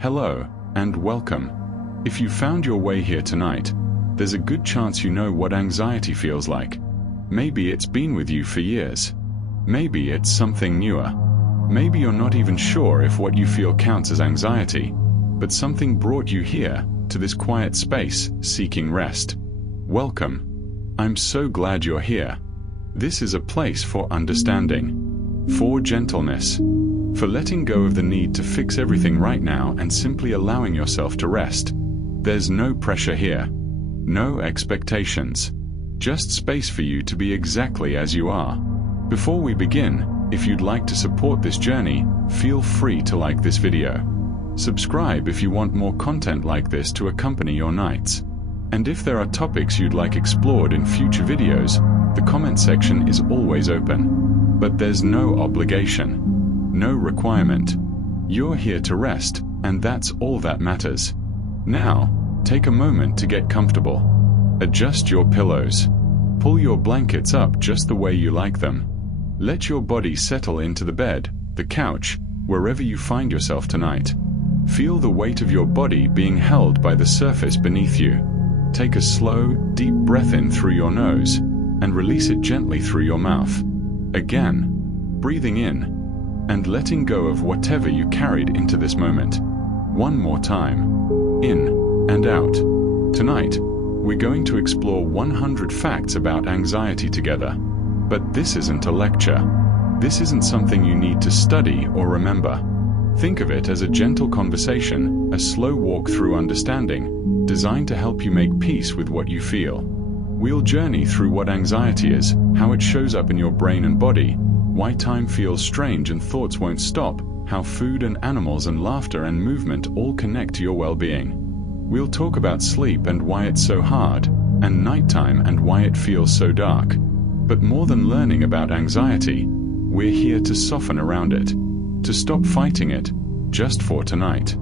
Hello, and welcome. If you found your way here tonight, there's a good chance you know what anxiety feels like. Maybe it's been with you for years. Maybe it's something newer. Maybe you're not even sure if what you feel counts as anxiety, but something brought you here, to this quiet space, seeking rest. Welcome. I'm so glad you're here. This is a place for understanding, for gentleness, for letting go of the need to fix everything right now and simply allowing yourself to rest. There's no pressure here, no expectations, just space for you to be exactly as you are. Before we begin, if you'd like to support this journey, feel free to like this video. Subscribe if you want more content like this to accompany your nights. And if there are topics you'd like explored in future videos, the comment section is always open. But there's no obligation, no requirement. You're here to rest, and that's all that matters. Now, take a moment to get comfortable. Adjust your pillows. Pull your blankets up just the way you like them. Let your body settle into the bed, the couch, wherever you find yourself tonight. Feel the weight of your body being held by the surface beneath you. Take a slow, deep breath in through your nose, and release it gently through your mouth. Again, breathing in, and letting go of whatever you carried into this moment. One more time. In and out. Tonight, we're going to explore 100 facts about anxiety together. But this isn't a lecture. This isn't something you need to study or remember. Think of it as a gentle conversation, a slow walk through understanding, designed to help you make peace with what you feel. We'll journey through what anxiety is, how it shows up in your brain and body, why time feels strange and thoughts won't stop, how food and animals and laughter and movement all connect to your well-being. We'll talk about sleep and why it's so hard, and nighttime and why it feels so dark. But more than learning about anxiety, we're here to soften around it, to stop fighting it, just for tonight.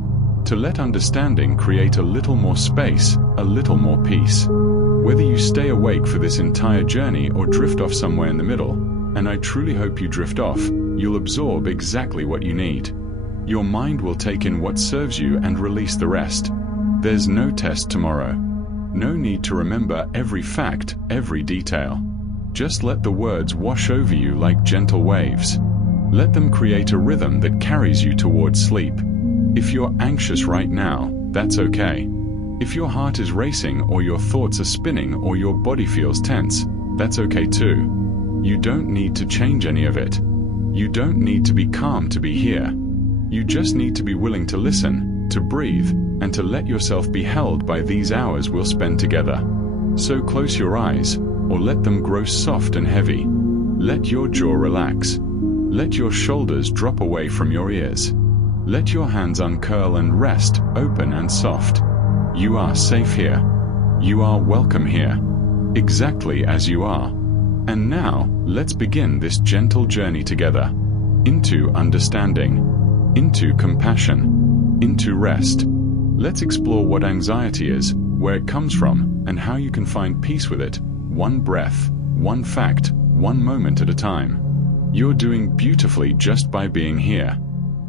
To let understanding create a little more space, a little more peace. Whether you stay awake for this entire journey or drift off somewhere in the middle, and I truly hope you drift off, you'll absorb exactly what you need. Your mind will take in what serves you and release the rest. There's no test tomorrow. No need to remember every fact, every detail. Just let the words wash over you like gentle waves. Let them create a rhythm that carries you towards sleep. If you're anxious right now, that's okay. If your heart is racing or your thoughts are spinning or your body feels tense, that's okay too. You don't need to change any of it. You don't need to be calm to be here. You just need to be willing to listen, to breathe, and to let yourself be held by these hours we'll spend together. So close your eyes, or let them grow soft and heavy. Let your jaw relax. Let your shoulders drop away from your ears. Let your hands uncurl and rest, open and soft. You are safe here. You are welcome here, exactly as you are. And now, let's begin this gentle journey together. Into understanding, into compassion, into rest. Let's explore what anxiety is, where it comes from, and how you can find peace with it, one breath, one fact, one moment at a time. You're doing beautifully just by being here.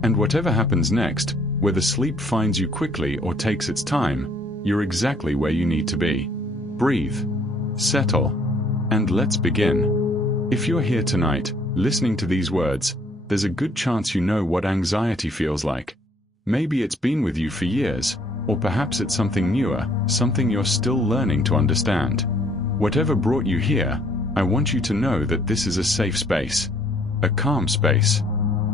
And whatever happens next, whether sleep finds you quickly or takes its time, you're exactly where you need to be. Breathe, settle, and let's begin. If you're here tonight, listening to these words, there's a good chance you know what anxiety feels like. Maybe it's been with you for years, or perhaps it's something newer, something you're still learning to understand. Whatever brought you here, I want you to know that this is a safe space, a calm space.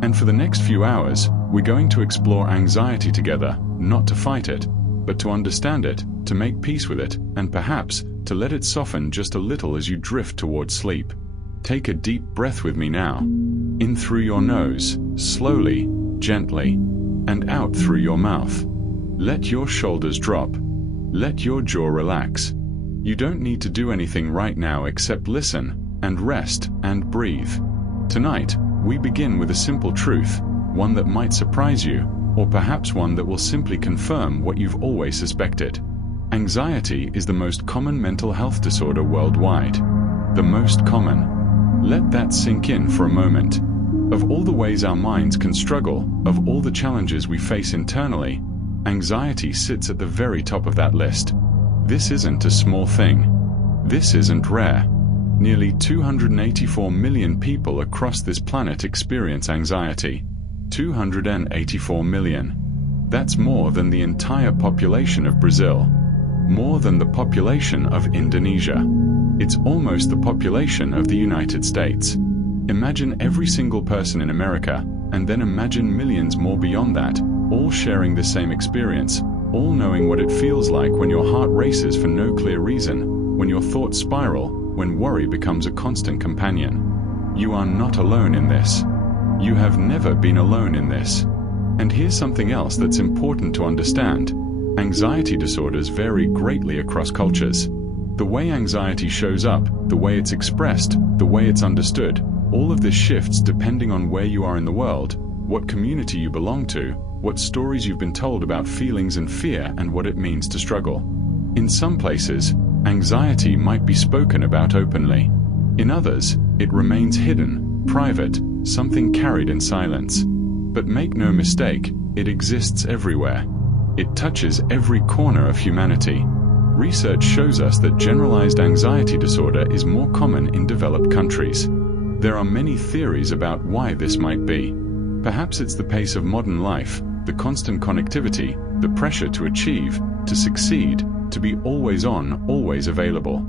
And for the next few hours, we're going to explore anxiety together, not to fight it, but to understand it, to make peace with it, and perhaps to let it soften just a little as you drift towards sleep. Take a deep breath with me now. In through your nose, slowly, gently, and out through your mouth. Let your shoulders drop. Let your jaw relax. You don't need to do anything right now except listen, and rest, and breathe. Tonight, we begin with a simple truth, one that might surprise you, or perhaps one that will simply confirm what you've always suspected. Anxiety is the most common mental health disorder worldwide. The most common. Let that sink in for a moment. Of all the ways our minds can struggle, of all the challenges we face internally, anxiety sits at the very top of that list. This isn't a small thing. This isn't rare. Nearly 284 million people across this planet experience anxiety. 284 million. That's more than the entire population of Brazil. More than the population of Indonesia. It's almost the population of the United States. Imagine every single person in America, and then imagine millions more beyond that, all sharing the same experience, all knowing what it feels like when your heart races for no clear reason, when your thoughts spiral, when worry becomes a constant companion. You are not alone in this. You have never been alone in this. And here's something else that's important to understand. Anxiety disorders vary greatly across cultures. The way anxiety shows up, the way it's expressed, the way it's understood, all of this shifts depending on where you are in the world, what community you belong to, what stories you've been told about feelings and fear and what it means to struggle. In some places, anxiety might be spoken about openly. In others, it remains hidden, private, something carried in silence. But make no mistake, it exists everywhere. It touches every corner of humanity. Research shows us that generalized anxiety disorder is more common in developed countries. There are many theories about why this might be. Perhaps it's the pace of modern life, the constant connectivity, the pressure to achieve, to succeed, to be always on, always available.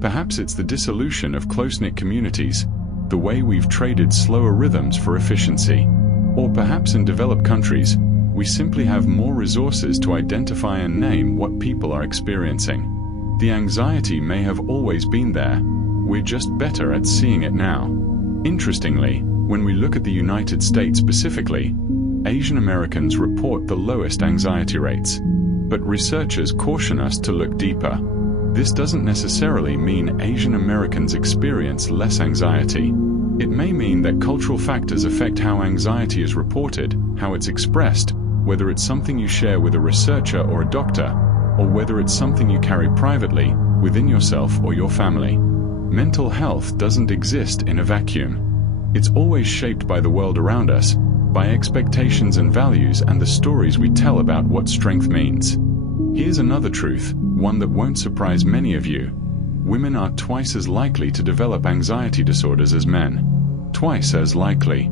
Perhaps it's the dissolution of close-knit communities, the way we've traded slower rhythms for efficiency. Or perhaps in developed countries, we simply have more resources to identify and name what people are experiencing. The anxiety may have always been there. We're just better at seeing it now. Interestingly, when we look at the United States specifically, Asian Americans report the lowest anxiety rates. But researchers caution us to look deeper. This doesn't necessarily mean Asian Americans experience less anxiety. It may mean that cultural factors affect how anxiety is reported, how it's expressed, whether it's something you share with a researcher or a doctor, or whether it's something you carry privately, within yourself or your family. Mental health doesn't exist in a vacuum. It's always shaped by the world around us, by expectations and values and the stories we tell about what strength means. Here's another truth, one that won't surprise many of you. Women are twice as likely to develop anxiety disorders as men. Twice as likely.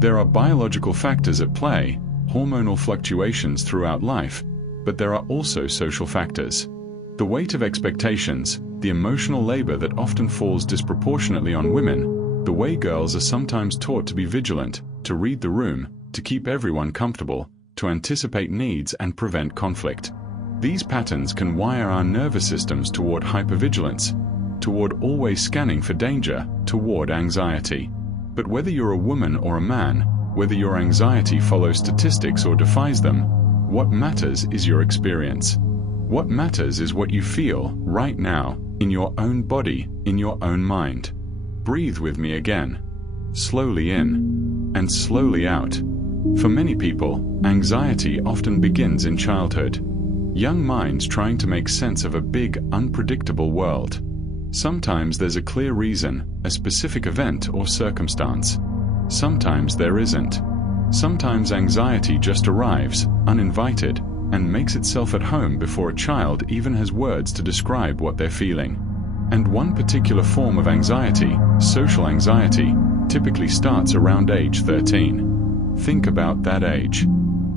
There are biological factors at play, hormonal fluctuations throughout life, but there are also social factors. The weight of expectations, the emotional labor that often falls disproportionately on women, the way girls are sometimes taught to be vigilant, to read the room, to keep everyone comfortable, to anticipate needs and prevent conflict. These patterns can wire our nervous systems toward hypervigilance, toward always scanning for danger, toward anxiety. But whether you're a woman or a man, whether your anxiety follows statistics or defies them, what matters is your experience. What matters is what you feel right now, in your own body, in your own mind. Breathe with me again. Slowly in, and slowly out. For many people, anxiety often begins in childhood. Young minds trying to make sense of a big, unpredictable world. Sometimes there's a clear reason, a specific event or circumstance. Sometimes there isn't. Sometimes anxiety just arrives, uninvited, and makes itself at home before a child even has words to describe what they're feeling. And one particular form of anxiety, social anxiety, typically starts around age 13. Think about that age.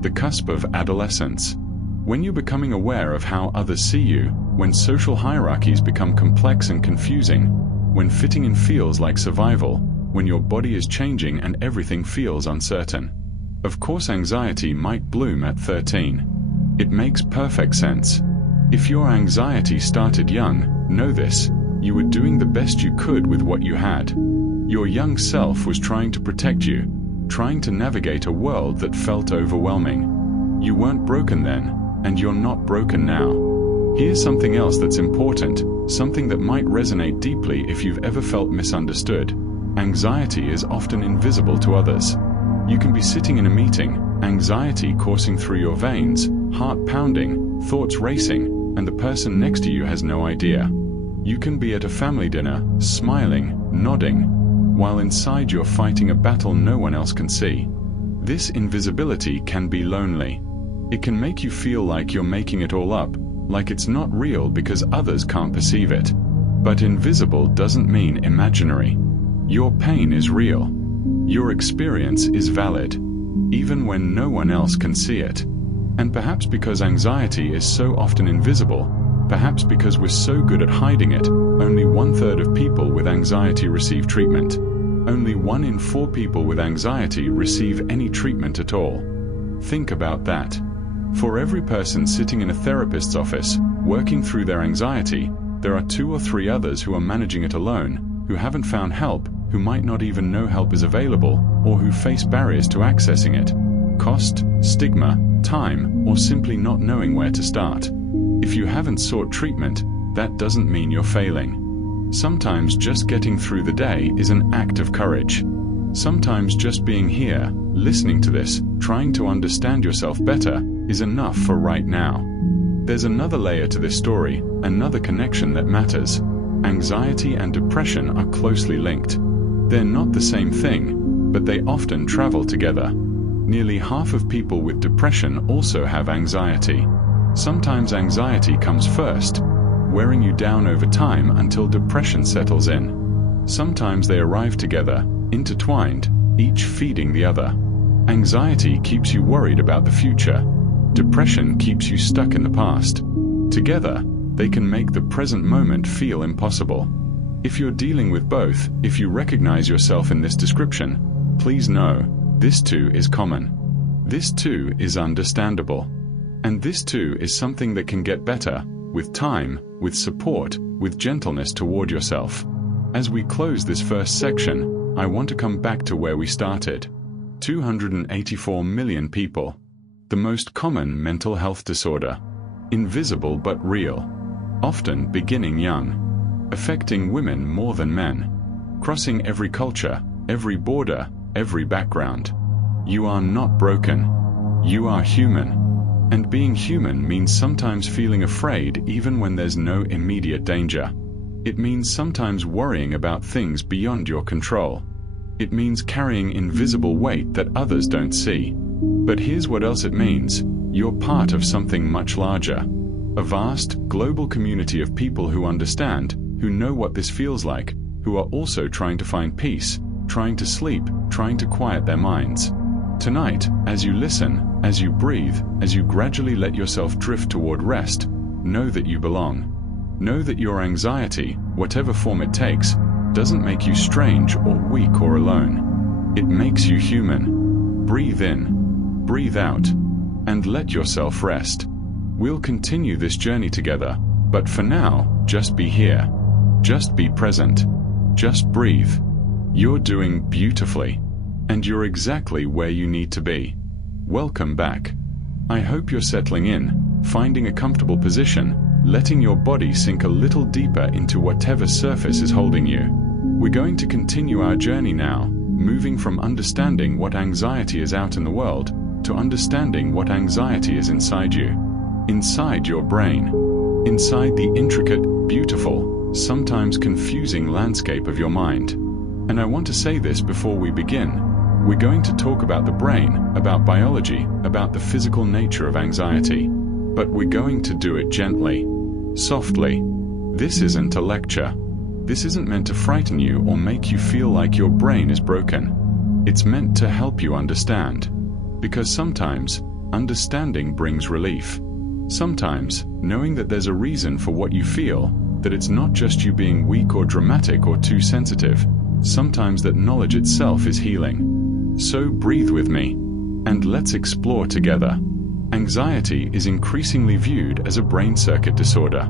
The cusp of adolescence. When you're becoming aware of how others see you, when social hierarchies become complex and confusing, when fitting in feels like survival, when your body is changing and everything feels uncertain. Of course, anxiety might bloom at 13. It makes perfect sense. If your anxiety started young, know this, you were doing the best you could with what you had. Your young self was trying to protect you, trying to navigate a world that felt overwhelming. You weren't broken then, and you're not broken now. Here's something else that's important, something that might resonate deeply if you've ever felt misunderstood. Anxiety is often invisible to others. You can be sitting in a meeting, anxiety coursing through your veins, heart pounding, thoughts racing, and the person next to you has no idea. You can be at a family dinner, smiling, nodding, while inside you're fighting a battle no one else can see. This invisibility can be lonely. It can make you feel like you're making it all up, like it's not real because others can't perceive it. But invisible doesn't mean imaginary. Your pain is real. Your experience is valid, even when no one else can see it. And perhaps because anxiety is so often invisible, perhaps because we're so good at hiding it, only 1/3 of people with anxiety receive treatment. Only 1 in 4 people with anxiety receive any treatment at all. Think about that. For every person sitting in a therapist's office, working through their anxiety, there are 2 or 3 others who are managing it alone, who haven't found help, who might not even know help is available, or who face barriers to accessing it. Cost, stigma, time, or simply not knowing where to start. If you haven't sought treatment, that doesn't mean you're failing. Sometimes just getting through the day is an act of courage. Sometimes just being here, listening to this, trying to understand yourself better, is enough for right now. There's another layer to this story, another connection that matters. Anxiety and depression are closely linked. They're not the same thing, but they often travel together. Nearly half of people with depression also have anxiety. Sometimes anxiety comes first, wearing you down over time until depression settles in. Sometimes they arrive together, intertwined, each feeding the other. Anxiety keeps you worried about the future. Depression keeps you stuck in the past. Together, they can make the present moment feel impossible. If you're dealing with both, if you recognize yourself in this description, please know, this too is common. This too is understandable. And this too is something that can get better, with time, with support, with gentleness toward yourself. As we close this first section, I want to come back to where we started. 284 million people. The most common mental health disorder. Invisible but real. Often beginning young. Affecting women more than men. Crossing every culture, every border, every background. You are not broken. You are human. And being human means sometimes feeling afraid even when there's no immediate danger. It means sometimes worrying about things beyond your control. It means carrying invisible weight that others don't see. But here's what else it means. You're part of something much larger. A vast, global community of people who understand, who know what this feels like, who are also trying to find peace, trying to sleep, trying to quiet their minds. Tonight, as you listen, as you breathe, as you gradually let yourself drift toward rest, know that you belong. Know that your anxiety, whatever form it takes, doesn't make you strange or weak or alone. It makes you human. Breathe in, breathe out, and let yourself rest. We'll continue this journey together, but for now, just be here. Just be present. Just breathe. You're doing beautifully. And you're exactly where you need to be. Welcome back. I hope you're settling in, finding a comfortable position, letting your body sink a little deeper into whatever surface is holding you. We're going to continue our journey now, moving from understanding what anxiety is out in the world, to understanding what anxiety is inside you. Inside your brain. Inside the intricate, beautiful, sometimes confusing landscape of your mind. And I want to say this before we begin. We're going to talk about the brain, about biology, about the physical nature of anxiety. But we're going to do it gently, softly. This isn't a lecture. This isn't meant to frighten you or make you feel like your brain is broken. It's meant to help you understand. Because sometimes, understanding brings relief. Sometimes, knowing that there's a reason for what you feel, that it's not just you being weak or dramatic or too sensitive, sometimes that knowledge itself is healing. So breathe with me, and let's explore together. Anxiety is increasingly viewed as a brain circuit disorder.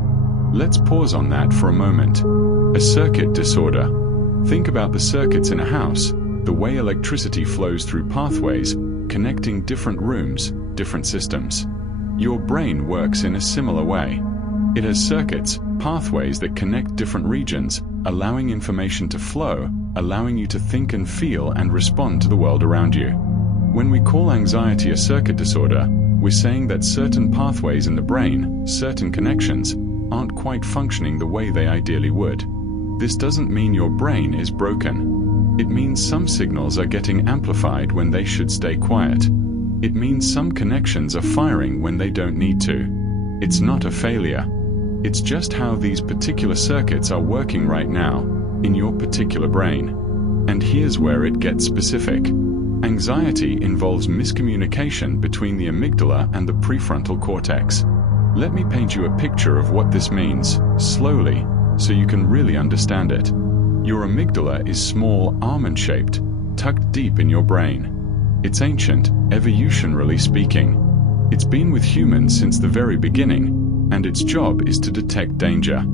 Let's pause on that for a moment. A circuit disorder. Think about the circuits in a house, the way electricity flows through pathways, connecting different rooms, different systems. Your brain works in a similar way. It has circuits, pathways that connect different regions, allowing information to flow, allowing you to think and feel and respond to the world around you. When we call anxiety a circuit disorder, we're saying that certain pathways in the brain, certain connections, aren't quite functioning the way they ideally would. This doesn't mean your brain is broken. It means some signals are getting amplified when they should stay quiet. It means some connections are firing when they don't need to. It's not a failure. It's just how these particular circuits are working right now, in your particular brain. And here's where it gets specific. Anxiety involves miscommunication between the amygdala and the prefrontal cortex. Let me paint you a picture of what this means, slowly, so you can really understand it. Your amygdala is small, almond-shaped, tucked deep in your brain. It's ancient, evolutionarily speaking. It's been with humans since the very beginning, and its job is to detect danger,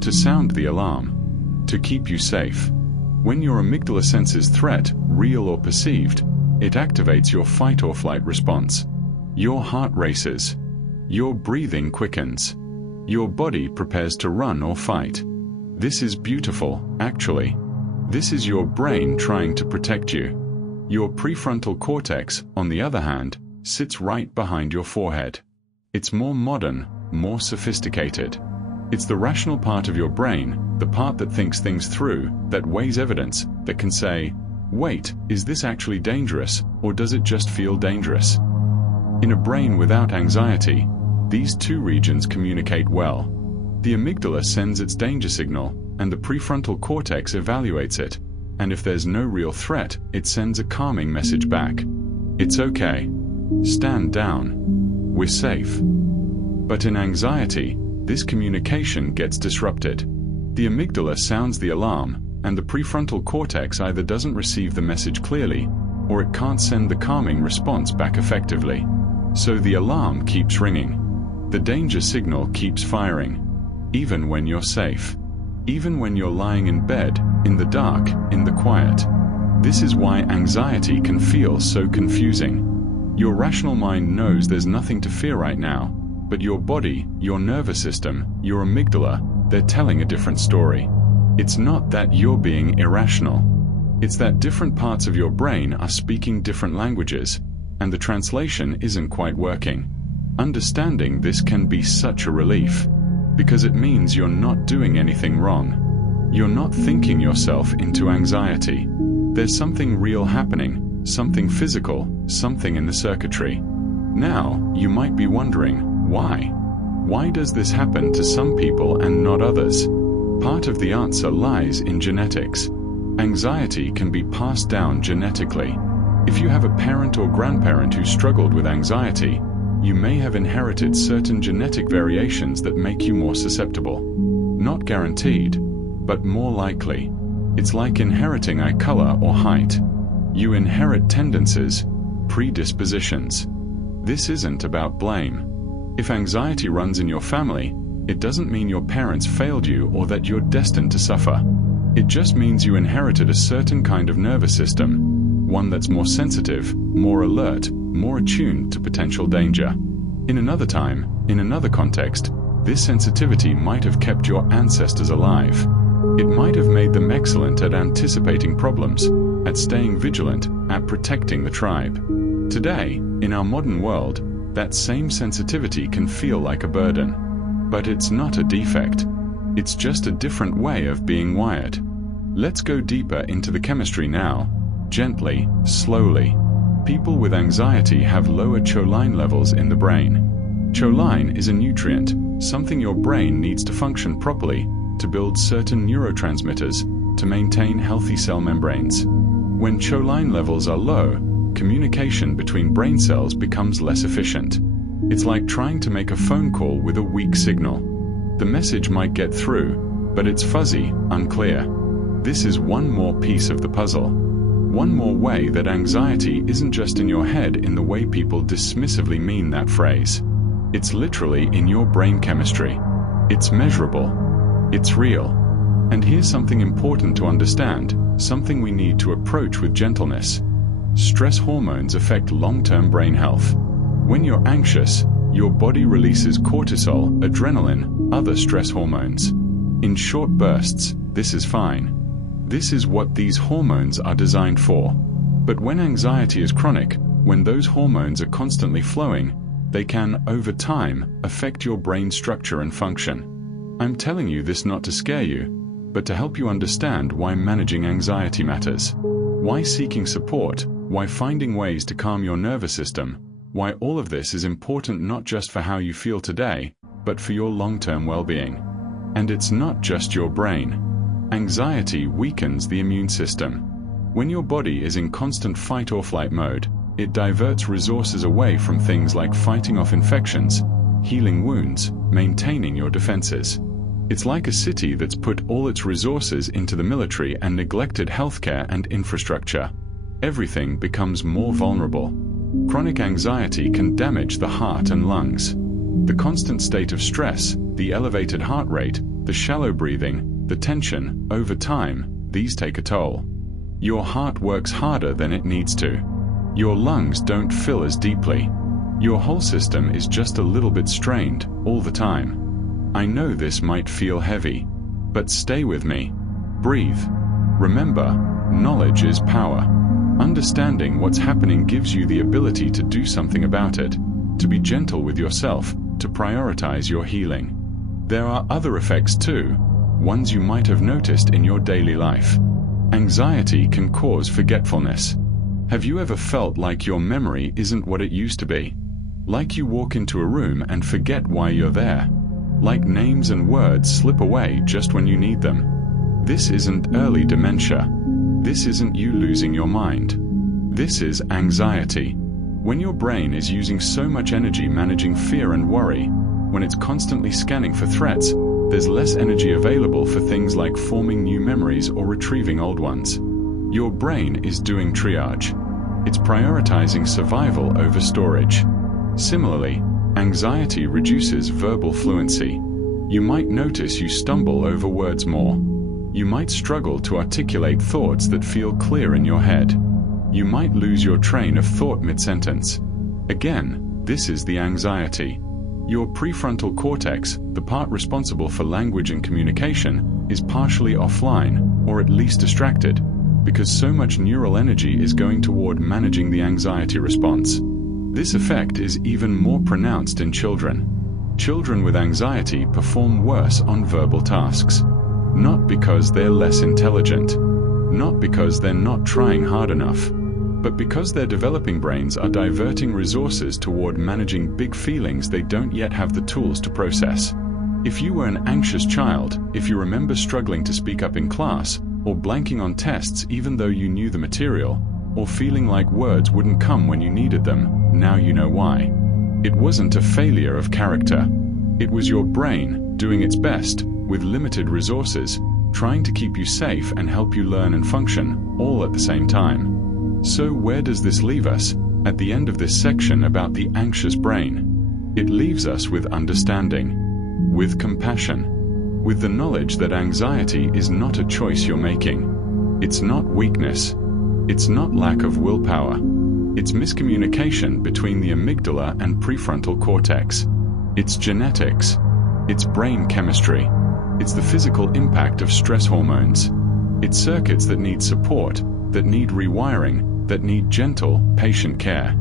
to sound the alarm, to keep you safe. When your amygdala senses threat, real or perceived, it activates your fight or flight response. Your heart races. Your breathing quickens. Your body prepares to run or fight. This is beautiful, actually. This is your brain trying to protect you. Your prefrontal cortex, on the other hand, sits right behind your forehead. It's more modern, more sophisticated. It's the rational part of your brain, the part that thinks things through, that weighs evidence, that can say, wait, is this actually dangerous, or does it just feel dangerous? In a brain without anxiety, these two regions communicate well. The amygdala sends its danger signal, and the prefrontal cortex evaluates it, and if there's no real threat, it sends a calming message back. It's okay. Stand down. We're safe. But in anxiety, this communication gets disrupted. The amygdala sounds the alarm, and the prefrontal cortex either doesn't receive the message clearly, or it can't send the calming response back effectively. So the alarm keeps ringing. The danger signal keeps firing. Even when you're safe. Even when you're lying in bed, in the dark, in the quiet. This is why anxiety can feel so confusing. Your rational mind knows there's nothing to fear right now, but your body, your nervous system, your amygdala, they're telling a different story. It's not that you're being irrational. It's that different parts of your brain are speaking different languages, and the translation isn't quite working. Understanding this can be such a relief, because it means you're not doing anything wrong. You're not thinking yourself into anxiety. There's something real happening, something physical, something in the circuitry. Now, you might be wondering, why? Why does this happen to some people and not others? Part of the answer lies in genetics. Anxiety can be passed down genetically. If you have a parent or grandparent who struggled with anxiety, you may have inherited certain genetic variations that make you more susceptible. Not guaranteed, but more likely. It's like inheriting eye color or height. You inherit tendencies, predispositions. This isn't about blame. If anxiety runs in your family, it doesn't mean your parents failed you or that you're destined to suffer. It just means you inherited a certain kind of nervous system, one that's more sensitive, more alert, more attuned to potential danger. In another time, in another context, this sensitivity might have kept your ancestors alive. It might have made them excellent at anticipating problems, at staying vigilant, at protecting the tribe. Today, in our modern world, that same sensitivity can feel like a burden. But it's not a defect. It's just a different way of being wired. Let's go deeper into the chemistry now, gently, slowly. People with anxiety have lower choline levels in the brain. Choline is a nutrient, something your brain needs to function properly, to build certain neurotransmitters, to maintain healthy cell membranes. When choline levels are low, communication between brain cells becomes less efficient. It's like trying to make a phone call with a weak signal. The message might get through, but it's fuzzy, unclear. This is one more piece of the puzzle. One more way that anxiety isn't just in your head in the way people dismissively mean that phrase. It's literally in your brain chemistry. It's measurable. It's real. And here's something important to understand, something we need to approach with gentleness. Stress hormones affect long-term brain health. When you're anxious, your body releases cortisol, adrenaline, other stress hormones. In short bursts, this is fine. This is what these hormones are designed for. But when anxiety is chronic, when those hormones are constantly flowing, they can, over time, affect your brain structure and function. I'm telling you this not to scare you, but to help you understand why managing anxiety matters. Why seeking support, why finding ways to calm your nervous system, why all of this is important not just for how you feel today, but for your long-term well-being. And it's not just your brain. Anxiety weakens the immune system. When your body is in constant fight-or-flight mode, it diverts resources away from things like fighting off infections, healing wounds, maintaining your defenses. It's like a city that's put all its resources into the military and neglected healthcare and infrastructure. Everything becomes more vulnerable. Chronic anxiety can damage the heart and lungs. The constant state of stress, the elevated heart rate, the shallow breathing, the tension, over time, these take a toll. Your heart works harder than it needs to. Your lungs don't fill as deeply. Your whole system is just a little bit strained, all the time. I know this might feel heavy, but stay with me. Breathe. Remember, knowledge is power. Understanding what's happening gives you the ability to do something about it, to be gentle with yourself, to prioritize your healing. There are other effects too, ones you might have noticed in your daily life. Anxiety can cause forgetfulness. Have you ever felt like your memory isn't what it used to be? Like you walk into a room and forget why you're there? Like names and words slip away just when you need them? This isn't early dementia. This isn't you losing your mind. This is anxiety. When your brain is using so much energy managing fear and worry, when it's constantly scanning for threats, there's less energy available for things like forming new memories or retrieving old ones. Your brain is doing triage. It's prioritizing survival over storage. Similarly, anxiety reduces verbal fluency. You might notice you stumble over words more. You might struggle to articulate thoughts that feel clear in your head. You might lose your train of thought mid-sentence. Again, this is the anxiety. Your prefrontal cortex, the part responsible for language and communication, is partially offline, or at least distracted, because so much neural energy is going toward managing the anxiety response. This effect is even more pronounced in children. Children with anxiety perform worse on verbal tasks. Not because they're less intelligent, not because they're not trying hard enough, but because their developing brains are diverting resources toward managing big feelings they don't yet have the tools to process. If you were an anxious child, if you remember struggling to speak up in class, or blanking on tests even though you knew the material, or feeling like words wouldn't come when you needed them, now you know why. It wasn't a failure of character. It was your brain doing its best, with limited resources, trying to keep you safe and help you learn and function, all at the same time. So where does this leave us, at the end of this section about the anxious brain? It leaves us with understanding, with compassion, with the knowledge that anxiety is not a choice you're making. It's not weakness. It's not lack of willpower. It's miscommunication between the amygdala and prefrontal cortex. It's genetics. It's brain chemistry. It's the physical impact of stress hormones. It's circuits that need support, that need rewiring, that need gentle, patient care.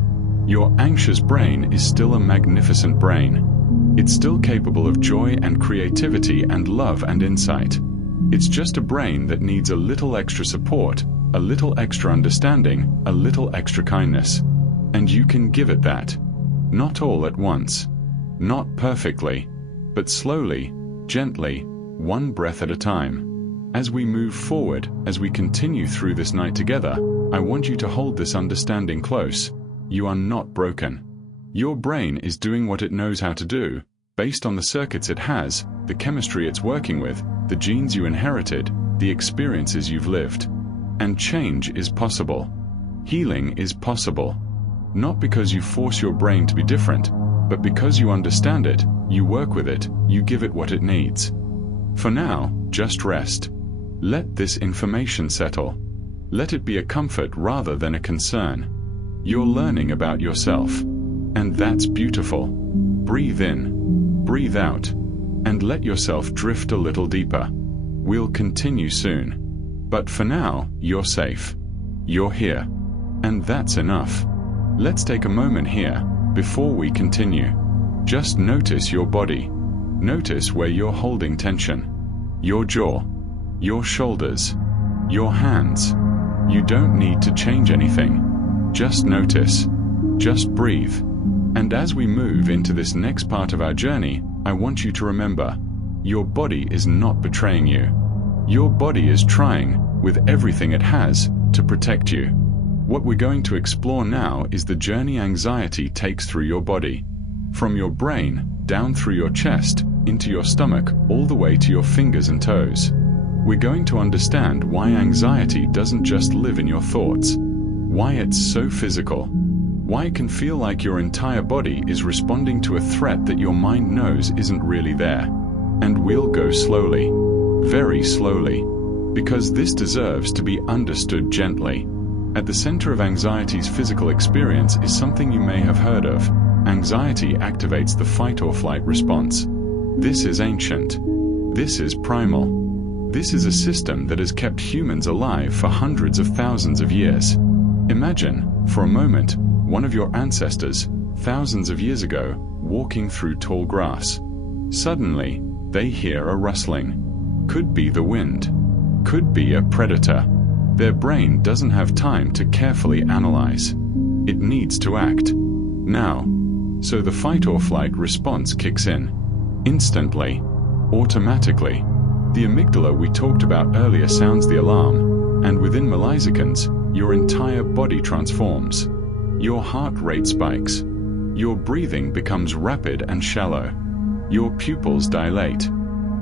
Your anxious brain is still a magnificent brain. It's still capable of joy and creativity and love and insight. It's just a brain that needs a little extra support, a little extra understanding, a little extra kindness. And you can give it that. Not all at once. Not perfectly. But slowly, gently, one breath at a time. As we move forward, as we continue through this night together, I want you to hold this understanding close. You are not broken. Your brain is doing what it knows how to do, based on the circuits it has, the chemistry it's working with, the genes you inherited, the experiences you've lived. And change is possible. Healing is possible. Not because you force your brain to be different, but because you understand it, you work with it, you give it what it needs. For now, just rest. Let this information settle. Let it be a comfort rather than a concern. You're learning about yourself. And that's beautiful. Breathe in, breathe out, and let yourself drift a little deeper. We'll continue soon. But for now, you're safe. You're here. And that's enough. Let's take a moment here, before we continue. Just notice your body. Notice where you're holding tension. Your jaw, your shoulders, your hands. You don't need to change anything. Just notice. Just breathe. And as we move into this next part of our journey, I want you to remember, your body is not betraying you. Your body is trying, with everything it has, to protect you. What we're going to explore now is the journey anxiety takes through your body. From your brain, down through your chest, into your stomach, all the way to your fingers and toes. We're going to understand why anxiety doesn't just live in your thoughts, why it's so physical, why it can feel like your entire body is responding to a threat that your mind knows isn't really there. And we'll go slowly, very slowly, because this deserves to be understood gently. At the center of anxiety's physical experience is something you may have heard of. Anxiety activates the fight or flight response. This is ancient. This is primal. This is a system that has kept humans alive for hundreds of thousands of years. Imagine, for a moment, one of your ancestors, thousands of years ago, walking through tall grass. Suddenly, they hear a rustling. Could be the wind. Could be a predator. Their brain doesn't have time to carefully analyze. It needs to act. Now. So the fight or flight response kicks in. Instantly. Automatically. The amygdala we talked about earlier sounds the alarm, and within milliseconds, your entire body transforms. Your heart rate spikes. Your breathing becomes rapid and shallow. Your pupils dilate.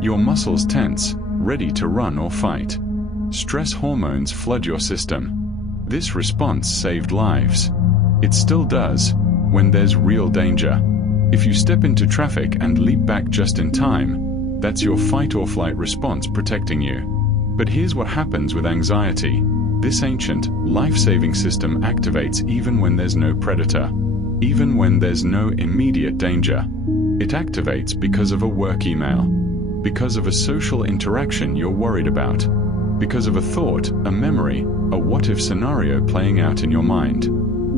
Your muscles tense, ready to run or fight. Stress hormones flood your system. This response saved lives. It still does, when there's real danger. If you step into traffic and leap back just in time, that's your fight or flight response protecting you. But here's what happens with anxiety. This ancient, life-saving system activates even when there's no predator, even when there's no immediate danger. It activates because of a work email, because of a social interaction you're worried about, because of a thought, a memory, a what-if scenario playing out in your mind.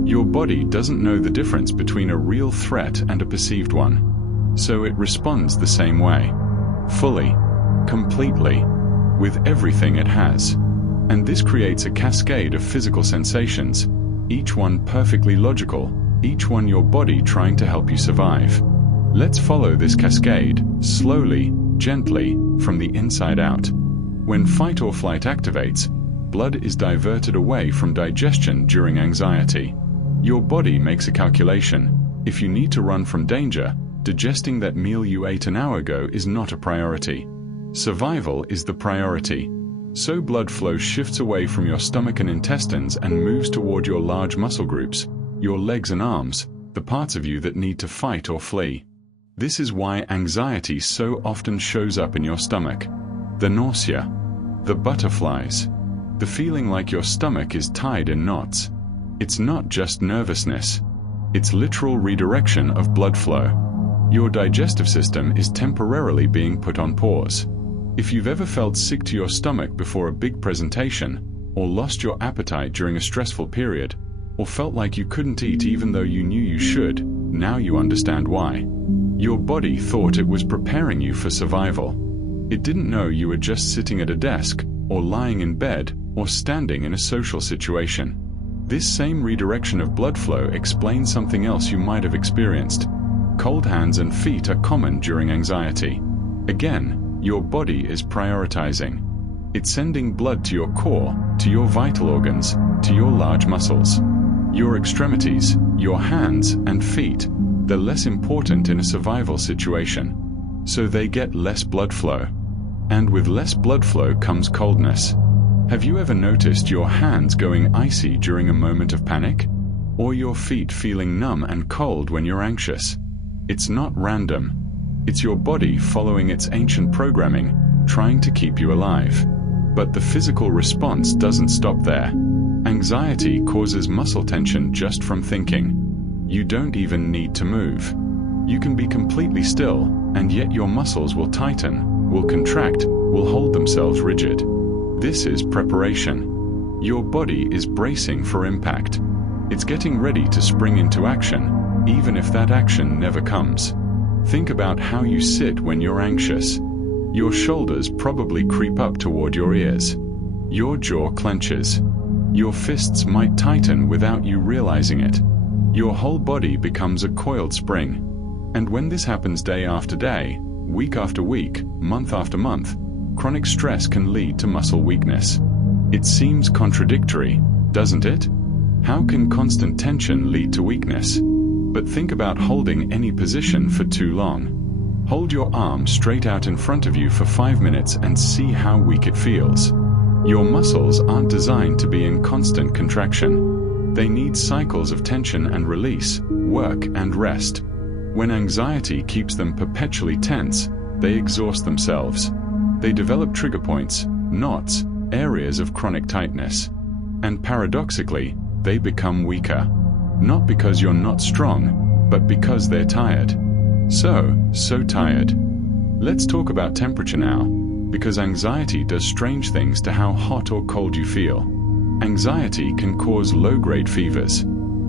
Your body doesn't know the difference between a real threat and a perceived one. So it responds the same way. Fully, completely, with everything it has. And this creates a cascade of physical sensations, each one perfectly logical, each one your body trying to help you survive. Let's follow this cascade, slowly, gently, from the inside out. When fight or flight activates, blood is diverted away from digestion during anxiety. Your body makes a calculation. If you need to run from danger, digesting that meal you ate an hour ago is not a priority. Survival is the priority. So blood flow shifts away from your stomach and intestines and moves toward your large muscle groups, your legs and arms, the parts of you that need to fight or flee. This is why anxiety so often shows up in your stomach. The nausea, the butterflies, the feeling like your stomach is tied in knots. It's not just nervousness. It's literal redirection of blood flow. Your digestive system is temporarily being put on pause. If you've ever felt sick to your stomach before a big presentation, or lost your appetite during a stressful period, or felt like you couldn't eat even though you knew you should, now you understand why. Your body thought it was preparing you for survival. It didn't know you were just sitting at a desk, or lying in bed, or standing in a social situation. This same redirection of blood flow explains something else you might have experienced. Cold hands and feet are common during anxiety. Again, your body is prioritizing. It's sending blood to your core, to your vital organs, to your large muscles. Your extremities, your hands and feet, they're less important in a survival situation. So they get less blood flow. And with less blood flow comes coldness. Have you ever noticed your hands going icy during a moment of panic? Or your feet feeling numb and cold when you're anxious? It's not random. It's your body following its ancient programming, trying to keep you alive. But the physical response doesn't stop there. Anxiety causes muscle tension just from thinking. You don't even need to move. You can be completely still, and yet your muscles will tighten, will contract, will hold themselves rigid. This is preparation. Your body is bracing for impact. It's getting ready to spring into action, even if that action never comes. Think about how you sit when you're anxious. Your shoulders probably creep up toward your ears. Your jaw clenches. Your fists might tighten without you realizing it. Your whole body becomes a coiled spring. And when this happens day after day, week after week, month after month, chronic stress can lead to muscle weakness. It seems contradictory, doesn't it? How can constant tension lead to weakness? But think about holding any position for too long. Hold your arm straight out in front of you for 5 minutes and see how weak it feels. Your muscles aren't designed to be in constant contraction. They need cycles of tension and release, work and rest. When anxiety keeps them perpetually tense, they exhaust themselves. They develop trigger points, knots, areas of chronic tightness. And paradoxically, they become weaker. Not because you're not strong, but because they're tired. So tired. Let's talk about temperature now, because anxiety does strange things to how hot or cold you feel. Anxiety can cause low-grade fevers.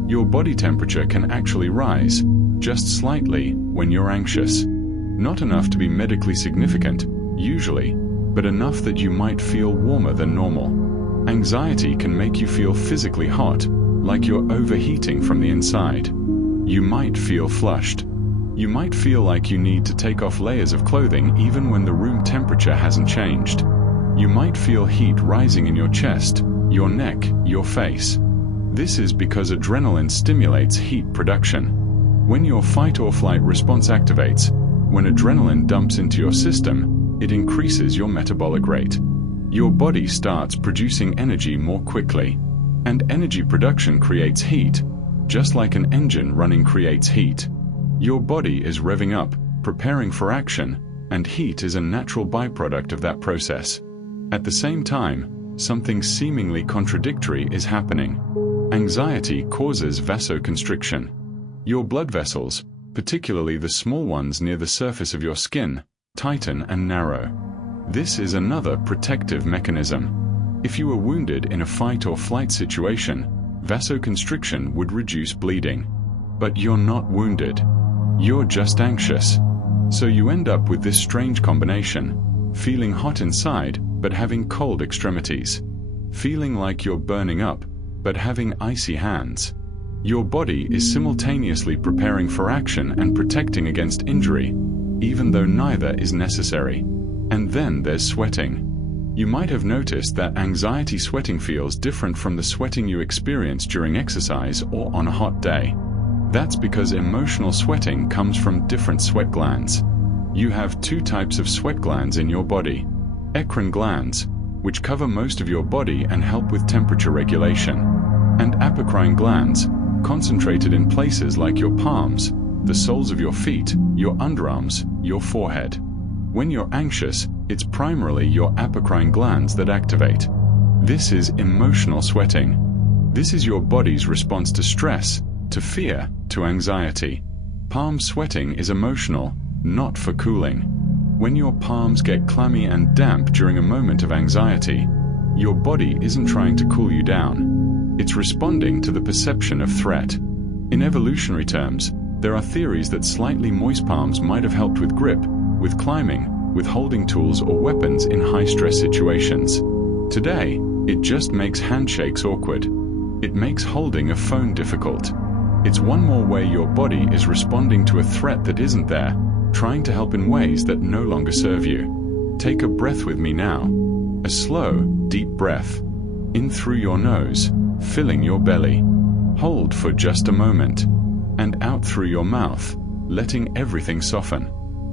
Your body temperature can actually rise, just slightly, when you're anxious. Not enough to be medically significant, usually, but enough that you might feel warmer than normal. Anxiety can make you feel physically hot, like you're overheating from the inside. You might feel flushed. You might feel like you need to take off layers of clothing even when the room temperature hasn't changed. You might feel heat rising in your chest, your neck, your face. This is because adrenaline stimulates heat production. When your fight or flight response activates, when adrenaline dumps into your system, it increases your metabolic rate. Your body starts producing energy more quickly. And energy production creates heat, just like an engine running creates heat. Your body is revving up, preparing for action, and heat is a natural byproduct of that process. At the same time, something seemingly contradictory is happening. Anxiety causes vasoconstriction. Your blood vessels, particularly the small ones near the surface of your skin, tighten and narrow. This is another protective mechanism. If you were wounded in a fight or flight situation, vasoconstriction would reduce bleeding. But you're not wounded. You're just anxious. So you end up with this strange combination, feeling hot inside, but having cold extremities. Feeling like you're burning up, but having icy hands. Your body is simultaneously preparing for action and protecting against injury, even though neither is necessary. And then there's sweating. You might have noticed that anxiety sweating feels different from the sweating you experience during exercise or on a hot day. That's because emotional sweating comes from different sweat glands. You have two types of sweat glands in your body. Eccrine glands, which cover most of your body and help with temperature regulation, and apocrine glands, concentrated in places like your palms, the soles of your feet, your underarms, your forehead. When you're anxious, it's primarily your apocrine glands that activate. This is emotional sweating. This is your body's response to stress, to fear, to anxiety. Palm sweating is emotional, not for cooling. When your palms get clammy and damp during a moment of anxiety, your body isn't trying to cool you down. It's responding to the perception of threat. In evolutionary terms, there are theories that slightly moist palms might have helped with grip, with climbing, with holding tools or weapons in high-stress situations. Today, it just makes handshakes awkward. It makes holding a phone difficult. It's one more way your body is responding to a threat that isn't there, trying to help in ways that no longer serve you. Take a breath with me now. A slow, deep breath. In through your nose, filling your belly. Hold for just a moment. And out through your mouth, letting everything soften.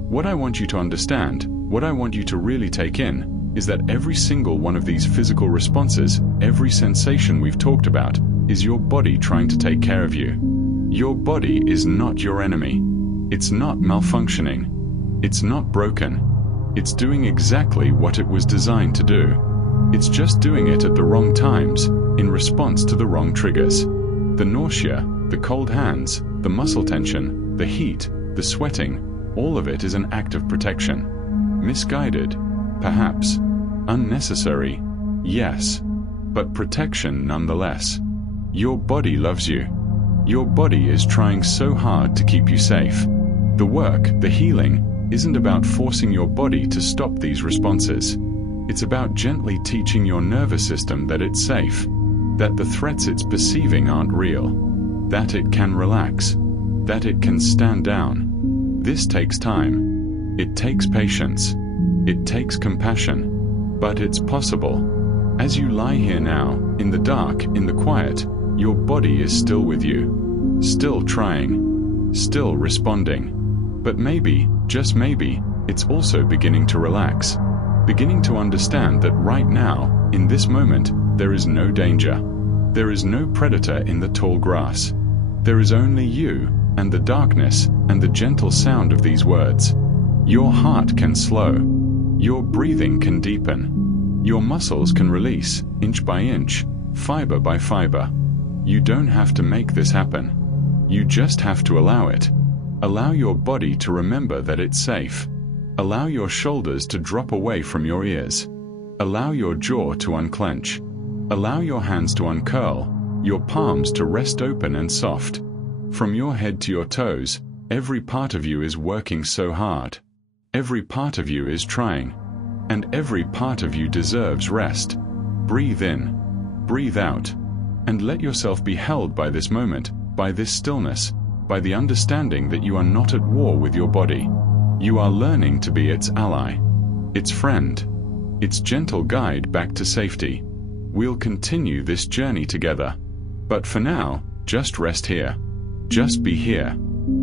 What I want you to understand, what I want you to really take in, is that every single one of these physical responses, every sensation we've talked about, is your body trying to take care of you. Your body is not your enemy. It's not malfunctioning. It's not broken. It's doing exactly what it was designed to do. It's just doing it at the wrong times, in response to the wrong triggers. The nausea, the cold hands, the muscle tension, the heat, the sweating, all of it is an act of protection. Misguided? Perhaps. Unnecessary? Yes. But protection nonetheless. Your body loves you. Your body is trying so hard to keep you safe. The work, the healing, isn't about forcing your body to stop these responses. It's about gently teaching your nervous system that it's safe, that the threats it's perceiving aren't real, that it can relax, that it can stand down. This takes time. It takes patience. It takes compassion. But it's possible. As you lie here now, in the dark, in the quiet, your body is still with you. Still trying. Still responding. But maybe, just maybe, it's also beginning to relax. Beginning to understand that right now, in this moment, there is no danger. There is no predator in the tall grass. There is only you, and the darkness, and the gentle sound of these words. Your heart can slow. Your breathing can deepen. Your muscles can release, inch by inch, fiber by fiber. You don't have to make this happen. You just have to allow it. Allow your body to remember that it's safe. Allow your shoulders to drop away from your ears. Allow your jaw to unclench. Allow your hands to uncurl, your palms to rest open and soft. From your head to your toes, every part of you is working so hard. Every part of you is trying. And every part of you deserves rest. Breathe in. Breathe out. And let yourself be held by this moment, by this stillness, by the understanding that you are not at war with your body. You are learning to be its ally, its friend, its gentle guide back to safety. We'll continue this journey together. But for now, just rest here. Just be here.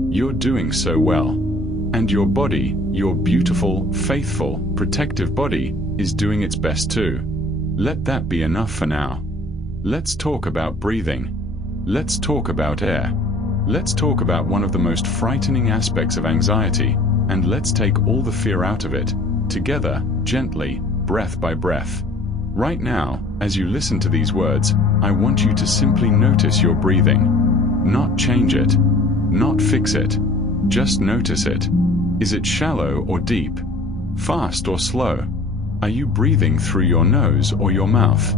You're doing so well. And your body, your beautiful, faithful, protective body, is doing its best too. Let that be enough for now. Let's talk about breathing. Let's talk about air. Let's talk about one of the most frightening aspects of anxiety, and let's take all the fear out of it, together, gently, breath by breath. Right now, as you listen to these words, I want you to simply notice your breathing. Not change it. Not fix it. Just notice it. Is it shallow or deep? Fast or slow? Are you breathing through your nose or your mouth?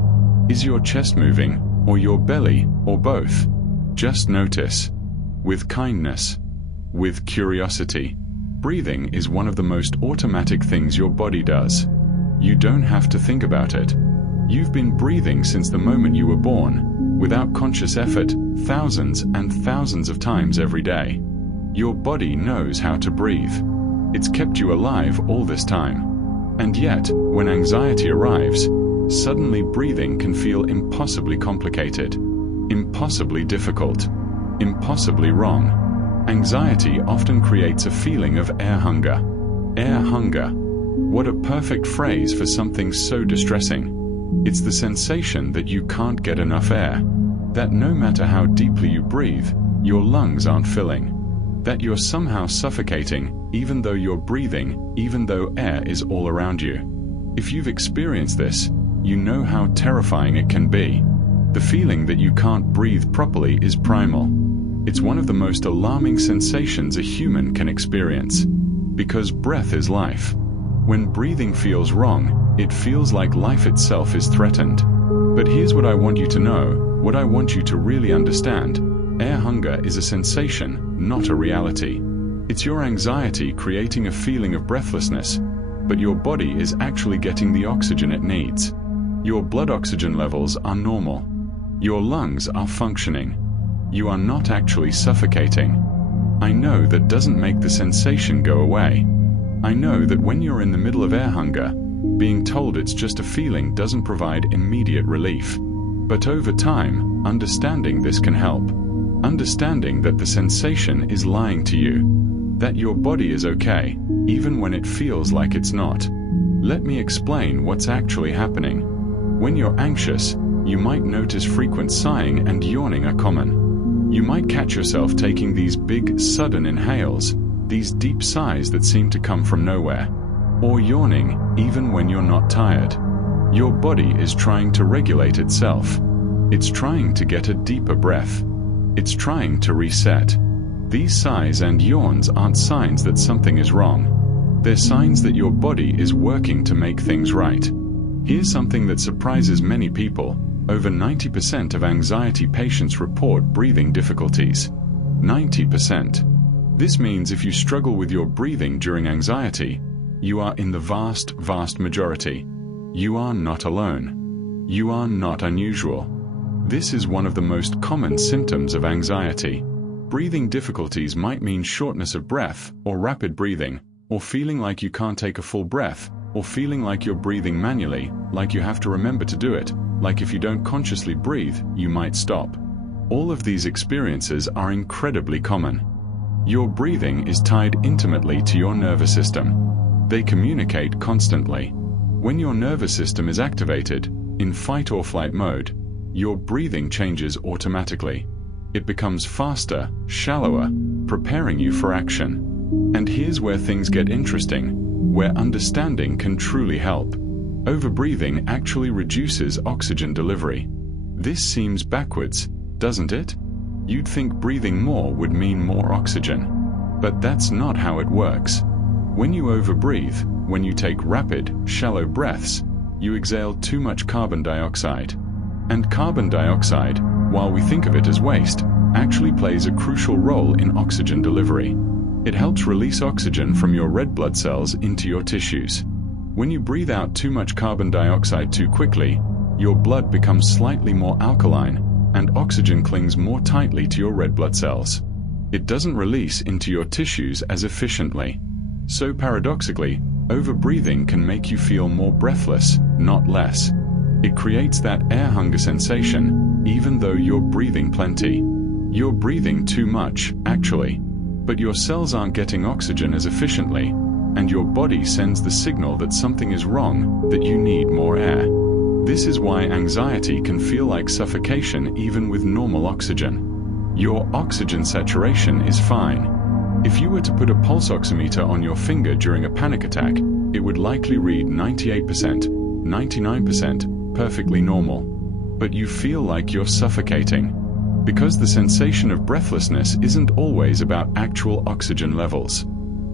Is your chest moving, or your belly, or both? Just notice. With kindness. With curiosity. Breathing is one of the most automatic things your body does. You don't have to think about it. You've been breathing since the moment you were born, without conscious effort, thousands and thousands of times every day. Your body knows how to breathe. It's kept you alive all this time. And yet, when anxiety arrives, suddenly breathing can feel impossibly complicated, impossibly difficult, impossibly wrong. Anxiety often creates a feeling of air hunger. Air hunger. What a perfect phrase for something so distressing. It's the sensation that you can't get enough air, that no matter how deeply you breathe, your lungs aren't filling, that you're somehow suffocating, even though you're breathing, even though air is all around you. If you've experienced this, you know how terrifying it can be. The feeling that you can't breathe properly is primal. It's one of the most alarming sensations a human can experience. Because breath is life. When breathing feels wrong, it feels like life itself is threatened. But here's what I want you to know, what I want you to really understand. Air hunger is a sensation, not a reality. It's your anxiety creating a feeling of breathlessness, but your body is actually getting the oxygen it needs. Your blood oxygen levels are normal. Your lungs are functioning. You are not actually suffocating. I know that doesn't make the sensation go away. I know that when you're in the middle of air hunger, being told it's just a feeling doesn't provide immediate relief. But over time, understanding this can help. Understanding that the sensation is lying to you. That your body is okay, even when it feels like it's not. Let me explain what's actually happening. When you're anxious, you might notice frequent sighing and yawning are common. You might catch yourself taking these big, sudden inhales, these deep sighs that seem to come from nowhere. Or yawning, even when you're not tired. Your body is trying to regulate itself. It's trying to get a deeper breath. It's trying to reset. These sighs and yawns aren't signs that something is wrong. They're signs that your body is working to make things right. Here's something that surprises many people. Over 90% of anxiety patients report breathing difficulties. 90%. This means if you struggle with your breathing during anxiety, you are in the vast, vast majority. You are not alone. You are not unusual. This is one of the most common symptoms of anxiety. Breathing difficulties might mean shortness of breath, or rapid breathing, or feeling like you can't take a full breath, or feeling like you're breathing manually, like you have to remember to do it, like if you don't consciously breathe, you might stop. All of these experiences are incredibly common. Your breathing is tied intimately to your nervous system. They communicate constantly. When your nervous system is activated, in fight or flight mode, your breathing changes automatically. It becomes faster, shallower, preparing you for action. And here's where things get interesting, where understanding can truly help. Overbreathing actually reduces oxygen delivery. This seems backwards, doesn't it? You'd think breathing more would mean more oxygen. But that's not how it works. When you overbreathe, when you take rapid, shallow breaths, you exhale too much carbon dioxide. And carbon dioxide, while we think of it as waste, actually plays a crucial role in oxygen delivery. It helps release oxygen from your red blood cells into your tissues. When you breathe out too much carbon dioxide too quickly, your blood becomes slightly more alkaline, and oxygen clings more tightly to your red blood cells. It doesn't release into your tissues as efficiently. So paradoxically, overbreathing can make you feel more breathless, not less. It creates that air hunger sensation, even though you're breathing plenty. You're breathing too much, actually. But your cells aren't getting oxygen as efficiently, and your body sends the signal that something is wrong, that you need more air. This is why anxiety can feel like suffocation even with normal oxygen. Your oxygen saturation is fine. If you were to put a pulse oximeter on your finger during a panic attack, it would likely read 98%, 99%, perfectly normal. But you feel like you're suffocating. Because the sensation of breathlessness isn't always about actual oxygen levels.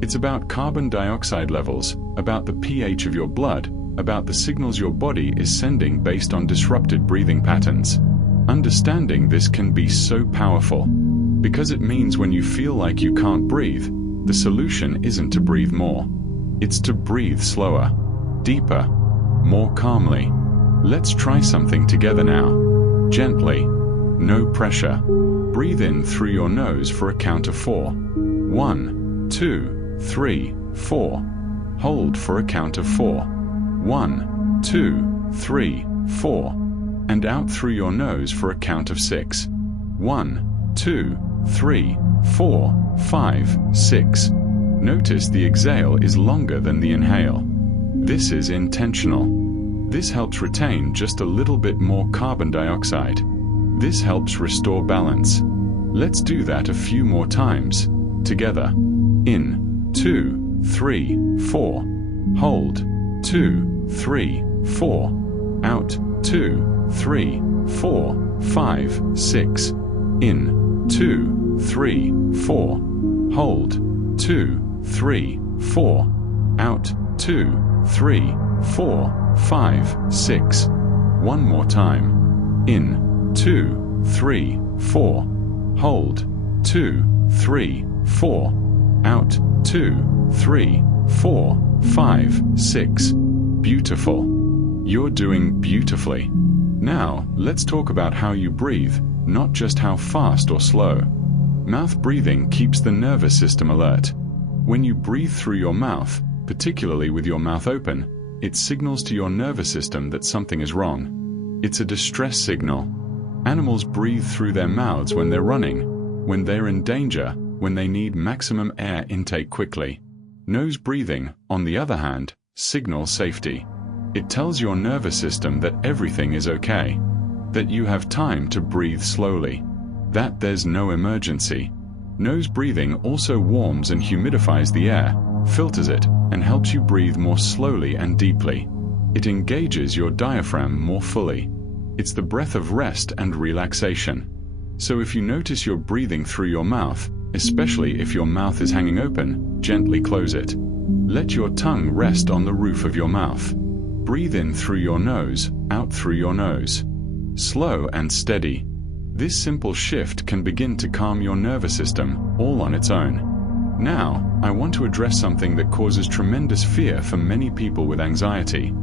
It's about carbon dioxide levels, about the pH of your blood, about the signals your body is sending based on disrupted breathing patterns. Understanding this can be so powerful. Because it means when you feel like you can't breathe, the solution isn't to breathe more. It's to breathe slower, deeper, more calmly. Let's try something together now. Gently. No pressure. Breathe in through your nose for a count of 4. 1, 2, 3, 4. Hold for a count of 4. 1, 2, 3, 4. And out through your nose for a count of 6. 1, 2, 3, 4, 5, 6. Notice the exhale is longer than the inhale. This is intentional. This helps retain just a little bit more carbon dioxide. This helps restore balance. Let's do that a few more times. Together. In. 2, 3, 4. Hold. 2, 3, 4. Out. 2, 3, 4, 5, 6. In. 2, 3, 4. Hold. 2, 3, 4. Out. 2, 3, 4, 5, 6. One more time. In. 2, 3, 4. Hold. 2, 3, 4. Out. 2, 3, 4, 5, 6. Beautiful. You're doing beautifully. Now, let's talk about how you breathe, not just how fast or slow. Mouth breathing keeps the nervous system alert. When you breathe through your mouth, particularly with your mouth open, it signals to your nervous system that something is wrong. It's a distress signal. Animals breathe through their mouths when they're running, when they're in danger, when they need maximum air intake quickly. Nose breathing, on the other hand, signals safety. It tells your nervous system that everything is okay, that you have time to breathe slowly, that there's no emergency. Nose breathing also warms and humidifies the air, filters it, and helps you breathe more slowly and deeply. It engages your diaphragm more fully. It's the breath of rest and relaxation. So if you notice you're breathing through your mouth, especially if your mouth is hanging open, gently close it. Let your tongue rest on the roof of your mouth. Breathe in through your nose, out through your nose. Slow and steady. This simple shift can begin to calm your nervous system, all on its own. Now, I want to address something that causes tremendous fear for many people with anxiety.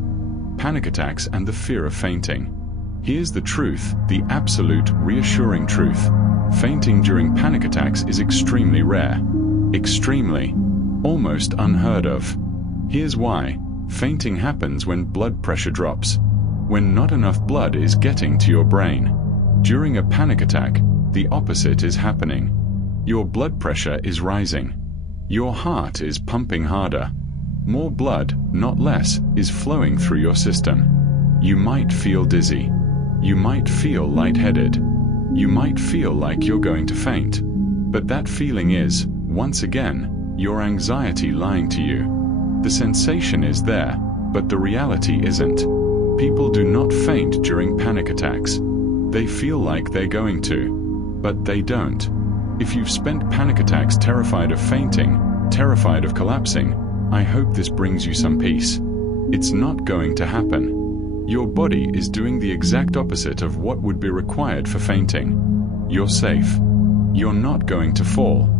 Panic attacks and the fear of fainting. Here's the truth, the absolute, reassuring truth. Fainting during panic attacks is extremely rare. Extremely. Almost unheard of. Here's why. Fainting happens when blood pressure drops. When not enough blood is getting to your brain. During a panic attack, the opposite is happening. Your blood pressure is rising. Your heart is pumping harder. More blood, not less, is flowing through your system. You might feel dizzy. You might feel lightheaded. You might feel like you're going to faint. But that feeling is, once again, your anxiety lying to you. The sensation is there, but the reality isn't. People do not faint during panic attacks. They feel like they're going to, but they don't. If you've spent panic attacks terrified of fainting, terrified of collapsing, I hope this brings you some peace. It's not going to happen. Your body is doing the exact opposite of what would be required for fainting. You're safe. You're not going to fall.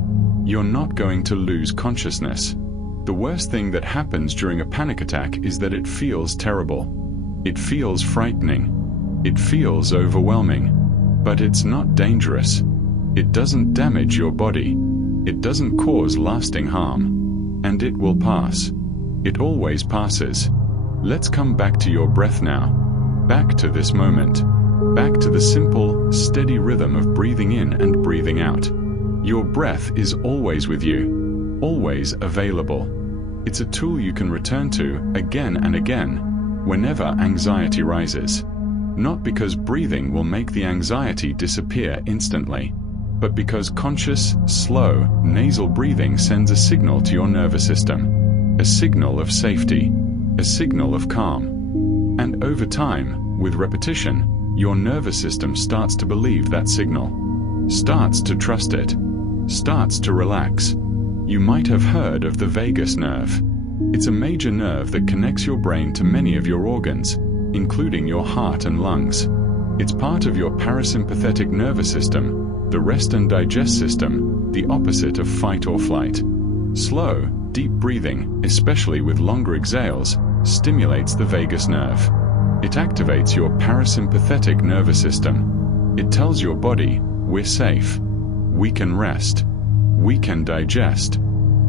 You're not going to lose consciousness. The worst thing that happens during a panic attack is that it feels terrible. It feels frightening. It feels overwhelming. But it's not dangerous. It doesn't damage your body. It doesn't cause lasting harm. And it will pass. It always passes. Let's come back to your breath now. Back to this moment. Back to the simple, steady rhythm of breathing in and breathing out. Your breath is always with you. Always available. It's a tool you can return to again and again, whenever anxiety rises. Not because breathing will make the anxiety disappear instantly, but because conscious, slow, nasal breathing sends a signal to your nervous system. A signal of safety. A signal of calm. And over time, with repetition, your nervous system starts to believe that signal. Starts to trust it. Starts to relax. You might have heard of the vagus nerve. It's a major nerve that connects your brain to many of your organs, including your heart and lungs. It's part of your parasympathetic nervous system, the rest and digest system, the opposite of fight or flight. Slow, deep breathing, especially with longer exhales, stimulates the vagus nerve. It activates your parasympathetic nervous system. It tells your body, we're safe. We can rest. We can digest.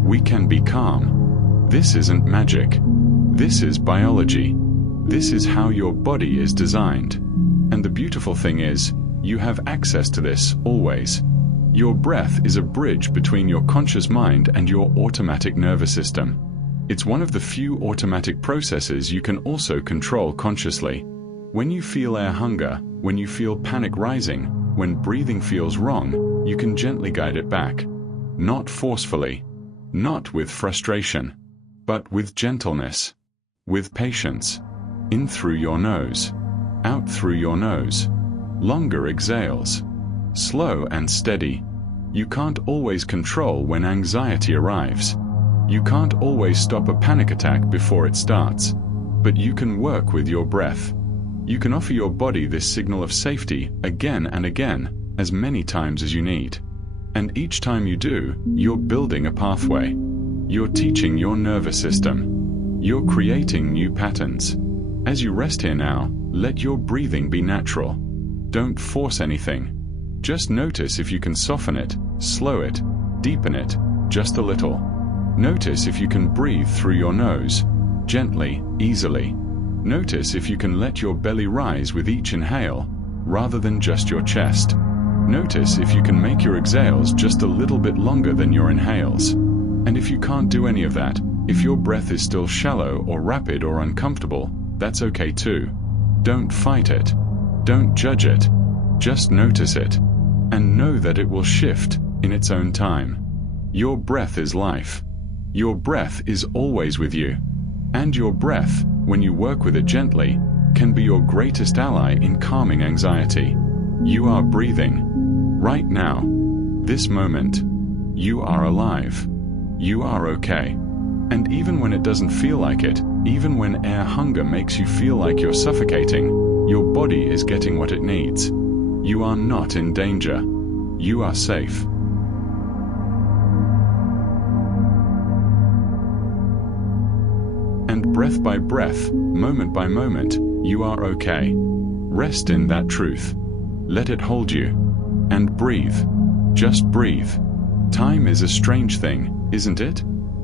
We can be calm. This isn't magic. This is biology. This is how your body is designed. And the beautiful thing is, you have access to this always. Your breath is a bridge between your conscious mind and your automatic nervous system. It's one of the few automatic processes you can also control consciously. When you feel air hunger, when you feel panic rising, when breathing feels wrong, you can gently guide it back. Not forcefully, not with frustration, but with gentleness, with patience. In through your nose, out through your nose. Longer exhales. Slow and steady. You can't always control when anxiety arrives. You can't always stop a panic attack before it starts. But you can work with your breath. You can offer your body this signal of safety again and again, as many times as you need. And each time you do, you're building a pathway. You're teaching your nervous system. You're creating new patterns. As you rest here now, let your breathing be natural. Don't force anything. Just notice if you can soften it, slow it, deepen it, just a little. Notice if you can breathe through your nose, gently, easily. Notice if you can let your belly rise with each inhale, rather than just your chest. Notice if you can make your exhales just a little bit longer than your inhales. And if you can't do any of that, if your breath is still shallow or rapid or uncomfortable, that's okay too. Don't fight it. Don't judge it. Just notice it. And know that it will shift in its own time. Your breath is life. Your breath is always with you. And your breath, when you work with it gently, can be your greatest ally in calming anxiety. You are breathing. Right now. This moment. You are alive. You are okay. And even when it doesn't feel like it, even when air hunger makes you feel like you're suffocating, your body is getting what it needs. You are not in danger. You are safe. And breath by breath, moment by moment, you are okay. Rest in that truth. Let it hold you. And breathe. Just breathe. Time is a strange thing, isn't it?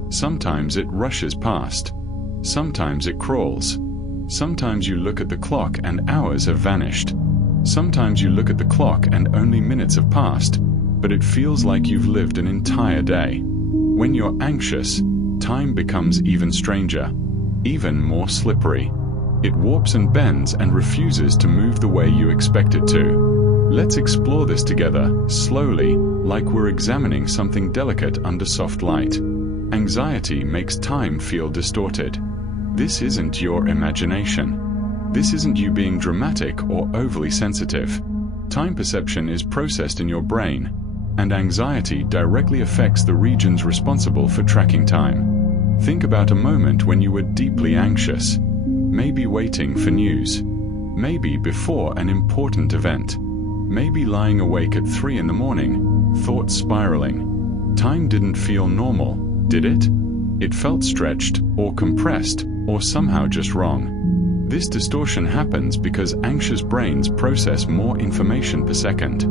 Sometimes it rushes past. Sometimes it crawls. Sometimes you look at the clock and hours have vanished. Sometimes you look at the clock and only minutes have passed, but it feels like you've lived an entire day. When you're anxious, time becomes even stranger, even more slippery. It warps and bends and refuses to move the way you expect it to. Let's explore this together, slowly, like we're examining something delicate under soft light. Anxiety makes time feel distorted. This isn't your imagination. This isn't you being dramatic or overly sensitive. Time perception is processed in your brain, and anxiety directly affects the regions responsible for tracking time. Think about a moment when you were deeply anxious. Maybe waiting for news. Maybe before an important event. Maybe lying awake at 3 in the morning, thoughts spiraling. Time didn't feel normal, did it? It felt stretched, or compressed, or somehow just wrong. This distortion happens because anxious brains process more information per second.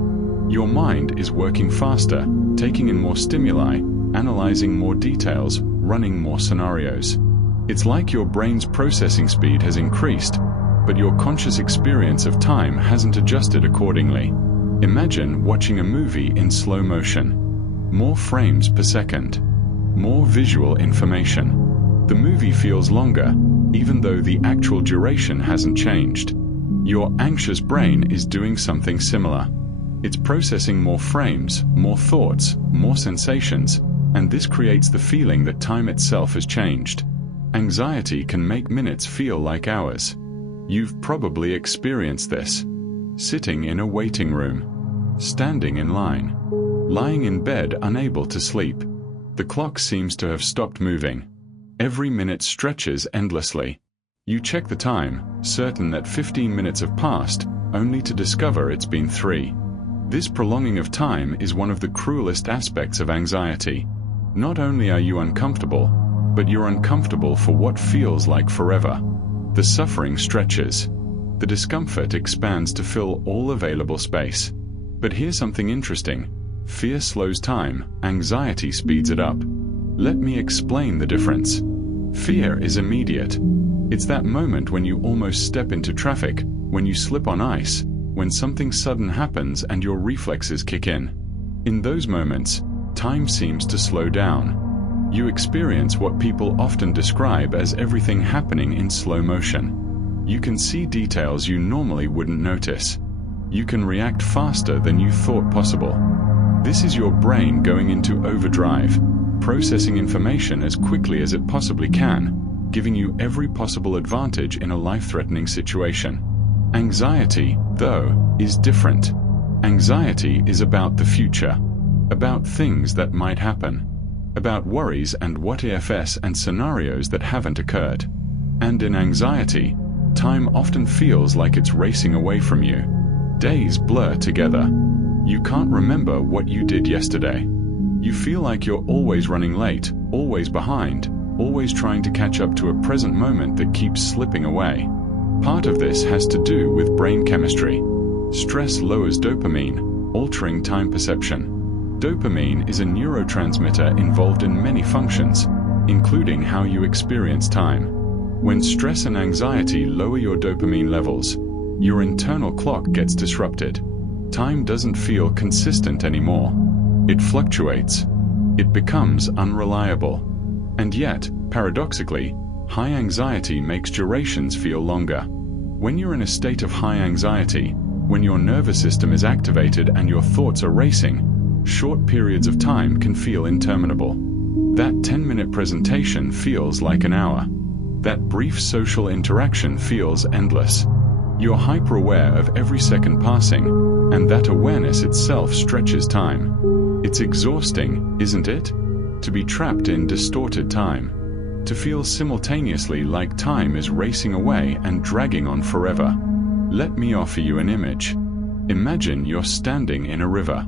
Your mind is working faster, taking in more stimuli, analyzing more details, running more scenarios. It's like your brain's processing speed has increased, but your conscious experience of time hasn't adjusted accordingly. Imagine watching a movie in slow motion. More frames per second. More visual information. The movie feels longer, even though the actual duration hasn't changed. Your anxious brain is doing something similar. It's processing more frames, more thoughts, more sensations, and this creates the feeling that time itself has changed. Anxiety can make minutes feel like hours. You've probably experienced this. Sitting in a waiting room. Standing in line. Lying in bed unable to sleep. The clock seems to have stopped moving. Every minute stretches endlessly. You check the time, certain that 15 minutes have passed, only to discover it's been 3. This prolonging of time is one of the cruelest aspects of anxiety. Not only are you uncomfortable, but you're uncomfortable for what feels like forever. The suffering stretches. The discomfort expands to fill all available space. But here's something interesting. Fear slows time, anxiety speeds it up. Let me explain the difference. Fear is immediate. It's that moment when you almost step into traffic, when you slip on ice, when something sudden happens and your reflexes kick in. In those moments, time seems to slow down. You experience what people often describe as everything happening in slow motion. You can see details you normally wouldn't notice. You can react faster than you thought possible. This is your brain going into overdrive, processing information as quickly as it possibly can, giving you every possible advantage in a life-threatening situation. Anxiety, though, is different. Anxiety is about the future, about things that might happen, about worries and what-ifs and scenarios that haven't occurred. And in anxiety, time often feels like it's racing away from you. Days blur together. You can't remember what you did yesterday. You feel like you're always running late, always behind, always trying to catch up to a present moment that keeps slipping away. Part of this has to do with brain chemistry. Stress lowers dopamine, altering time perception. Dopamine is a neurotransmitter involved in many functions, including how you experience time. When stress and anxiety lower your dopamine levels, your internal clock gets disrupted. Time doesn't feel consistent anymore. It fluctuates. It becomes unreliable. And yet, paradoxically, high anxiety makes durations feel longer. When you're in a state of high anxiety, when your nervous system is activated and your thoughts are racing, short periods of time can feel interminable. That 10-minute presentation feels like an hour. That brief social interaction feels endless. You're hyper-aware of every second passing, and that awareness itself stretches time. It's exhausting, isn't it? To be trapped in distorted time. To feel simultaneously like time is racing away and dragging on forever. Let me offer you an image. Imagine you're standing in a river.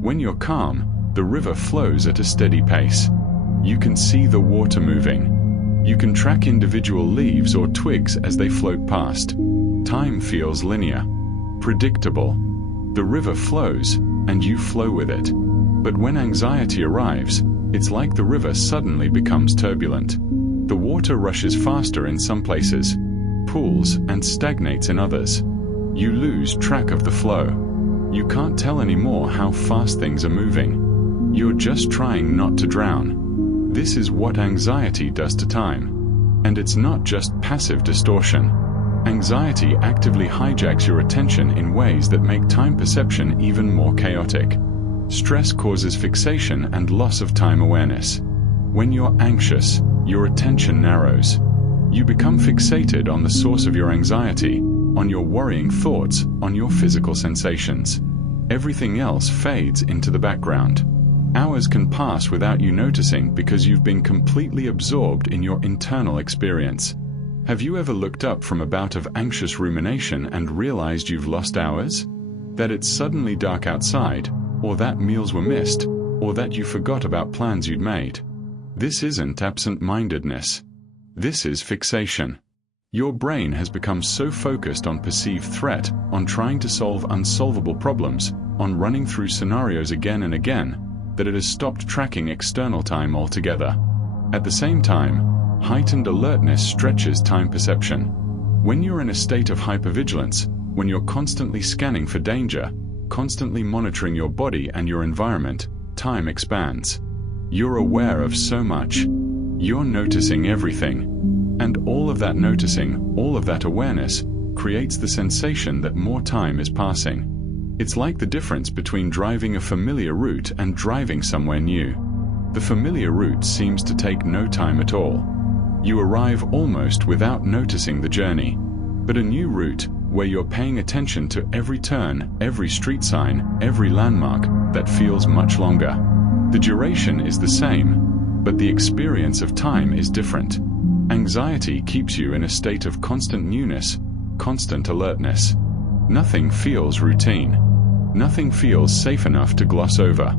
When you're calm, the river flows at a steady pace. You can see the water moving. You can track individual leaves or twigs as they float past. Time feels linear, predictable. The river flows, and you flow with it. But when anxiety arrives, it's like the river suddenly becomes turbulent. The water rushes faster in some places, pools, and stagnates in others. You lose track of the flow. You can't tell anymore how fast things are moving. You're just trying not to drown. This is what anxiety does to time. And it's not just passive distortion. Anxiety actively hijacks your attention in ways that make time perception even more chaotic. Stress causes fixation and loss of time awareness. When you're anxious, your attention narrows. You become fixated on the source of your anxiety, on your worrying thoughts, on your physical sensations. Everything else fades into the background. Hours can pass without you noticing because you've been completely absorbed in your internal experience. Have you ever looked up from a bout of anxious rumination and realized you've lost hours? That it's suddenly dark outside, or that meals were missed, or that you forgot about plans you'd made? This isn't absent-mindedness. This is fixation. Your brain has become so focused on perceived threat, on trying to solve unsolvable problems, on running through scenarios again and again, that it has stopped tracking external time altogether. At the same time, heightened alertness stretches time perception. When you're in a state of hypervigilance, when you're constantly scanning for danger, constantly monitoring your body and your environment, time expands. You're aware of so much. You're noticing everything. And all of that noticing, all of that awareness, creates the sensation that more time is passing. It's like the difference between driving a familiar route and driving somewhere new. The familiar route seems to take no time at all. You arrive almost without noticing the journey. But a new route, where you're paying attention to every turn, every street sign, every landmark, that feels much longer. The duration is the same, but the experience of time is different. Anxiety keeps you in a state of constant newness, constant alertness. Nothing feels routine. Nothing feels safe enough to gloss over.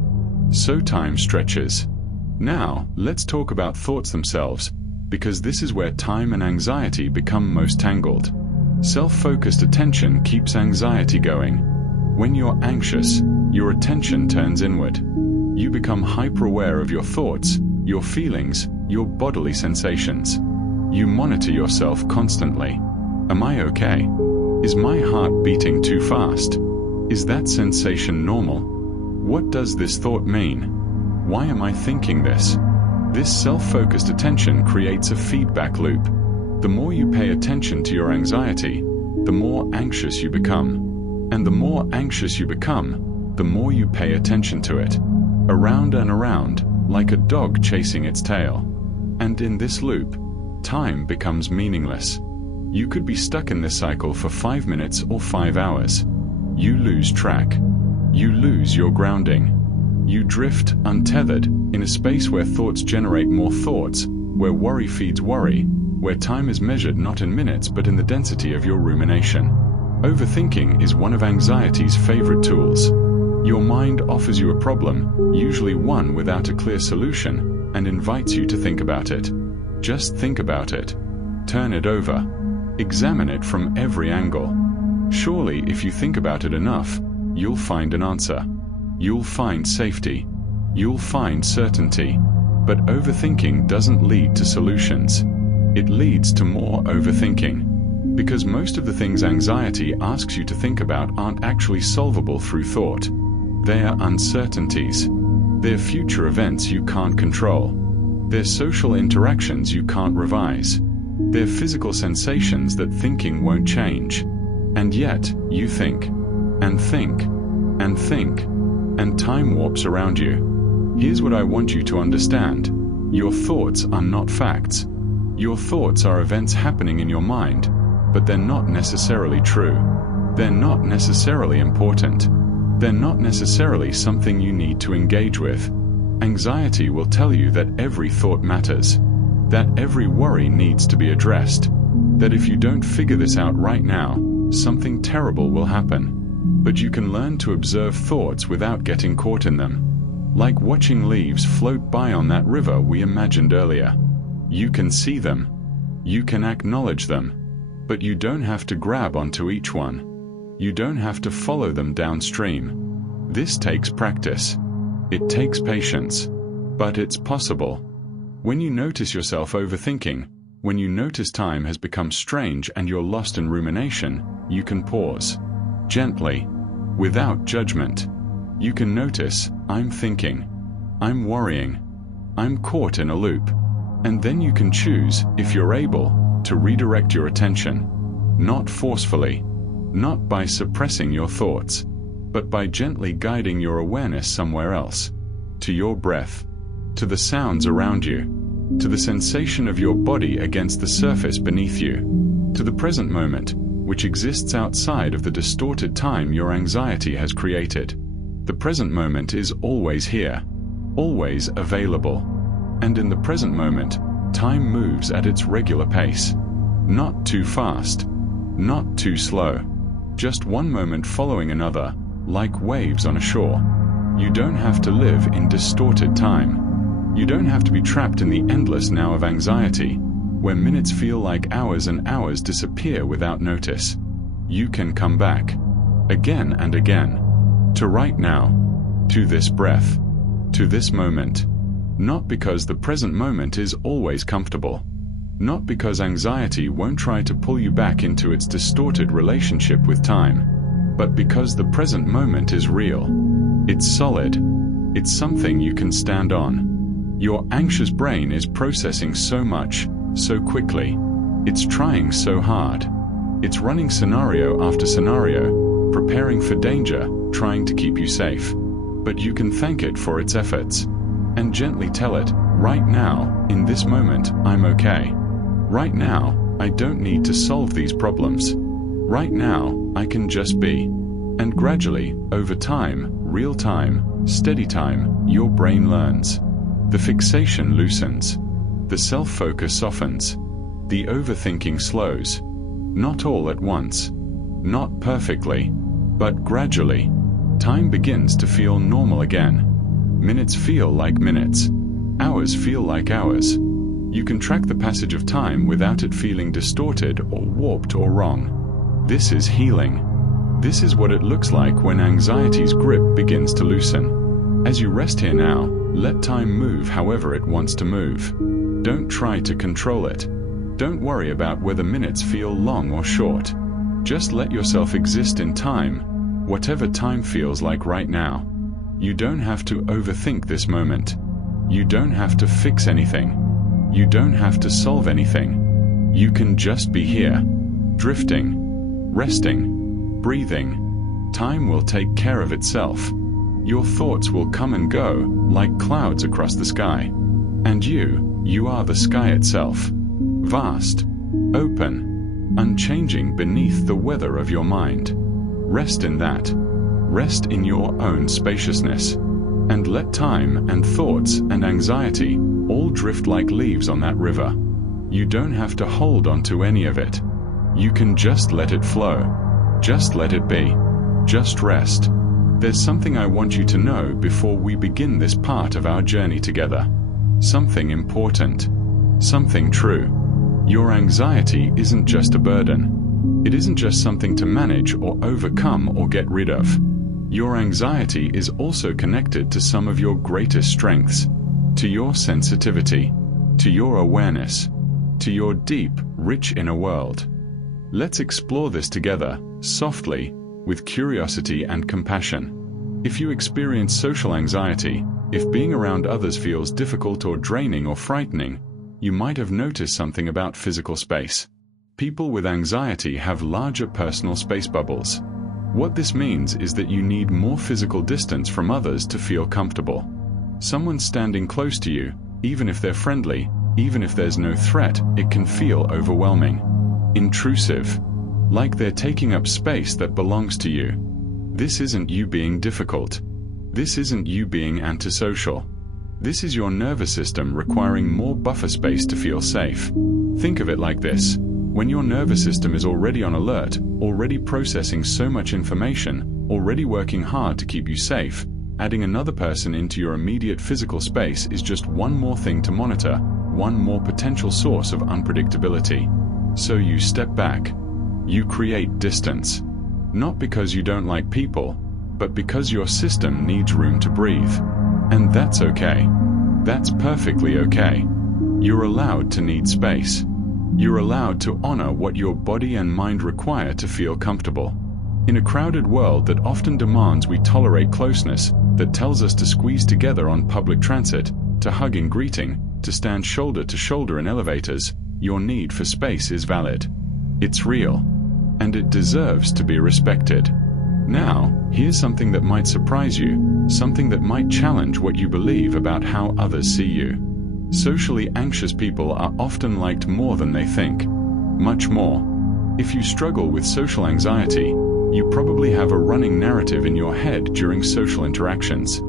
So time stretches. Now, let's talk about thoughts themselves, because this is where time and anxiety become most tangled. Self-focused attention keeps anxiety going. When you're anxious, your attention turns inward. You become hyper-aware of your thoughts, your feelings, your bodily sensations. You monitor yourself constantly. Am I okay? Is my heart beating too fast? Is that sensation normal? What does this thought mean? Why am I thinking this? This self-focused attention creates a feedback loop. The more you pay attention to your anxiety, the more anxious you become. And the more anxious you become, the more you pay attention to it. Around and around, like a dog chasing its tail. And in this loop, time becomes meaningless. You could be stuck in this cycle for 5 minutes or 5 hours. You lose track. You lose your grounding. You drift, untethered, in a space where thoughts generate more thoughts, where worry feeds worry, where time is measured not in minutes but in the density of your rumination. Overthinking is one of anxiety's favorite tools. Your mind offers you a problem, usually one without a clear solution, and invites you to think about it. Just think about it. Turn it over. Examine it from every angle. Surely, if you think about it enough, you'll find an answer. You'll find safety. You'll find certainty. But overthinking doesn't lead to solutions. It leads to more overthinking. Because most of the things anxiety asks you to think about aren't actually solvable through thought. They are uncertainties. They're future events you can't control. They're social interactions you can't revise. They're physical sensations that thinking won't change. And yet, you think, and think, and think, and time warps around you. Here's what I want you to understand. Your thoughts are not facts. Your thoughts are events happening in your mind, but they're not necessarily true. They're not necessarily important. They're not necessarily something you need to engage with. Anxiety will tell you that every thought matters, that every worry needs to be addressed, that if you don't figure this out right now, something terrible will happen. But you can learn to observe thoughts without getting caught in them. Like watching leaves float by on that river we imagined earlier. You can see them. You can acknowledge them. But you don't have to grab onto each one. You don't have to follow them downstream. This takes practice. It takes patience. But it's possible. When you notice yourself overthinking, when you notice time has become strange and you're lost in rumination, you can pause. Gently. Without judgment. You can notice, I'm thinking. I'm worrying. I'm caught in a loop. And then you can choose, if you're able, to redirect your attention. Not forcefully. Not by suppressing your thoughts, but by gently guiding your awareness somewhere else. To your breath. To the sounds around you. To the sensation of your body against the surface beneath you. To the present moment, which exists outside of the distorted time your anxiety has created. The present moment is always here. Always available. And in the present moment, time moves at its regular pace. Not too fast. Not too slow. Just one moment following another, like waves on a shore. You don't have to live in distorted time. You don't have to be trapped in the endless now of anxiety, where minutes feel like hours and hours disappear without notice. You can come back. Again and again. To right now. To this breath. To this moment. Not because the present moment is always comfortable. Not because anxiety won't try to pull you back into its distorted relationship with time, but because the present moment is real. It's solid. It's something you can stand on. Your anxious brain is processing so much, so quickly. It's trying so hard. It's running scenario after scenario, preparing for danger, trying to keep you safe. But you can thank it for its efforts. And gently tell it, right now, in this moment, I'm okay. Right now, I don't need to solve these problems. Right now, I can just be. And gradually, over time, real time, steady time, your brain learns. The fixation loosens. The self-focus softens. The overthinking slows. Not all at once. Not perfectly. But gradually. Time begins to feel normal again. Minutes feel like minutes. Hours feel like hours. You can track the passage of time without it feeling distorted or warped or wrong. This is healing. This is what it looks like when anxiety's grip begins to loosen. As you rest here now, let time move however it wants to move. Don't try to control it. Don't worry about whether minutes feel long or short. Just let yourself exist in time, whatever time feels like right now. You don't have to overthink this moment. You don't have to fix anything. You don't have to solve anything. You can just be here, drifting, resting, breathing. Time will take care of itself. Your thoughts will come and go, like clouds across the sky. And you are the sky itself. Vast, open, unchanging beneath the weather of your mind. Rest in that. Rest in your own spaciousness. And let time and thoughts and anxiety all drift like leaves on that river. You don't have to hold on to any of it. You can just let it flow. Just let it be. Just rest. There's something I want you to know before we begin this part of our journey together. Something important. Something true. Your anxiety isn't just a burden. It isn't just something to manage or overcome or get rid of. Your anxiety is also connected to some of your greatest strengths, to your sensitivity, to your awareness, to your deep, rich inner world. Let's explore this together, softly, with curiosity and compassion. If you experience social anxiety, if being around others feels difficult or draining or frightening, you might have noticed something about physical space. People with anxiety have larger personal space bubbles. What this means is that you need more physical distance from others to feel comfortable. Someone standing close to you, even if they're friendly, even if there's no threat, it can feel overwhelming. Intrusive. Like they're taking up space that belongs to you. This isn't you being difficult. This isn't you being antisocial. This is your nervous system requiring more buffer space to feel safe. Think of it like this. When your nervous system is already on alert, already processing so much information, already working hard to keep you safe, adding another person into your immediate physical space is just one more thing to monitor, one more potential source of unpredictability. So you step back. You create distance. Not because you don't like people, but because your system needs room to breathe. And that's okay. That's perfectly okay. You're allowed to need space. You're allowed to honor what your body and mind require to feel comfortable. In a crowded world that often demands we tolerate closeness, that tells us to squeeze together on public transit, to hug in greeting, to stand shoulder to shoulder in elevators, your need for space is valid. It's real. And it deserves to be respected. Now, here's something that might surprise you, something that might challenge what you believe about how others see you. Socially anxious people are often liked more than they think. Much more. If you struggle with social anxiety, you probably have a running narrative in your head during social interactions.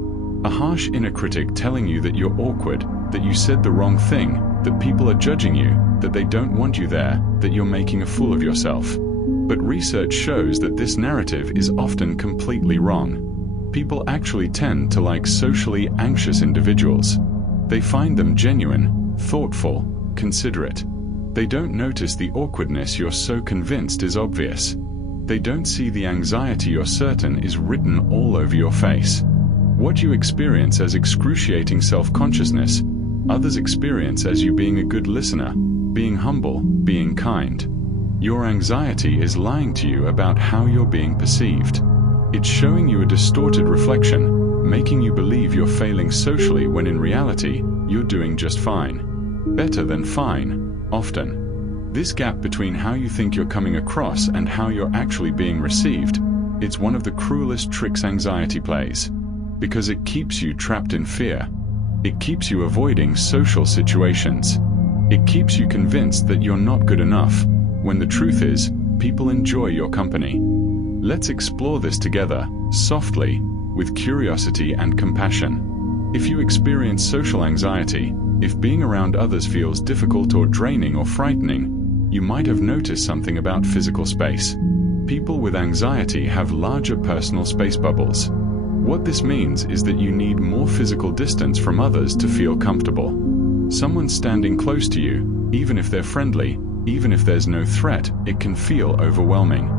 A harsh inner critic telling you that you're awkward, that you said the wrong thing, that people are judging you, that they don't want you there, that you're making a fool of yourself. But research shows that this narrative is often completely wrong. People actually tend to like socially anxious individuals. They find them genuine, thoughtful, considerate. They don't notice the awkwardness you're so convinced is obvious. They don't see the anxiety you're certain is written all over your face. What you experience as excruciating self-consciousness, others experience as you being a good listener, being humble, being kind. Your anxiety is lying to you about how you're being perceived. It's showing you a distorted reflection, making you believe you're failing socially when in reality, you're doing just fine. Better than fine, often. This gap between how you think you're coming across and how you're actually being received, it's one of the cruelest tricks anxiety plays. Because it keeps you trapped in fear. It keeps you avoiding social situations. It keeps you convinced that you're not good enough, when the truth is, people enjoy your company. Let's explore this together, softly, with curiosity and compassion. If you experience social anxiety, if being around others feels difficult or draining or frightening, you might have noticed something about physical space. People with anxiety have larger personal space bubbles. What this means is that you need more physical distance from others to feel comfortable. Someone standing close to you, even if they're friendly, even if there's no threat, it can feel overwhelming.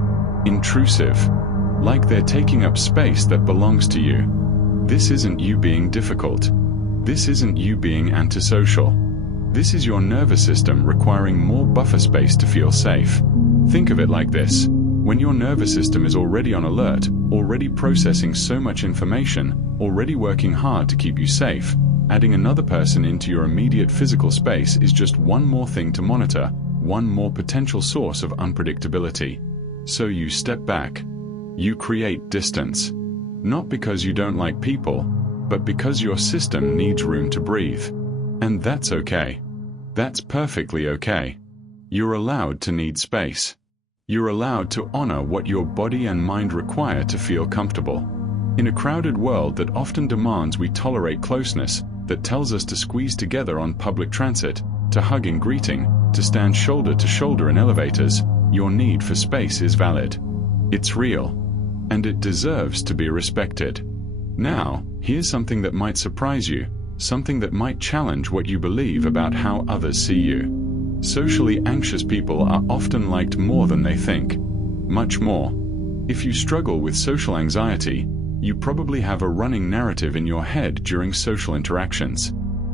Intrusive. Like they're taking up space that belongs to you. This isn't you being difficult. This isn't you being antisocial. This is your nervous system requiring more buffer space to feel safe. Think of it like this. When your nervous system is already on alert, already processing so much information, already working hard to keep you safe, adding another person into your immediate physical space is just one more thing to monitor, one more potential source of unpredictability. So you step back. You create distance. Not because you don't like people, but because your system needs room to breathe. And that's okay. That's perfectly okay. You're allowed to need space. You're allowed to honor what your body and mind require to feel comfortable. In a crowded world that often demands we tolerate closeness, that tells us to squeeze together on public transit, to hug in greeting, to stand shoulder to shoulder in elevators, your need for space is valid. It's real. And it deserves to be respected. Now, here's something that might surprise you, something that might challenge what you believe about how others see you. Socially anxious people are often liked more than they think. Much more. If you struggle with social anxiety, you probably have a running narrative in your head during social interactions.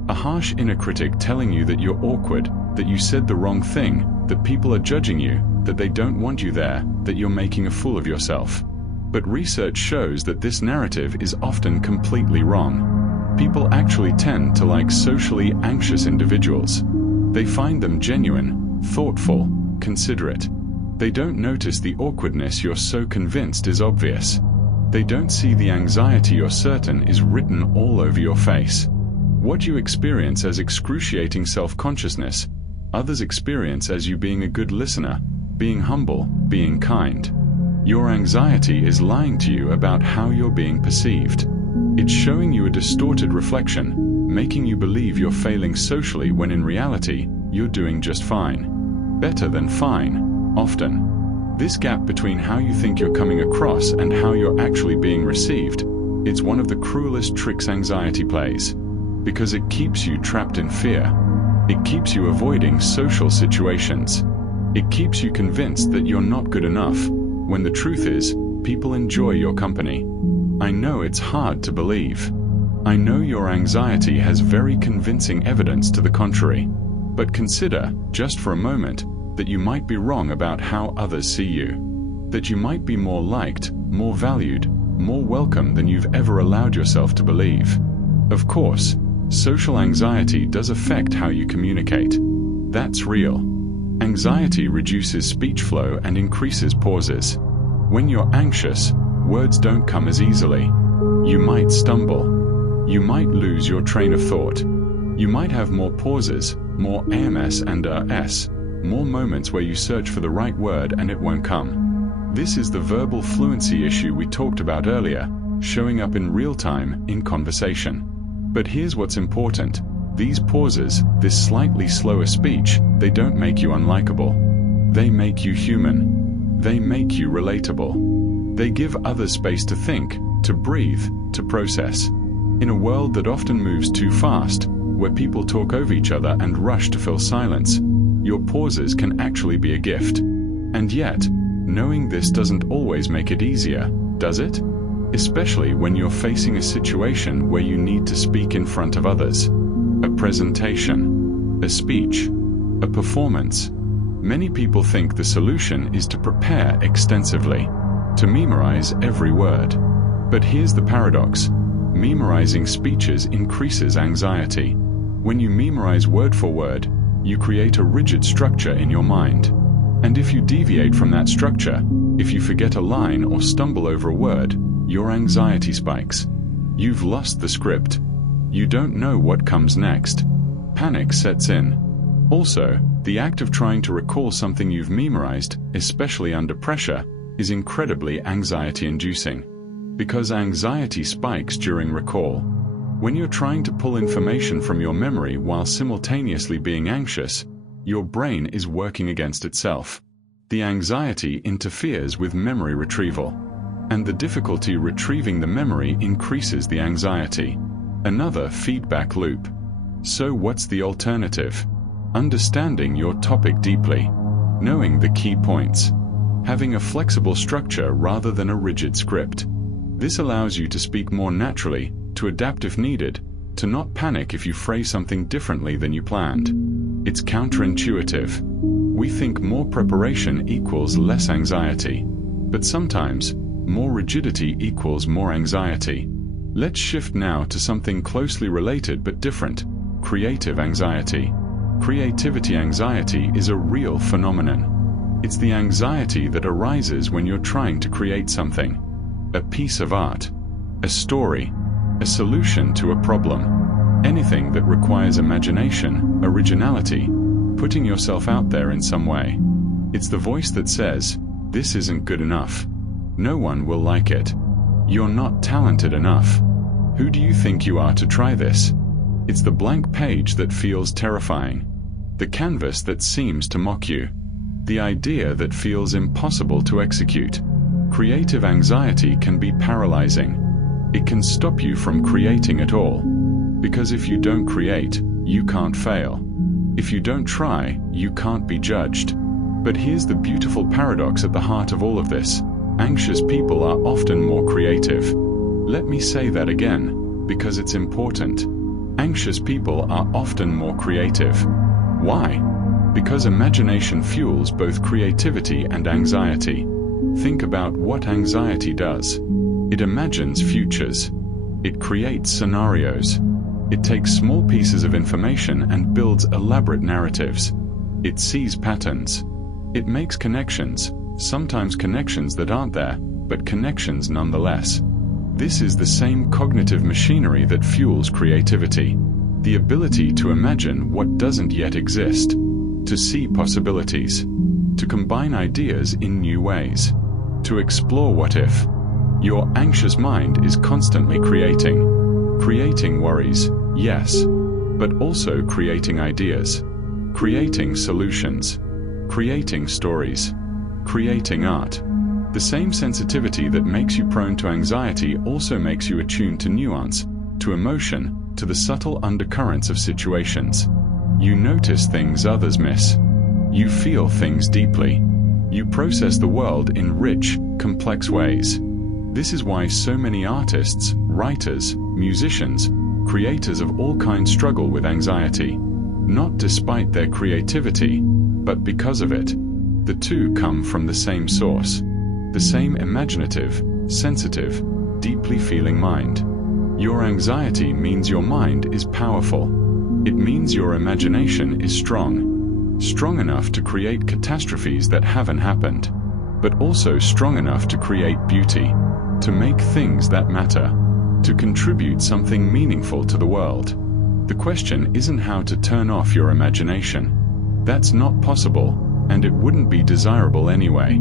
A harsh inner critic telling you that you're awkward, that you said the wrong thing, that people are judging you, that they don't want you there, that you're making a fool of yourself. But research shows that this narrative is often completely wrong. People actually tend to like socially anxious individuals. They find them genuine, thoughtful, considerate. They don't notice the awkwardness you're so convinced is obvious. They don't see the anxiety you're certain is written all over your face. What you experience as excruciating self-consciousness, others experience as you being a good listener, being humble, being kind. Your anxiety is lying to you about how you're being perceived. It's showing you a distorted reflection, making you believe you're failing socially when in reality, you're doing just fine. Better than fine, often. This gap between how you think you're coming across and how you're actually being received, it's one of the cruelest tricks anxiety plays. Because it keeps you trapped in fear. It keeps you avoiding social situations. It keeps you convinced that you're not good enough, when the truth is, people enjoy your company. I know it's hard to believe. I know your anxiety has very convincing evidence to the contrary. But consider, just for a moment, that you might be wrong about how others see you. That you might be more liked, more valued, more welcome than you've ever allowed yourself to believe. Of course, social anxiety does affect how you communicate. That's real. Anxiety reduces speech flow and increases pauses. When you're anxious, words don't come as easily. You might stumble. You might lose your train of thought. You might have more pauses, more AMS and S, more moments where you search for the right word and it won't come. This is the verbal fluency issue we talked about earlier, showing up in real time in conversation. But here's what's important. These pauses, this slightly slower speech, they don't make you unlikable. They make you human. They make you relatable. They give others space to think, to breathe, to process. In a world that often moves too fast, where people talk over each other and rush to fill silence, your pauses can actually be a gift. And yet, knowing this doesn't always make it easier, does it? Especially when you're facing a situation where you need to speak in front of others. A presentation, a speech, a performance. Many people think the solution is to prepare extensively, to memorize every word. But here's the paradox. Memorizing speeches increases anxiety. When you memorize word for word, you create a rigid structure in your mind. And if you deviate from that structure, if you forget a line or stumble over a word, your anxiety spikes. You've lost the script. You don't know what comes next. Panic sets in. Also, the act of trying to recall something you've memorized, especially under pressure, is incredibly anxiety-inducing. Because anxiety spikes during recall. When you're trying to pull information from your memory while simultaneously being anxious, your brain is working against itself. The anxiety interferes with memory retrieval. And the difficulty retrieving the memory increases the anxiety. Another feedback loop. So what's the alternative? Understanding your topic deeply. Knowing the key points. Having a flexible structure rather than a rigid script. This allows you to speak more naturally, to adapt if needed, to not panic if you phrase something differently than you planned. It's counterintuitive. We think more preparation equals less anxiety. But sometimes, more rigidity equals more anxiety. Let's shift now to something closely related but different. Creative anxiety. Creativity anxiety is a real phenomenon. It's the anxiety that arises when you're trying to create something. A piece of art. A story. A solution to a problem. Anything that requires imagination, originality, putting yourself out there in some way. It's the voice that says, "This isn't good enough. No one will like it. You're not talented enough. Who do you think you are to try this?" It's the blank page that feels terrifying. The canvas that seems to mock you. The idea that feels impossible to execute. Creative anxiety can be paralyzing. It can stop you from creating at all. Because if you don't create, you can't fail. If you don't try, you can't be judged. But here's the beautiful paradox at the heart of all of this. Anxious people are often more creative. Let me say that again, because it's important. Anxious people are often more creative. Why? Because imagination fuels both creativity and anxiety. Think about what anxiety does. It imagines futures. It creates scenarios. It takes small pieces of information and builds elaborate narratives. It sees patterns. It makes connections, sometimes connections that aren't there, but connections nonetheless. This is the same cognitive machinery that fuels creativity. The ability to imagine what doesn't yet exist. To see possibilities. To combine ideas in new ways. To explore what if. Your anxious mind is constantly creating. Creating worries, yes, but also creating ideas. Creating solutions. Creating stories. Creating art. The same sensitivity that makes you prone to anxiety also makes you attuned to nuance, to emotion, to the subtle undercurrents of situations. You notice things others miss. You feel things deeply. You process the world in rich, complex ways. This is why so many artists, writers, musicians, creators of all kinds struggle with anxiety. Not despite their creativity, but because of it. The two come from the same source. The same imaginative, sensitive, deeply feeling mind. Your anxiety means your mind is powerful. It means your imagination is strong. Strong enough to create catastrophes that haven't happened, but also strong enough to create beauty, to make things that matter, to contribute something meaningful to the world. The question isn't how to turn off your imagination. That's not possible, and it wouldn't be desirable anyway.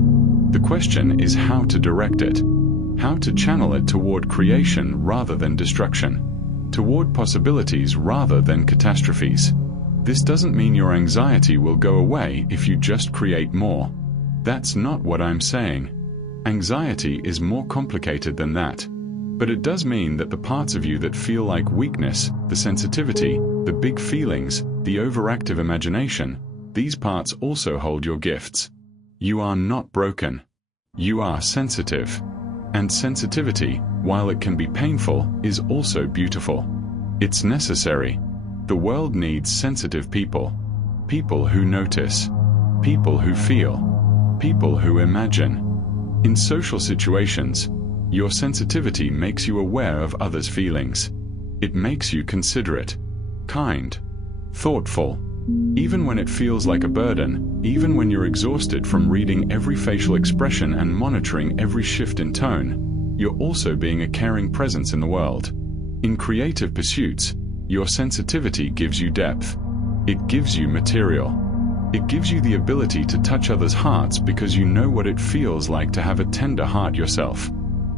The question is how to direct it, how to channel it toward creation rather than destruction, toward possibilities rather than catastrophes. This doesn't mean your anxiety will go away if you just create more. That's not what I'm saying. Anxiety is more complicated than that. But it does mean that the parts of you that feel like weakness, the sensitivity, the big feelings, the overactive imagination, these parts also hold your gifts. You are not broken. You are sensitive. And sensitivity, while it can be painful, is also beautiful. It's necessary. The world needs sensitive people. People who notice. People who feel. People who imagine. In social situations, your sensitivity makes you aware of others' feelings. It makes you considerate, kind, thoughtful. Even when it feels like a burden, even when you're exhausted from reading every facial expression and monitoring every shift in tone, you're also being a caring presence in the world. In creative pursuits, your sensitivity gives you depth. It gives you material. It gives you the ability to touch others' hearts because you know what it feels like to have a tender heart yourself.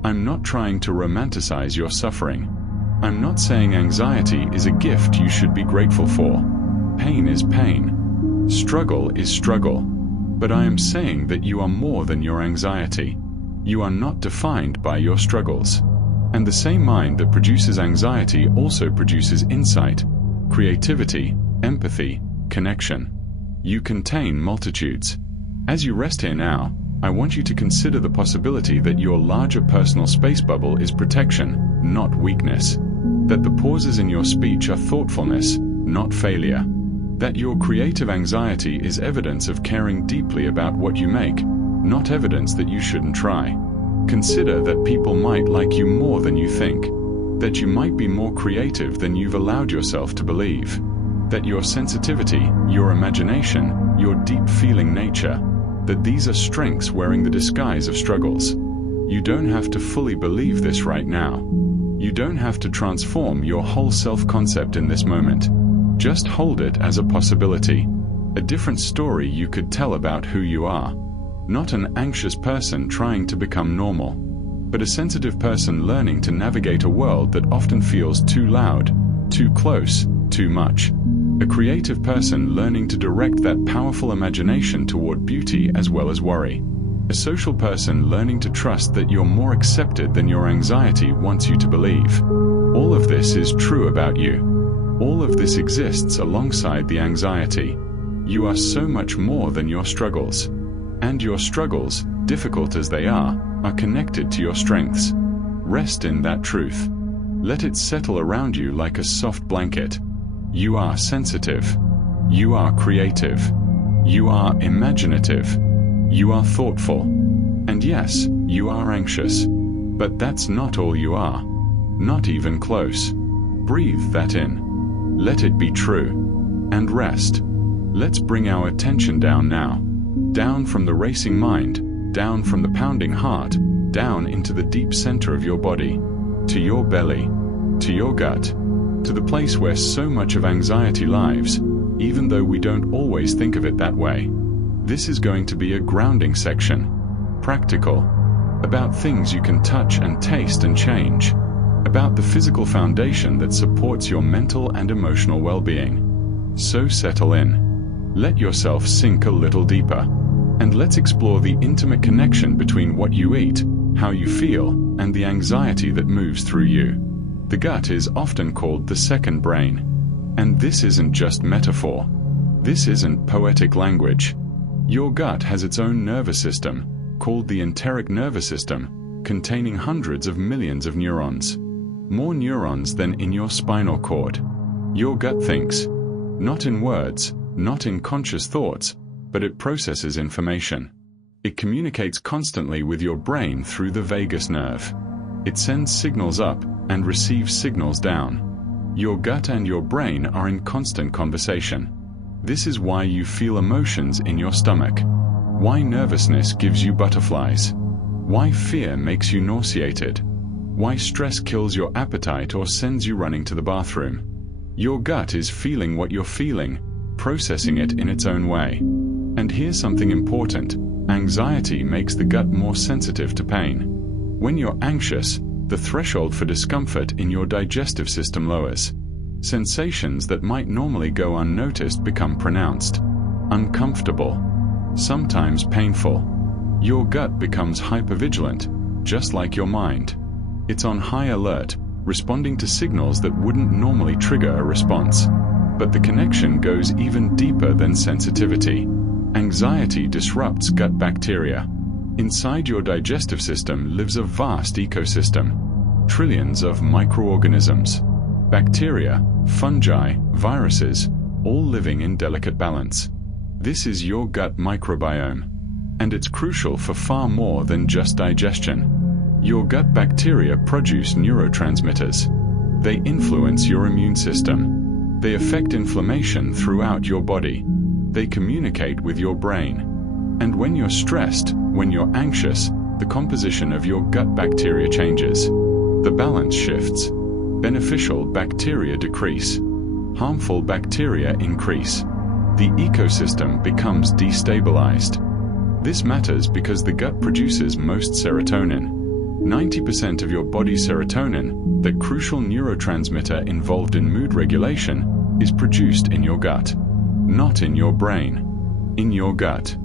I'm not trying to romanticize your suffering. I'm not saying anxiety is a gift you should be grateful for. Pain is pain. Struggle is struggle. But I am saying that you are more than your anxiety. You are not defined by your struggles. And the same mind that produces anxiety also produces insight, creativity, empathy, connection. You contain multitudes. As you rest here now, I want you to consider the possibility that your larger personal space bubble is protection, not weakness. That the pauses in your speech are thoughtfulness, not failure. That your creative anxiety is evidence of caring deeply about what you make, not evidence that you shouldn't try. Consider that people might like you more than you think. That you might be more creative than you've allowed yourself to believe. That your sensitivity, your imagination, your deep feeling nature, that these are strengths wearing the disguise of struggles. You don't have to fully believe this right now. You don't have to transform your whole self-concept in this moment. Just hold it as a possibility, a different story you could tell about who you are. Not an anxious person trying to become normal, but a sensitive person learning to navigate a world that often feels too loud, too close, too much. A creative person learning to direct that powerful imagination toward beauty as well as worry. A social person learning to trust that you're more accepted than your anxiety wants you to believe. All of this is true about you. All of this exists alongside the anxiety. You are so much more than your struggles. And your struggles, difficult as they are connected to your strengths. Rest in that truth. Let it settle around you like a soft blanket. You are sensitive. You are creative. You are imaginative. You are thoughtful. And yes, you are anxious. But that's not all you are. Not even close. Breathe that in. Let it be true. And rest. Let's bring our attention down now. Down from the racing mind, down from the pounding heart, down into the deep center of your body, to your belly, to your gut, to the place where so much of anxiety lives, even though we don't always think of it that way. This is going to be a grounding section. Practical. About things you can touch and taste and change. About the physical foundation that supports your mental and emotional well-being. So settle in. Let yourself sink a little deeper. And let's explore the intimate connection between what you eat, how you feel, and the anxiety that moves through you. The gut is often called the second brain. And this isn't just metaphor. This isn't poetic language. Your gut has its own nervous system, called the enteric nervous system, containing hundreds of millions of neurons. More neurons than in your spinal cord. Your gut thinks. Not in words, not in conscious thoughts, but it processes information. It communicates constantly with your brain through the vagus nerve. It sends signals up and receives signals down. Your gut and your brain are in constant conversation. This is why you feel emotions in your stomach. Why nervousness gives you butterflies. Why fear makes you nauseated. Why stress kills your appetite or sends you running to the bathroom. Your gut is feeling what you're feeling, processing it in its own way. And here's something important. Anxiety makes the gut more sensitive to pain. When you're anxious, the threshold for discomfort in your digestive system lowers. Sensations that might normally go unnoticed become pronounced. Uncomfortable. Sometimes painful. Your gut becomes hypervigilant, just like your mind. It's on high alert, responding to signals that wouldn't normally trigger a response. But the connection goes even deeper than sensitivity. Anxiety disrupts gut bacteria. Inside your digestive system lives a vast ecosystem. Trillions of microorganisms. Bacteria, fungi, viruses, all living in delicate balance. This is your gut microbiome. And it's crucial for far more than just digestion. Your gut bacteria produce neurotransmitters. They influence your immune system. They affect inflammation throughout your body. They communicate with your brain. And when you're stressed, when you're anxious, the composition of your gut bacteria changes. The balance shifts. Beneficial bacteria decrease. Harmful bacteria increase. The ecosystem becomes destabilized. This matters because the gut produces most serotonin. 90% of your body's serotonin, the crucial neurotransmitter involved in mood regulation, is produced in your gut. Not in your brain. In your gut.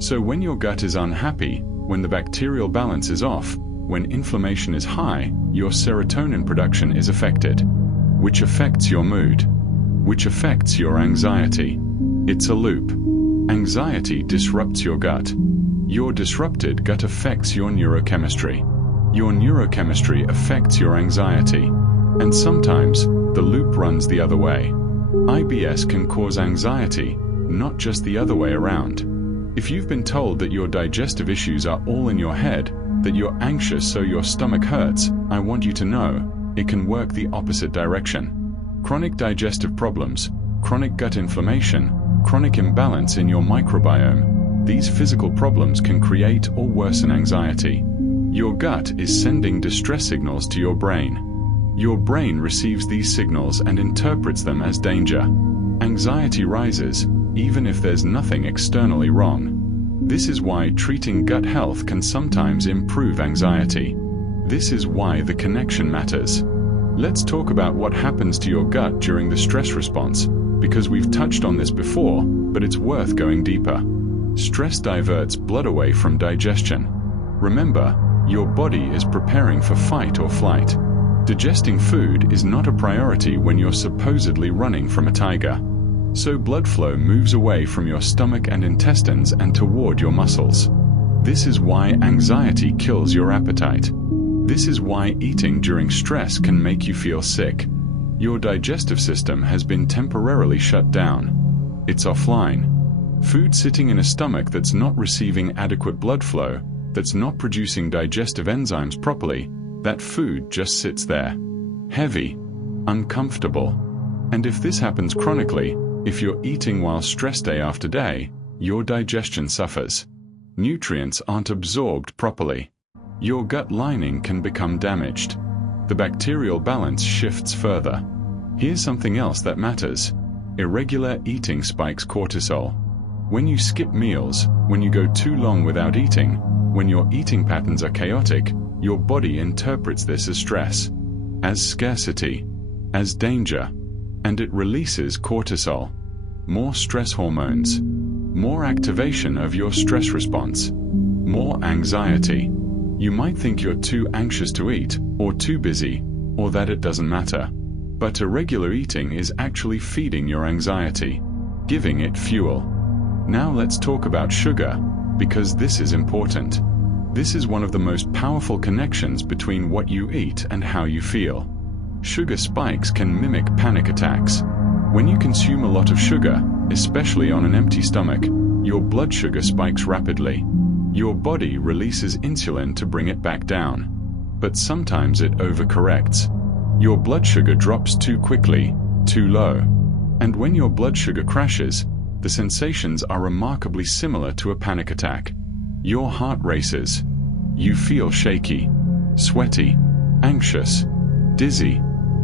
So when your gut is unhappy, when the bacterial balance is off, when inflammation is high, your serotonin production is affected, which affects your mood, which affects your anxiety. It's a loop. Anxiety disrupts your gut. Your disrupted gut affects your neurochemistry. Your neurochemistry affects your anxiety. And sometimes, the loop runs the other way. IBS can cause anxiety, not just the other way around. If you've been told that your digestive issues are all in your head, that you're anxious so your stomach hurts, I want you to know, it can work the opposite direction. Chronic digestive problems, chronic gut inflammation, chronic imbalance in your microbiome, these physical problems can create or worsen anxiety. Your gut is sending distress signals to your brain. Your brain receives these signals and interprets them as danger. Anxiety rises, even if there's nothing externally wrong. This is why treating gut health can sometimes improve anxiety. This is why the connection matters. Let's talk about what happens to your gut during the stress response, because we've touched on this before, but it's worth going deeper. Stress diverts blood away from digestion. Remember, your body is preparing for fight or flight. Digesting food is not a priority when you're supposedly running from a tiger. So blood flow moves away from your stomach and intestines and toward your muscles. This is why anxiety kills your appetite. This is why eating during stress can make you feel sick. Your digestive system has been temporarily shut down. It's offline. Food sitting in a stomach that's not receiving adequate blood flow, that's not producing digestive enzymes properly, that food just sits there. Heavy. Uncomfortable. And if this happens chronically, if you're eating while stressed day after day, your digestion suffers. Nutrients aren't absorbed properly. Your gut lining can become damaged. The bacterial balance shifts further. Here's something else that matters. Irregular eating spikes cortisol. When you skip meals, when you go too long without eating, when your eating patterns are chaotic, your body interprets this as stress, as scarcity, as danger, and it releases cortisol. More stress hormones, more activation of your stress response, more anxiety. You might think you're too anxious to eat, or too busy, or that it doesn't matter. But irregular eating is actually feeding your anxiety, giving it fuel. Now let's talk about sugar, because this is important. This is one of the most powerful connections between what you eat and how you feel. Sugar spikes can mimic panic attacks. When you consume a lot of sugar, especially on an empty stomach, your blood sugar spikes rapidly. Your body releases insulin to bring it back down. But sometimes it overcorrects. Your blood sugar drops too quickly, too low. And when your blood sugar crashes, the sensations are remarkably similar to a panic attack. Your heart races. You feel shaky, sweaty, anxious, dizzy.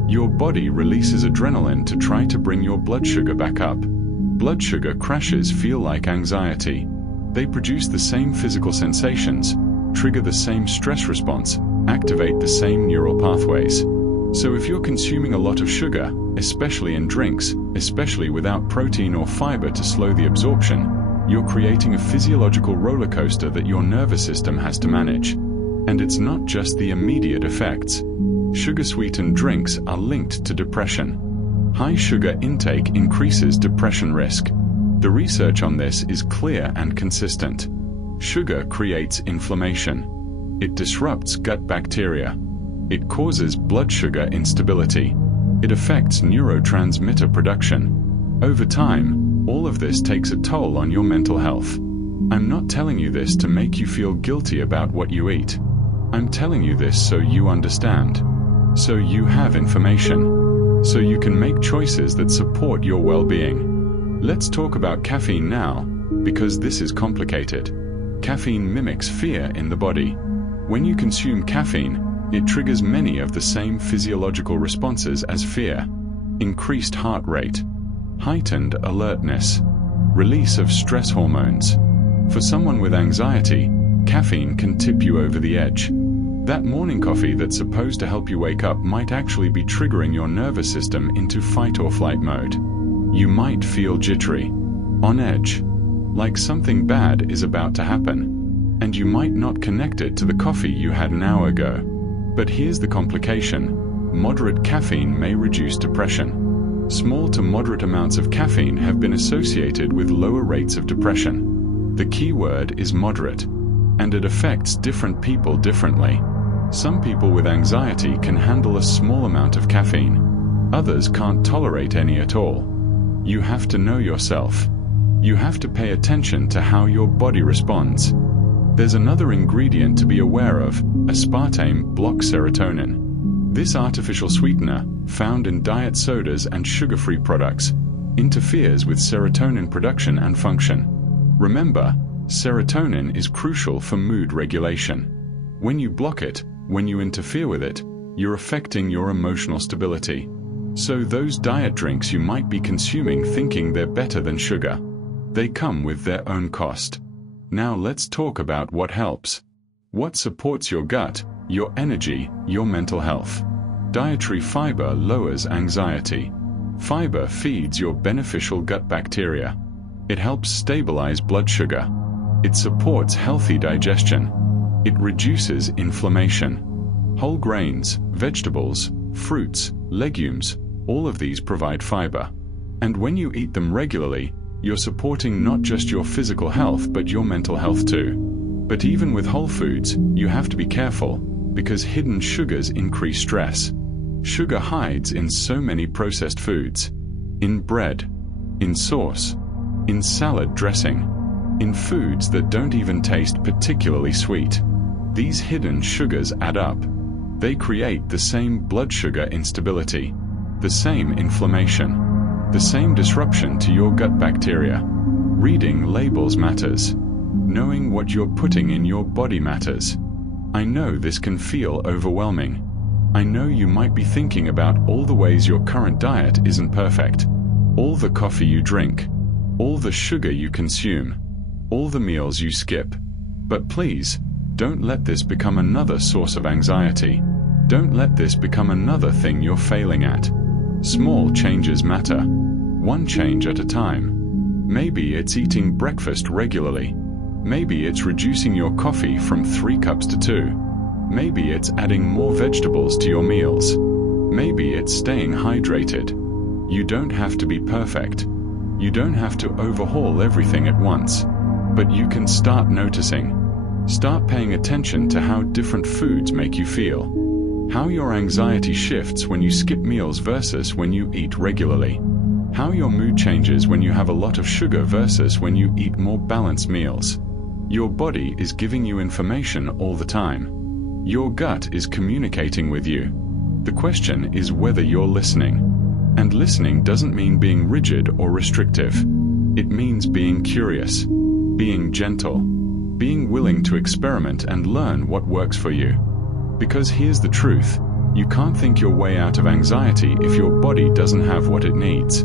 Your body releases adrenaline to try to bring your blood sugar back up. Blood sugar crashes feel like anxiety. They produce the same physical sensations, trigger the same stress response, activate the same neural pathways. So if you're consuming a lot of sugar, especially in drinks, especially without protein or fiber to slow the absorption, you're creating a physiological roller coaster that your nervous system has to manage. And it's not just the immediate effects. Sugar-sweetened drinks are linked to depression. High sugar intake increases depression risk. The research on this is clear and consistent. Sugar creates inflammation. It disrupts gut bacteria. It causes blood sugar instability. It affects neurotransmitter production. Over time, all of this takes a toll on your mental health. I'm not telling you this to make you feel guilty about what you eat. I'm telling you this so you understand. So you have information. So you can make choices that support your well-being. Let's talk about caffeine now, because this is complicated. Caffeine mimics fear in the body. When you consume caffeine, it triggers many of the same physiological responses as fear. Increased heart rate, heightened alertness, release of stress hormones. For someone with anxiety, caffeine can tip you over the edge. That morning coffee that's supposed to help you wake up might actually be triggering your nervous system into fight or flight mode. You might feel jittery, on edge, like something bad is about to happen, and you might not connect it to the coffee you had an hour ago. But here's the complication. Moderate caffeine may reduce depression. Small to moderate amounts of caffeine have been associated with lower rates of depression. The key word is moderate, and it affects different people differently. Some people with anxiety can handle a small amount of caffeine. Others can't tolerate any at all. You have to know yourself. You have to pay attention to how your body responds. There's another ingredient to be aware of. Aspartame blocks serotonin. This artificial sweetener, found in diet sodas and sugar-free products, interferes with serotonin production and function. Remember, serotonin is crucial for mood regulation. When you block it, when you interfere with it, you're affecting your emotional stability. So those diet drinks you might be consuming thinking they're better than sugar, they come with their own cost. Now let's talk about what helps. What supports your gut, your energy, your mental health? Dietary fiber lowers anxiety. Fiber feeds your beneficial gut bacteria. It helps stabilize blood sugar. It supports healthy digestion. It reduces inflammation. Whole grains, vegetables, fruits, legumes, all of these provide fiber. And when you eat them regularly, you're supporting not just your physical health but your mental health too. But even with whole foods, you have to be careful, because hidden sugars increase stress. Sugar hides in so many processed foods. In bread, in sauce, in salad dressing, in foods that don't even taste particularly sweet. These hidden sugars add up. They create the same blood sugar instability, the same inflammation, the same disruption to your gut bacteria. Reading labels matters. Knowing what you're putting in your body matters. I know this can feel overwhelming. I know you might be thinking about all the ways your current diet isn't perfect. All the coffee you drink. All the sugar you consume. All the meals you skip. But please, don't let this become another source of anxiety. Don't let this become another thing you're failing at. Small changes matter. One change at a time. Maybe it's eating breakfast regularly. Maybe it's reducing your coffee from 3 cups to 2. Maybe it's adding more vegetables to your meals. Maybe it's staying hydrated. You don't have to be perfect. You don't have to overhaul everything at once, but you can start noticing. Start paying attention to how different foods make you feel. How your anxiety shifts when you skip meals versus when you eat regularly. How your mood changes when you have a lot of sugar versus when you eat more balanced meals. Your body is giving you information all the time. Your gut is communicating with you. The question is whether you're listening. And listening doesn't mean being rigid or restrictive. It means being curious, being gentle, being willing to experiment and learn what works for you. Because here's the truth, you can't think your way out of anxiety if your body doesn't have what it needs.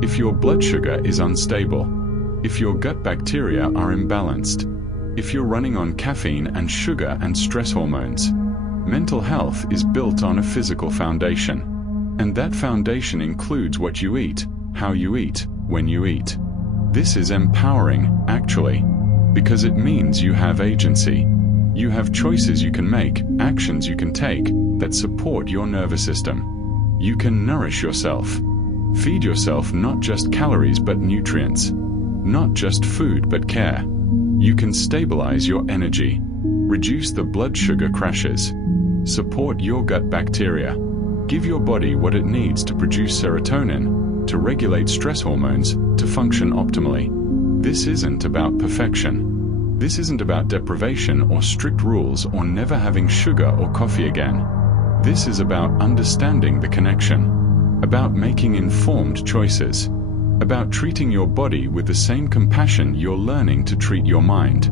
If your blood sugar is unstable, if your gut bacteria are imbalanced, if you're running on caffeine and sugar and stress hormones. Mental health is built on a physical foundation. And that foundation includes what you eat, how you eat, when you eat. This is empowering, actually, because it means you have agency. You have choices you can make, actions you can take, that support your nervous system. You can nourish yourself. Feed yourself not just calories but nutrients. Not just food but care. You can stabilize your energy. Reduce the blood sugar crashes. Support your gut bacteria. Give your body what it needs to produce serotonin, to regulate stress hormones, to function optimally. This isn't about perfection. This isn't about deprivation or strict rules or never having sugar or coffee again. This is about understanding the connection, about making informed choices, about treating your body with the same compassion you're learning to treat your mind.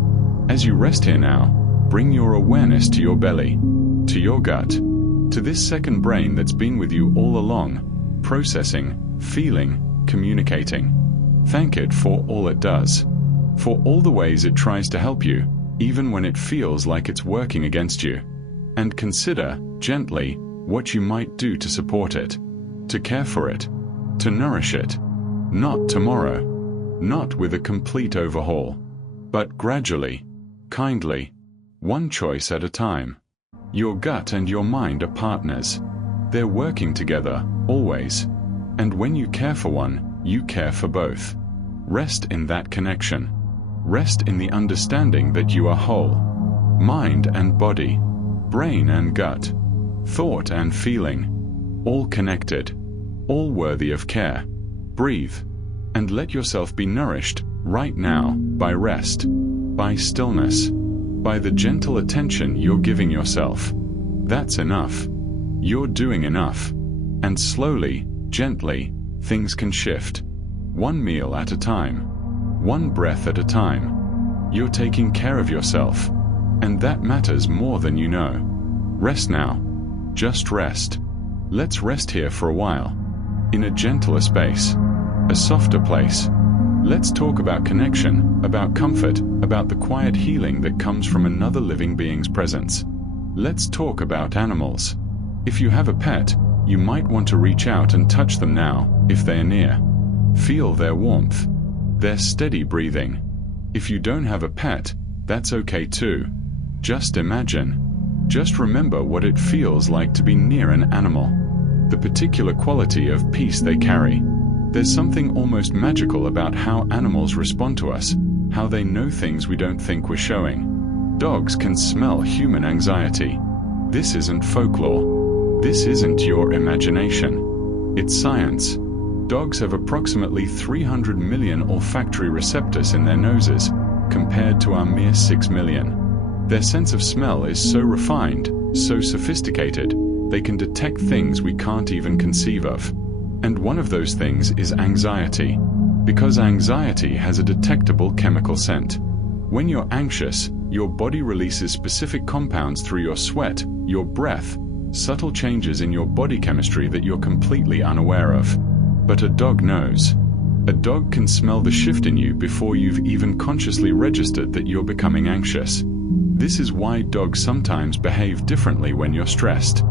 As you rest here now, bring your awareness to your belly, to your gut, to this second brain that's been with you all along, processing, feeling, communicating. Thank it for all it does, for all the ways it tries to help you, even when it feels like it's working against you. And consider, gently, what you might do to support it, to care for it, to nourish it. Not tomorrow, not with a complete overhaul, but gradually, kindly, one choice at a time. Your gut and your mind are partners. They're working together, always. And when you care for one, you care for both. Rest in that connection. Rest in the understanding that you are whole. Mind and body, brain and gut, thought and feeling, all connected, all worthy of care. Breathe, and let yourself be nourished, right now, by rest, by stillness, by the gentle attention you're giving yourself. That's enough. You're doing enough. And slowly, gently, things can shift. One meal at a time. One breath at a time. You're taking care of yourself. And that matters more than you know. Rest now. Just rest. Let's rest here for a while. In a gentler space. A softer place. Let's talk about connection, about comfort, about the quiet healing that comes from another living being's presence. Let's talk about animals. If you have a pet, you might want to reach out and touch them now, if they're near. Feel their warmth, their steady breathing. If you don't have a pet, that's okay too. Just imagine. Just remember what it feels like to be near an animal. The particular quality of peace they carry. There's something almost magical about how animals respond to us, how they know things we don't think we're showing. Dogs can smell human anxiety. This isn't folklore. This isn't your imagination. It's science. Dogs have approximately 300 million olfactory receptors in their noses, compared to our mere 6 million. Their sense of smell is so refined, so sophisticated, they can detect things we can't even conceive of. And one of those things is anxiety, because anxiety has a detectable chemical scent. When you're anxious, your body releases specific compounds through your sweat, your breath, subtle changes in your body chemistry that you're completely unaware of. But a dog knows. A dog can smell the shift in you before you've even consciously registered that you're becoming anxious. This is why dogs sometimes behave differently when you're stressed.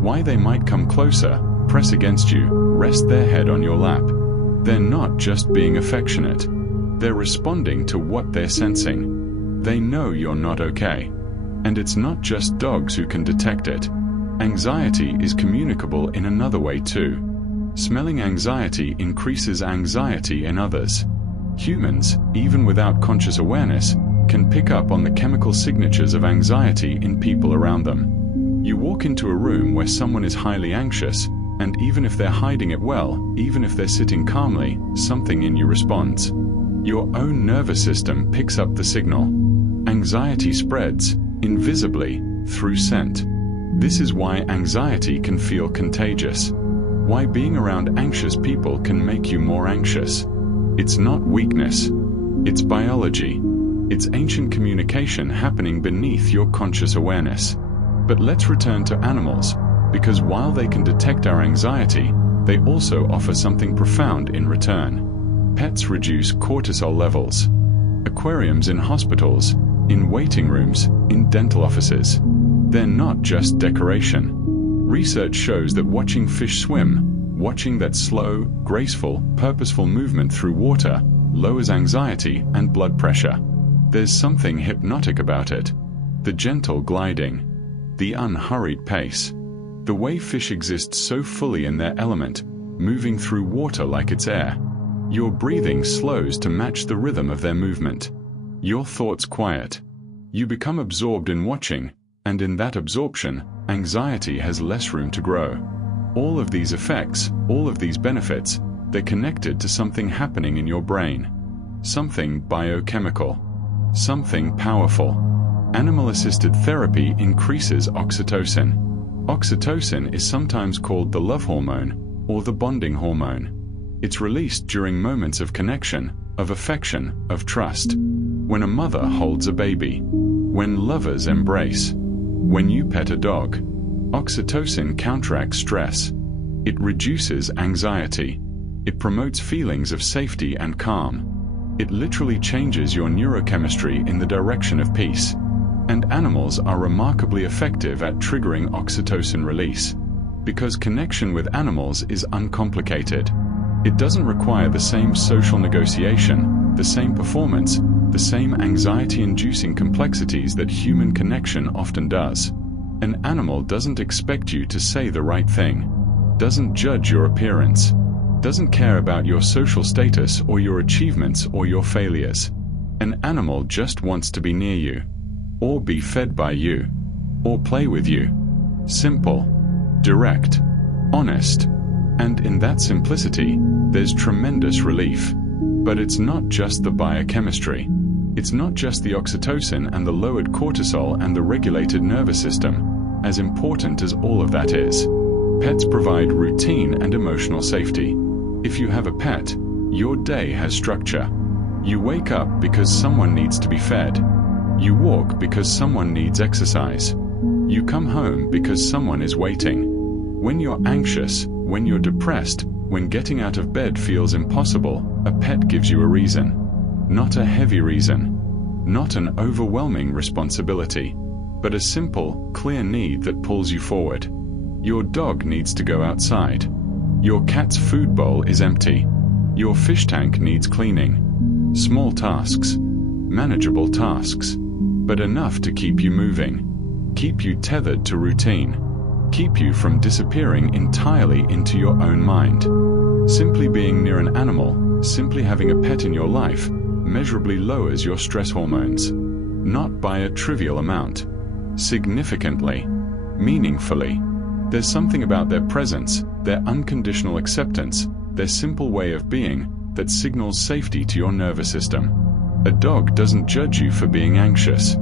Why they might come closer, press against you, rest their head on your lap. They're not just being affectionate. They're responding to what they're sensing. They know you're not okay. And it's not just dogs who can detect it. Anxiety is communicable in another way too. Smelling anxiety increases anxiety in others. Humans, even without conscious awareness, can pick up on the chemical signatures of anxiety in people around them. You walk into a room where someone is highly anxious, and even if they're hiding it well, even if they're sitting calmly, something in you responds. Your own nervous system picks up the signal. Anxiety spreads, invisibly, through scent. This is why anxiety can feel contagious. Why being around anxious people can make you more anxious. It's not weakness. It's biology. It's ancient communication happening beneath your conscious awareness. But let's return to animals, because while they can detect our anxiety, they also offer something profound in return. Pets reduce cortisol levels. Aquariums in hospitals, in waiting rooms, in dental offices. They're not just decoration. Research shows that watching fish swim, watching that slow, graceful, purposeful movement through water, lowers anxiety and blood pressure. There's something hypnotic about it. The gentle gliding, the unhurried pace. The way fish exist so fully in their element, moving through water like it's air. Your breathing slows to match the rhythm of their movement. Your thoughts quiet. You become absorbed in watching, and in that absorption, anxiety has less room to grow. All of these effects, all of these benefits, they're connected to something happening in your brain. Something biochemical. Something powerful. Animal-assisted therapy increases oxytocin. Oxytocin is sometimes called the love hormone or the bonding hormone. It's released during moments of connection, of affection, of trust. When a mother holds a baby. When lovers embrace. When you pet a dog. Oxytocin counteracts stress. It reduces anxiety. It promotes feelings of safety and calm. It literally changes your neurochemistry in the direction of peace. And animals are remarkably effective at triggering oxytocin release. Because connection with animals is uncomplicated. It doesn't require the same social negotiation, the same performance, the same anxiety-inducing complexities that human connection often does. An animal doesn't expect you to say the right thing, doesn't judge your appearance, doesn't care about your social status or your achievements or your failures. An animal just wants to be near you, or be fed by you, or play with you. Simple, direct, honest, and in that simplicity, there's tremendous relief. But it's not just the biochemistry. It's not just the oxytocin and the lowered cortisol and the regulated nervous system. As important as all of that is, pets provide routine and emotional safety. If you have a pet, your day has structure. You wake up because someone needs to be fed. You walk because someone needs exercise. You come home because someone is waiting. When you're anxious, when you're depressed, when getting out of bed feels impossible, a pet gives you a reason. Not a heavy reason. Not an overwhelming responsibility. But a simple, clear need that pulls you forward. Your dog needs to go outside. Your cat's food bowl is empty. Your fish tank needs cleaning. Small tasks. Manageable tasks. But enough to keep you moving. Keep you tethered to routine. Keep you from disappearing entirely into your own mind. Simply being near an animal, simply having a pet in your life, measurably lowers your stress hormones. Not by a trivial amount. Significantly. Meaningfully. There's something about their presence, their unconditional acceptance, their simple way of being, that signals safety to your nervous system. A dog doesn't judge you for being anxious.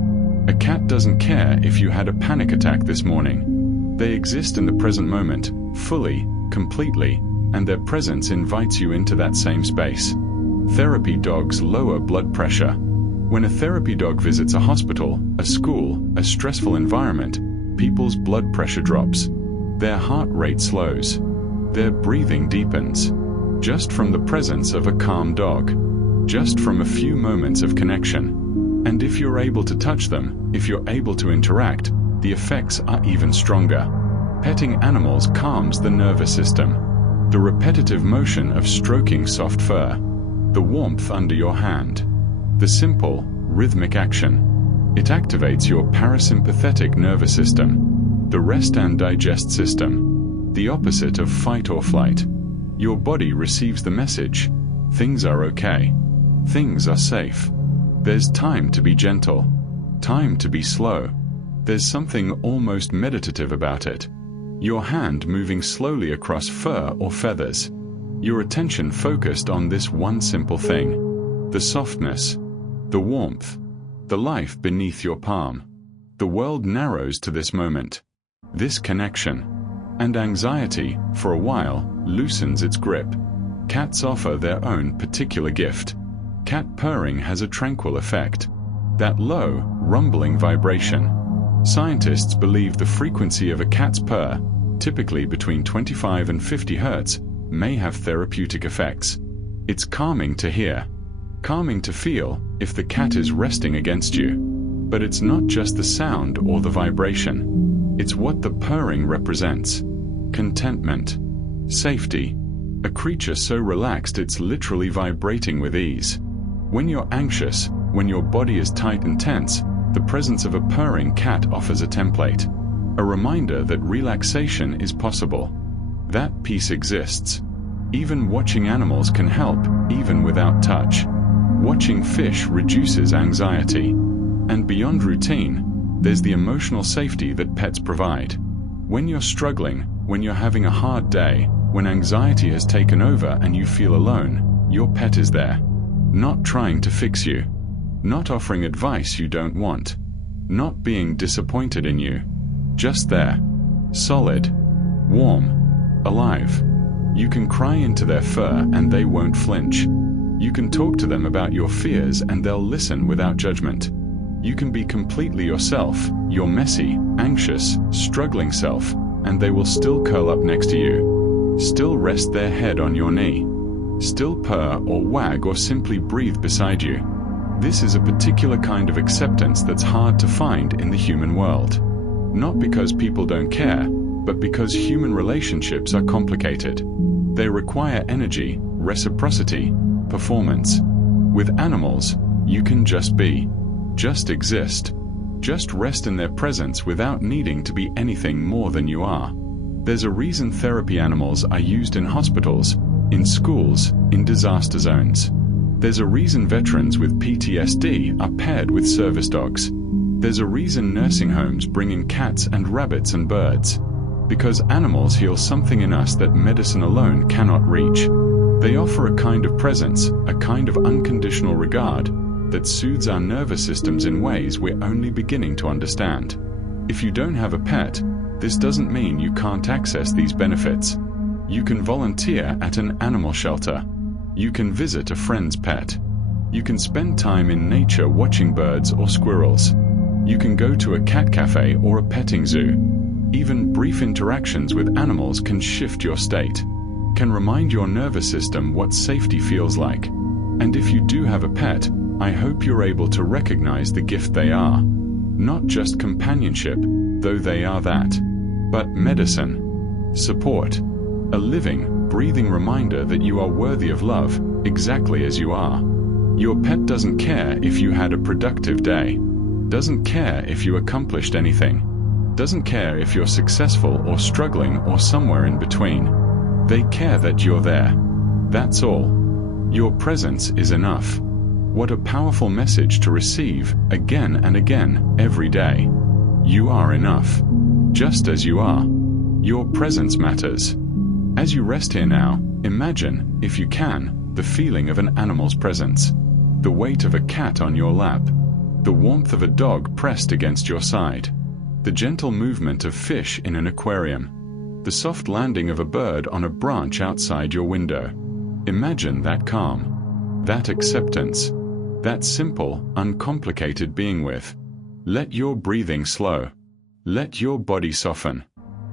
A cat doesn't care if you had a panic attack this morning. They exist in the present moment, fully, completely, and their presence invites you into that same space. Therapy dogs lower blood pressure. When a therapy dog visits a hospital, a school, a stressful environment, people's blood pressure drops. Their heart rate slows. Their breathing deepens. Just from the presence of a calm dog. Just from a few moments of connection. And if you're able to touch them, if you're able to interact, the effects are even stronger. Petting animals calms the nervous system. The repetitive motion of stroking soft fur. The warmth under your hand. The simple, rhythmic action. It activates your parasympathetic nervous system. The rest and digest system. The opposite of fight or flight. Your body receives the message. Things are okay. Things are safe. There's time to be gentle. Time to be slow. There's something almost meditative about it. Your hand moving slowly across fur or feathers. Your attention focused on this one simple thing. The softness. The warmth. The life beneath your palm. The world narrows to this moment. This connection. And anxiety, for a while, loosens its grip. Cats offer their own particular gift. Cat purring has a tranquil effect. That low, rumbling vibration. Scientists believe the frequency of a cat's purr, typically between 25 and 50 Hz, may have therapeutic effects. It's calming to hear. Calming to feel if the cat is resting against you. But it's not just the sound or the vibration. It's what the purring represents. Contentment. Safety. A creature so relaxed it's literally vibrating with ease. When you're anxious, when your body is tight and tense, the presence of a purring cat offers a template. A reminder that relaxation is possible. That peace exists. Even watching animals can help, even without touch. Watching fish reduces anxiety. And beyond routine, there's the emotional safety that pets provide. When you're struggling, when you're having a hard day, when anxiety has taken over and you feel alone, your pet is there. Not trying to fix you. Not offering advice you don't want. Not being disappointed in you. Just there. Solid. Warm. Alive. You can cry into their fur and they won't flinch. You can talk to them about your fears and they'll listen without judgment. You can be completely yourself, your messy, anxious, struggling self, and they will still curl up next to you. Still rest their head on your knee. Still purr or wag or simply breathe beside you. This is a particular kind of acceptance that's hard to find in the human world. Not because people don't care, but because human relationships are complicated. They require energy, reciprocity, performance. With animals, you can just be. Just exist. Just rest in their presence without needing to be anything more than you are. There's a reason therapy animals are used in hospitals, in schools, in disaster zones. There's a reason veterans with PTSD are paired with service dogs. There's a reason nursing homes bring in cats and rabbits and birds. Because animals heal something in us that medicine alone cannot reach. They offer a kind of presence, a kind of unconditional regard, that soothes our nervous systems in ways we're only beginning to understand. If you don't have a pet, this doesn't mean you can't access these benefits. You can volunteer at an animal shelter. You can visit a friend's pet. You can spend time in nature watching birds or squirrels. You can go to a cat cafe or a petting zoo. Even brief interactions with animals can shift your state, can remind your nervous system what safety feels like. And if you do have a pet, I hope you're able to recognize the gift they are. Not just companionship, though they are that, but medicine, support, a living, breathing reminder that you are worthy of love, exactly as you are. Your pet doesn't care if you had a productive day, doesn't care if you accomplished anything, doesn't care if you're successful or struggling or somewhere in between. They care that you're there. That's all. Your presence is enough. What a powerful message to receive, again and again, every day. You are enough. Just as you are. Your presence matters. As you rest here now, imagine, if you can, the feeling of an animal's presence. The weight of a cat on your lap. The warmth of a dog pressed against your side. The gentle movement of fish in an aquarium. The soft landing of a bird on a branch outside your window. Imagine that calm. That acceptance. That simple, uncomplicated being with. Let your breathing slow. Let your body soften.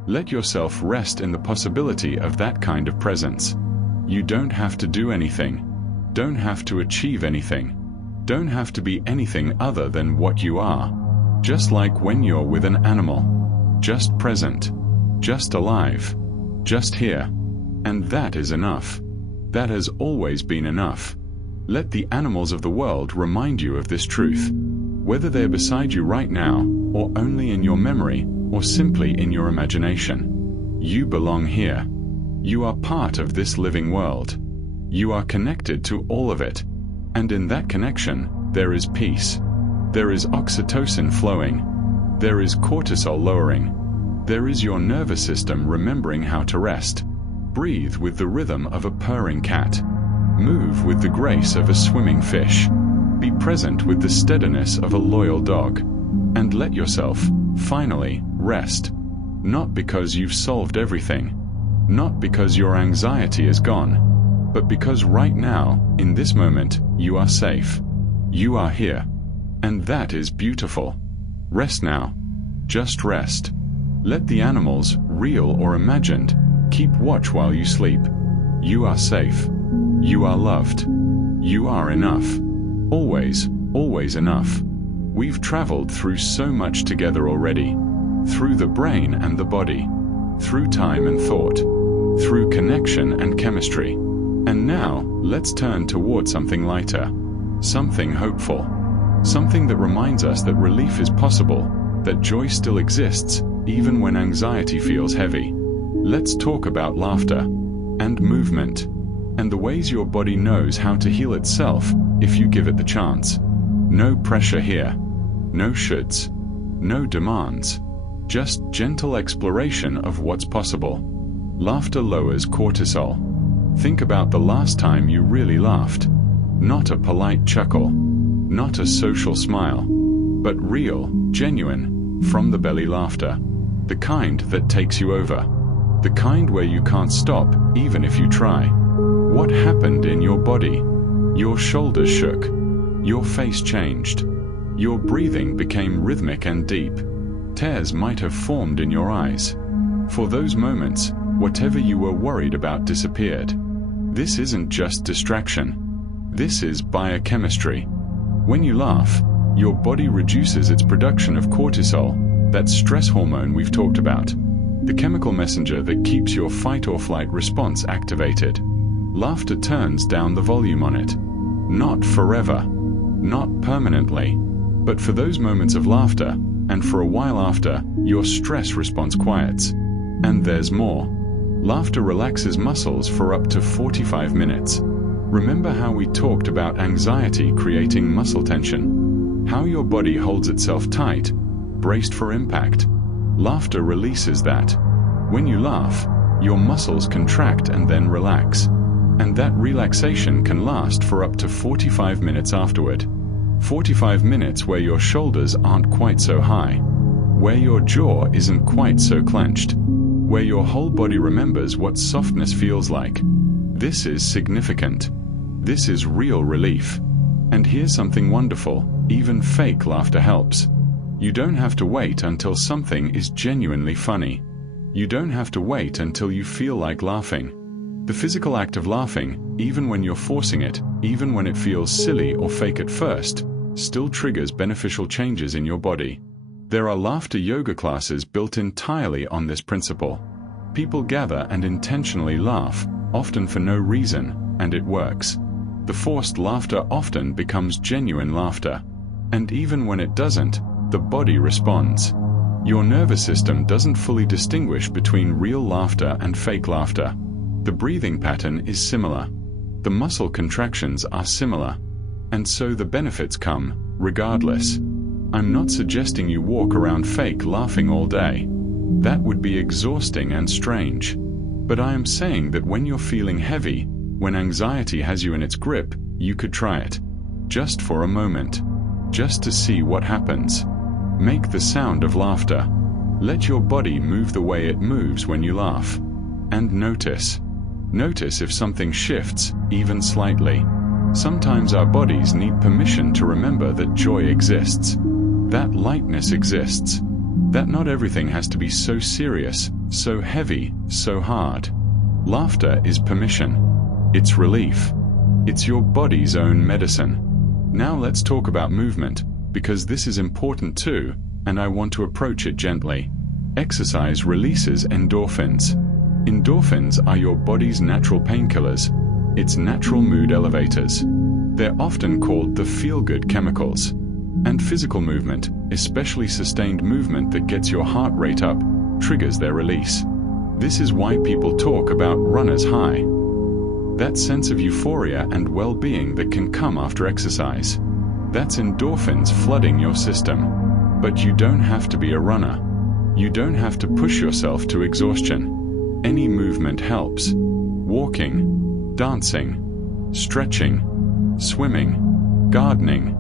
Let yourself rest in the possibility of that kind of presence. You don't have to do anything. Don't have to achieve anything. Don't have to be anything other than what you are. Just like when you're with an animal. Just present. Just alive. Just here. And that is enough. That has always been enough. Let the animals of the world remind you of this truth. Whether they're beside you right now, or only in your memory, or simply in your imagination. You belong here. You are part of this living world. You are connected to all of it. And in that connection, there is peace. There is oxytocin flowing. There is cortisol lowering. There is your nervous system remembering how to rest. Breathe with the rhythm of a purring cat. Move with the grace of a swimming fish. Be present with the steadiness of a loyal dog. And let yourself, finally, rest. Not because you've solved everything. Not because your anxiety is gone. But because right now, in this moment, you are safe. You are here. And that is beautiful. Rest now. Just rest. Let the animals, real or imagined, keep watch while you sleep. You are safe. You are loved. You are enough. Always, always enough. We've traveled through so much together already. Through the brain and the body. Through time and thought. Through connection and chemistry. And now, let's turn toward something lighter. Something hopeful. Something that reminds us that relief is possible, that joy still exists, even when anxiety feels heavy. Let's talk about laughter and movement and the ways your body knows how to heal itself if you give it the chance. No pressure here. No shoulds. No demands. Just gentle exploration of what's possible. Laughter lowers cortisol. Think about the last time you really laughed. Not a polite chuckle. Not a social smile. But real, genuine, from the belly laughter. The kind that takes you over. The kind where you can't stop, even if you try. What happened in your body? Your shoulders shook. Your face changed. Your breathing became rhythmic and deep. Tears might have formed in your eyes. For those moments, whatever you were worried about disappeared. This isn't just distraction. This is biochemistry. When you laugh, your body reduces its production of cortisol, that stress hormone we've talked about. The chemical messenger that keeps your fight or flight response activated. Laughter turns down the volume on it. Not forever. Not permanently. But for those moments of laughter, and for a while after, your stress response quiets. And there's more. Laughter relaxes muscles for up to 45 minutes. Remember how we talked about anxiety creating muscle tension? How your body holds itself tight, braced for impact. Laughter releases that. When you laugh, your muscles contract and then relax. And that relaxation can last for up to 45 minutes afterward. 45 minutes where your shoulders aren't quite so high. Where your jaw isn't quite so clenched. Where your whole body remembers what softness feels like. This is significant. This is real relief. And here's something wonderful, even fake laughter helps. You don't have to wait until something is genuinely funny. You don't have to wait until you feel like laughing. The physical act of laughing, even when you're forcing it, even when it feels silly or fake at first, still triggers beneficial changes in your body. There are laughter yoga classes built entirely on this principle. People gather and intentionally laugh, often for no reason, and it works. The forced laughter often becomes genuine laughter. And even when it doesn't, the body responds. Your nervous system doesn't fully distinguish between real laughter and fake laughter. The breathing pattern is similar. The muscle contractions are similar. And so the benefits come, regardless. I'm not suggesting you walk around fake laughing all day. That would be exhausting and strange. But I am saying that when you're feeling heavy, when anxiety has you in its grip, you could try it. Just for a moment. Just to see what happens. Make the sound of laughter. Let your body move the way it moves when you laugh. And notice. Notice if something shifts, even slightly. Sometimes our bodies need permission to remember that joy exists. That lightness exists. That not everything has to be so serious, so heavy, so hard. Laughter is permission. It's relief. It's your body's own medicine. Now let's talk about movement, because this is important too, and I want to approach it gently. Exercise releases endorphins. Endorphins are your body's natural painkillers, its natural mood elevators. They're often called the feel-good chemicals. And physical movement, especially sustained movement that gets your heart rate up, triggers their release. This is why people talk about runner's high. That sense of euphoria and well-being that can come after exercise. That's endorphins flooding your system. But you don't have to be a runner. You don't have to push yourself to exhaustion. Any movement helps. Walking, dancing, stretching, swimming, gardening,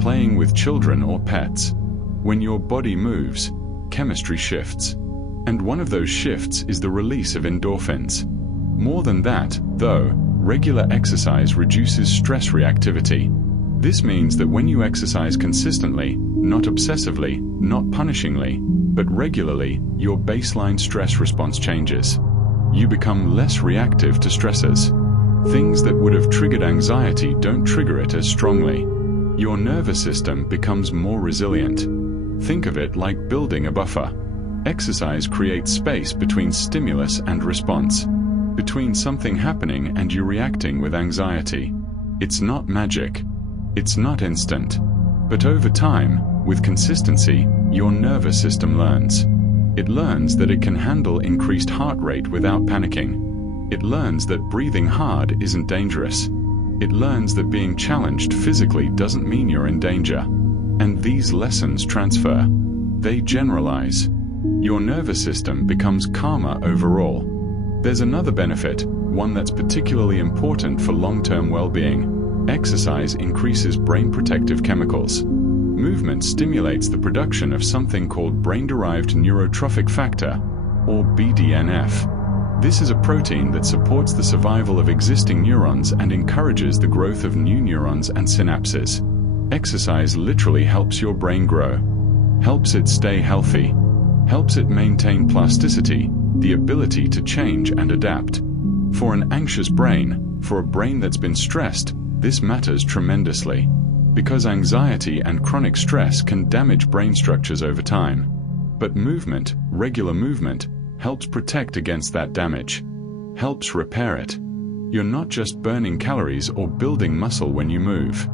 playing with children or pets. When your body moves, chemistry shifts. And one of those shifts is the release of endorphins. More than that, though, regular exercise reduces stress reactivity. This means that when you exercise consistently, not obsessively, not punishingly, but regularly, your baseline stress response changes. You become less reactive to stressors. Things that would have triggered anxiety don't trigger it as strongly. Your nervous system becomes more resilient. Think of it like building a buffer. Exercise creates space between stimulus and response, between something happening and you reacting with anxiety. It's not magic. It's not instant. But over time, with consistency, your nervous system learns. It learns that it can handle increased heart rate without panicking. It learns that breathing hard isn't dangerous. It learns that being challenged physically doesn't mean you're in danger. And these lessons transfer. They generalize. Your nervous system becomes calmer overall. There's another benefit, one that's particularly important for long-term well-being. Exercise increases brain protective chemicals. Movement stimulates the production of something called brain-derived neurotrophic factor, or BDNF. This is a protein that supports the survival of existing neurons and encourages the growth of new neurons and synapses. Exercise literally helps your brain grow, helps it stay healthy, helps it maintain plasticity, the ability to change and adapt. For an anxious brain, for a brain that's been stressed, this matters tremendously. Because anxiety and chronic stress can damage brain structures over time. But movement, regular movement, helps protect against that damage, helps repair it. You're not just burning calories or building muscle when you move.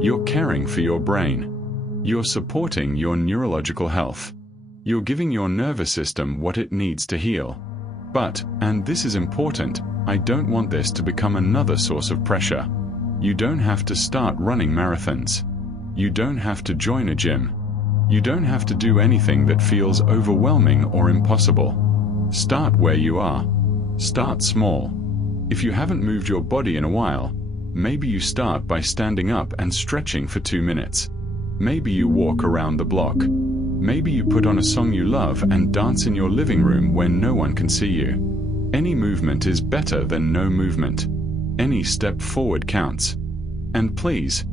You're caring for your brain. You're supporting your neurological health. You're giving your nervous system what it needs to heal. But, and this is important, I don't want this to become another source of pressure. You don't have to start running marathons. You don't have to join a gym. You don't have to do anything that feels overwhelming or impossible. Start where you are. Start small. If you haven't moved your body in a while, maybe you start by standing up and stretching for 2 minutes. Maybe you walk around the block. Maybe you put on a song you love and dance in your living room where no one can see you. Any movement is better than no movement. Any step forward counts. And please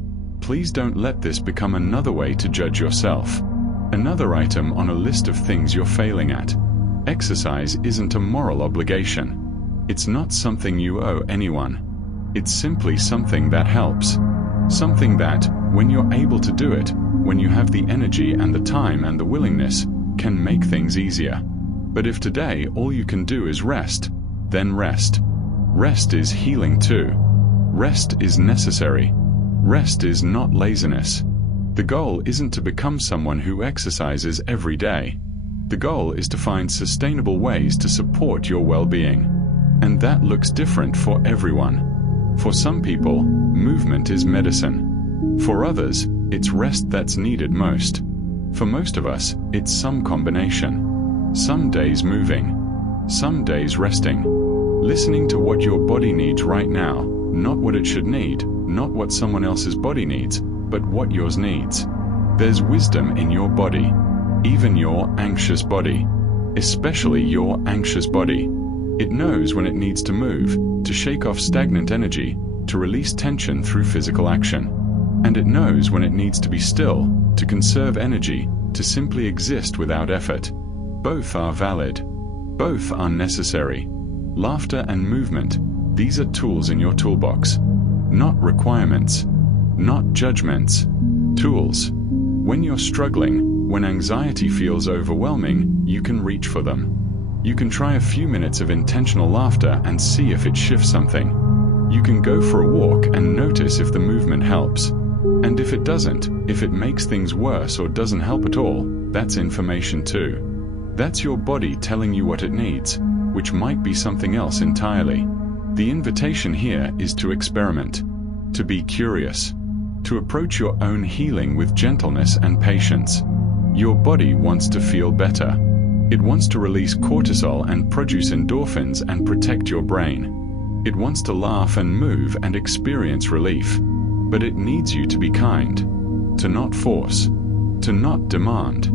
don't let this become another way to judge yourself. Another item on a list of things you're failing at. Exercise isn't a moral obligation. It's not something you owe anyone. It's simply something that helps. Something that, when you're able to do it, when you have the energy and the time and the willingness, can make things easier. But if today all you can do is rest, then rest. Rest is healing too. Rest is necessary. Rest is not laziness. The goal isn't to become someone who exercises every day. The goal is to find sustainable ways to support your well-being. And that looks different for everyone. For some people, movement is medicine. For others, it's rest that's needed most. For most of us, it's some combination. Some days moving, some days resting. Listening to what your body needs right now, not what it should need, not what someone else's body needs, but what yours needs. There's wisdom in your body, even your anxious body, especially your anxious body. It knows when it needs to move, to shake off stagnant energy, to release tension through physical action. And it knows when it needs to be still, to conserve energy, to simply exist without effort. Both are valid. Both are necessary. Laughter and movement, these are tools in your toolbox. Not requirements. Not judgments. Tools. When you're struggling, when anxiety feels overwhelming, you can reach for them. You can try a few minutes of intentional laughter and see if it shifts something. You can go for a walk and notice if the movement helps. And if it doesn't, if it makes things worse or doesn't help at all, that's information too. That's your body telling you what it needs. which might be something else entirely. The invitation here is to experiment, to be curious, to approach your own healing with gentleness and patience. Your body wants to feel better. It wants to release cortisol and produce endorphins and protect your brain. It wants to laugh and move and experience relief. But it needs you to be kind, to not force, to not demand,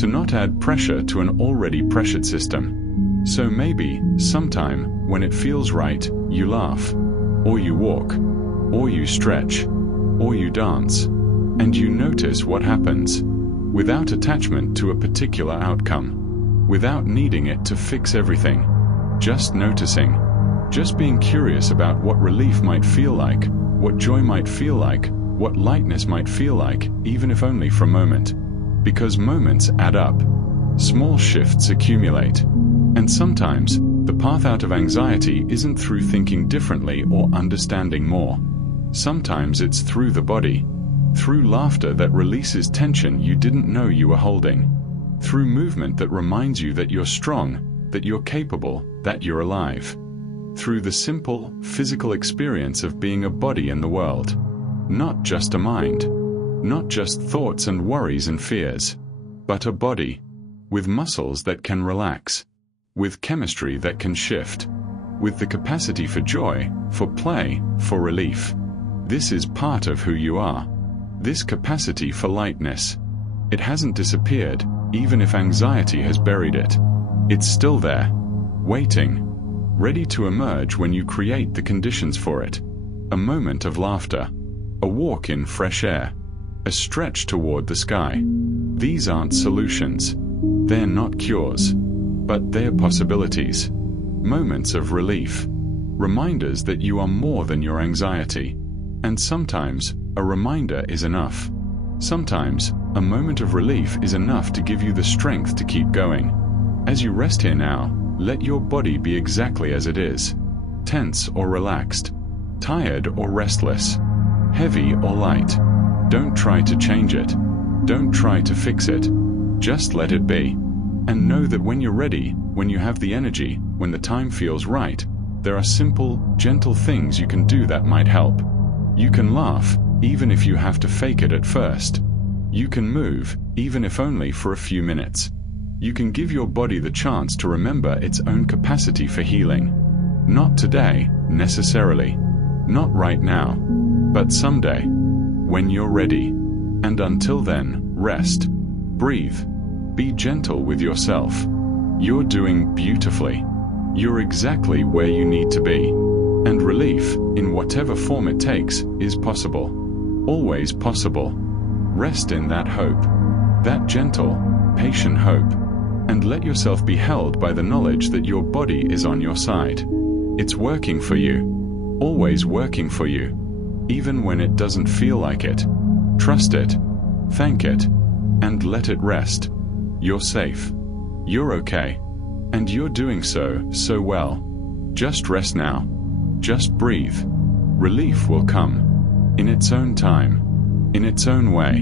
to not add pressure to an already pressured system. So maybe, sometime, when it feels right, you laugh, or you walk, or you stretch, or you dance, and you notice what happens, without attachment to a particular outcome. Without needing it to fix everything, just noticing, just being curious about what relief might feel like, what joy might feel like, what lightness might feel like, even if only for a moment. Because moments add up, small shifts accumulate, and sometimes the path out of anxiety isn't through thinking differently or understanding more. Sometimes it's through the body, through laughter that releases tension you didn't know you were holding. Through movement that reminds you that you're strong, that you're capable, that you're alive. Through the simple, physical experience of being a body in the world. Not just a mind. Not just thoughts and worries and fears. But a body. With muscles that can relax. With chemistry that can shift. With the capacity for joy, for play, for relief. This is part of who you are. This capacity for lightness. It hasn't disappeared. Even if anxiety has buried it, it's still there, waiting, ready to emerge when you create the conditions for it. A moment of laughter, a walk in fresh air, a stretch toward the sky. These aren't solutions. They're not cures, but they're possibilities. Moments of relief, reminders that you are more than your anxiety. And sometimes, a reminder is enough. Sometimes, a moment of relief is enough to give you the strength to keep going. As you rest here now, let your body be exactly as it is. Tense or relaxed. Tired or restless. Heavy or light. Don't try to change it. Don't try to fix it. Just let it be. And know that when you're ready, when you have the energy, when the time feels right, there are simple, gentle things you can do that might help. You can laugh, even if you have to fake it at first. You can move, even if only for a few minutes. You can give your body the chance to remember its own capacity for healing. Not today, necessarily. Not right now. But someday. When you're ready. And until then, rest. Breathe. Be gentle with yourself. You're doing beautifully. You're exactly where you need to be. And relief, in whatever form it takes, is possible. Always possible. Rest in that hope. That gentle, patient hope. And let yourself be held by the knowledge that your body is on your side. It's working for you. Always working for you. Even when it doesn't feel like it. Trust it. Thank it. And let it rest. You're safe. You're okay. And you're doing so well. Just rest now. Just breathe. Relief will come. In its own time. In its own way.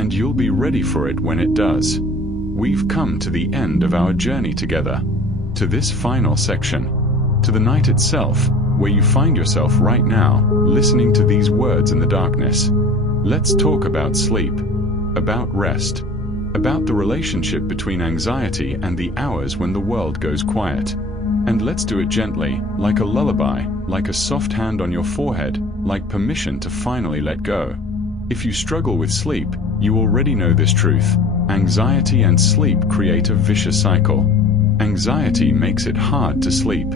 And you'll be ready for it when it does. We've come to the end of our journey together. To this final section. To the night itself, where you find yourself right now, listening to these words in the darkness. Let's talk about sleep. About rest. About the relationship between anxiety and the hours when the world goes quiet. And let's do it gently, like a lullaby, like a soft hand on your forehead, like permission to finally let go. If you struggle with sleep, you already know this truth. Anxiety and sleep create a vicious cycle. Anxiety makes it hard to sleep.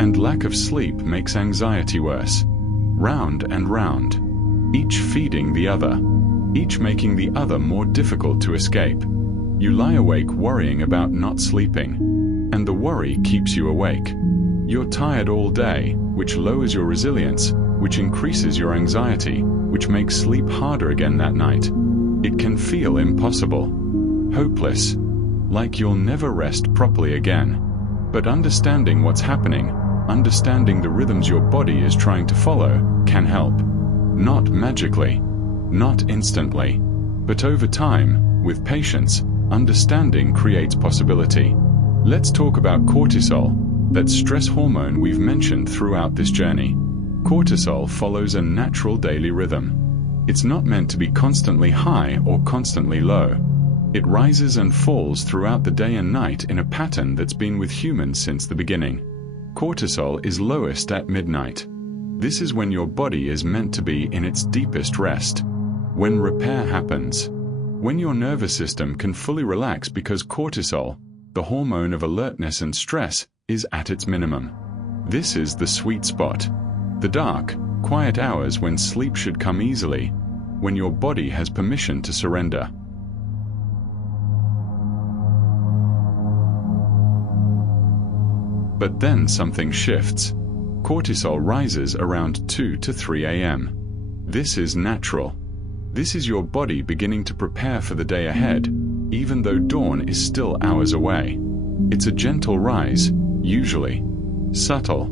And lack of sleep makes anxiety worse. Round and round. Each feeding the other. Each making the other more difficult to escape. You lie awake worrying about not sleeping. And the worry keeps you awake. You're tired all day, which lowers your resilience, which increases your anxiety, which makes sleep harder again that night. It can feel impossible. Hopeless. Like you'll never rest properly again. But understanding what's happening, understanding the rhythms your body is trying to follow, can help. Not magically. Not instantly. But over time, with patience, understanding creates possibility. Let's talk about cortisol, that stress hormone we've mentioned throughout this journey. Cortisol follows a natural daily rhythm. It's not meant to be constantly high or constantly low. It rises and falls throughout the day and night in a pattern that's been with humans since the beginning. Cortisol is lowest at midnight. This is when your body is meant to be in its deepest rest. When repair happens. When your nervous system can fully relax because cortisol, the hormone of alertness and stress, is at its minimum. This is the sweet spot. The dark, quiet hours when sleep should come easily, when your body has permission to surrender. But then something shifts. Cortisol rises around 2 to 3 a.m. This is natural. This is your body beginning to prepare for the day ahead, even though dawn is still hours away. It's a gentle rise, usually subtle,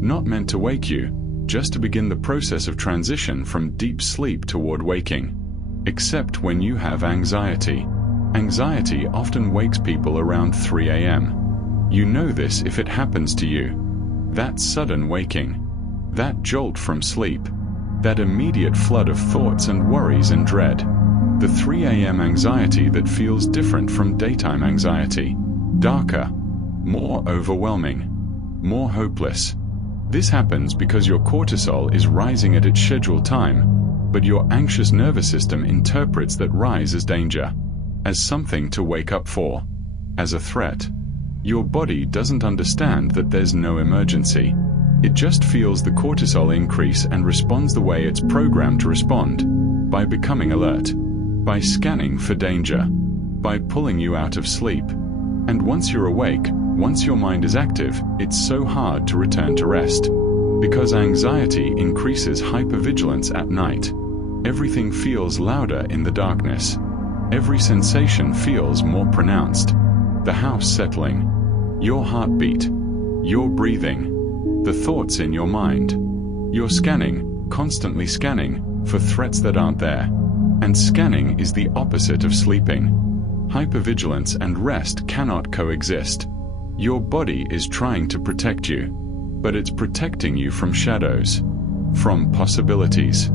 not meant to wake you, just to begin the process of transition from deep sleep toward waking. Except when you have anxiety. Anxiety often wakes people around 3 a.m. You know this if it happens to you. That sudden waking, that jolt from sleep, that immediate flood of thoughts and worries and dread. The 3 a.m. anxiety that feels different from daytime anxiety. Darker, more overwhelming, more hopeless. This happens because your cortisol is rising at its scheduled time, but your anxious nervous system interprets that rise as danger, as something to wake up for, as a threat. Your body doesn't understand that there's no emergency. It just feels the cortisol increase and responds the way it's programmed to respond, by becoming alert, by scanning for danger, by pulling you out of sleep. And once you're awake, once your mind is active, it's so hard to return to rest. Because anxiety increases hypervigilance at night. Everything feels louder in the darkness. Every sensation feels more pronounced. The house settling. Your heartbeat. Your breathing. The thoughts in your mind. You're scanning, constantly scanning, for threats that aren't there. And scanning is the opposite of sleeping. Hypervigilance and rest cannot coexist. Your body is trying to protect you, but it's protecting you from shadows, from possibilities,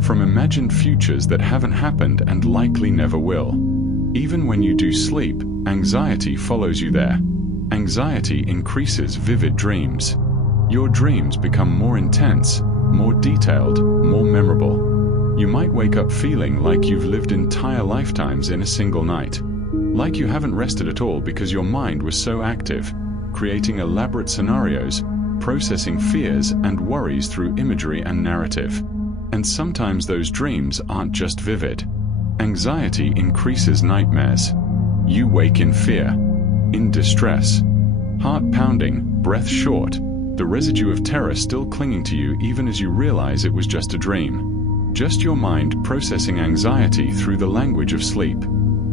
from imagined futures that haven't happened and likely never will. Even when you do sleep, anxiety follows you there. Anxiety increases vivid dreams. Your dreams become more intense, more detailed, more memorable. You might wake up feeling like you've lived entire lifetimes in a single night. Like you haven't rested at all because your mind was so active, creating elaborate scenarios, processing fears and worries through imagery and narrative. And sometimes those dreams aren't just vivid. Anxiety increases nightmares. You wake in fear, in distress, heart pounding, breath short, the residue of terror still clinging to you even as you realize it was just a dream. Just your mind processing anxiety through the language of sleep.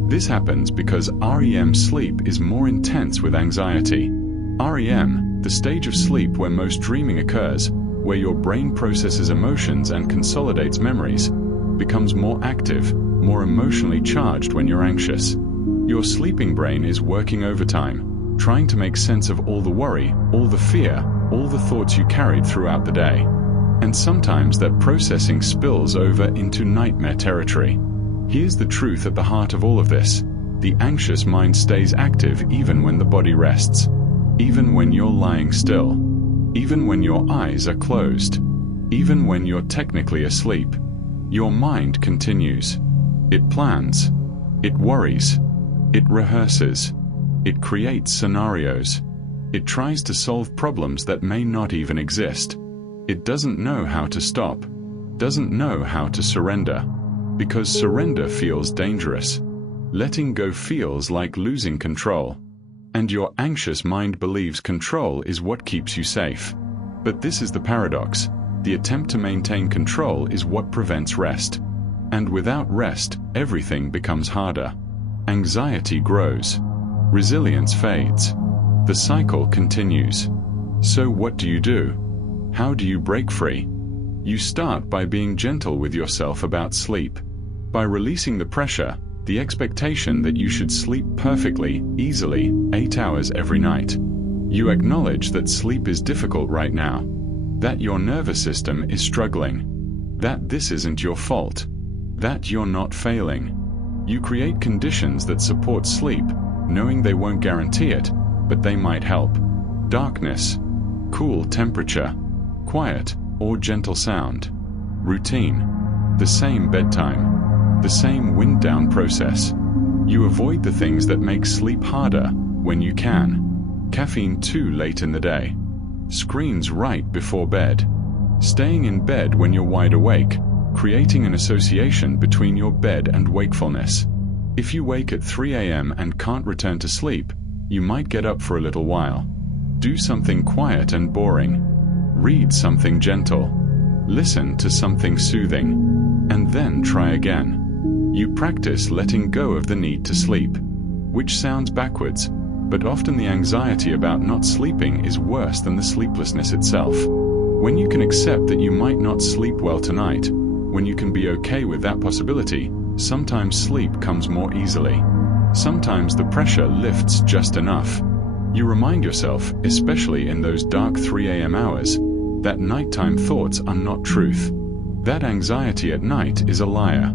This happens because REM sleep is more intense with anxiety. REM, the stage of sleep where most dreaming occurs, where your brain processes emotions and consolidates memories, becomes more active, more emotionally charged when you're anxious. Your sleeping brain is working overtime, trying to make sense of all the worry, all the fear, all the thoughts you carried throughout the day. And sometimes that processing spills over into nightmare territory. Here's the truth at the heart of all of this. The anxious mind stays active even when the body rests. Even when you're lying still. Even when your eyes are closed. Even when you're technically asleep. Your mind continues. It plans. It worries. It rehearses. It creates scenarios. It tries to solve problems that may not even exist. It doesn't know how to stop. Doesn't know how to surrender. Because surrender feels dangerous. Letting go feels like losing control. And your anxious mind believes control is what keeps you safe. But this is the paradox. The attempt to maintain control is what prevents rest. And without rest, everything becomes harder. Anxiety grows. Resilience fades. The cycle continues. So what do you do? How do you break free? You start by being gentle with yourself about sleep. By releasing the pressure, the expectation that you should sleep perfectly, easily, 8 hours every night. You acknowledge that sleep is difficult right now, that your nervous system is struggling, that this isn't your fault, that you're not failing. You create conditions that support sleep, knowing they won't guarantee it, but they might help. Darkness, cool temperature, quiet or gentle sound. Routine, the same bedtime, the same wind-down process. You avoid the things that make sleep harder when you can. Caffeine too late in the day. Screens right before bed. Staying in bed when you're wide awake, creating an association between your bed and wakefulness. If you wake at 3 a.m. and can't return to sleep, you might get up for a little while. Do something quiet and boring. Read something gentle. Listen to something soothing. And then try again. You practice letting go of the need to sleep, which sounds backwards, but often the anxiety about not sleeping is worse than the sleeplessness itself. When you can accept that you might not sleep well tonight, when you can be okay with that possibility, sometimes sleep comes more easily. Sometimes the pressure lifts just enough. You remind yourself, especially in those dark 3 a.m. hours, that nighttime thoughts are not truth. That anxiety at night is a liar.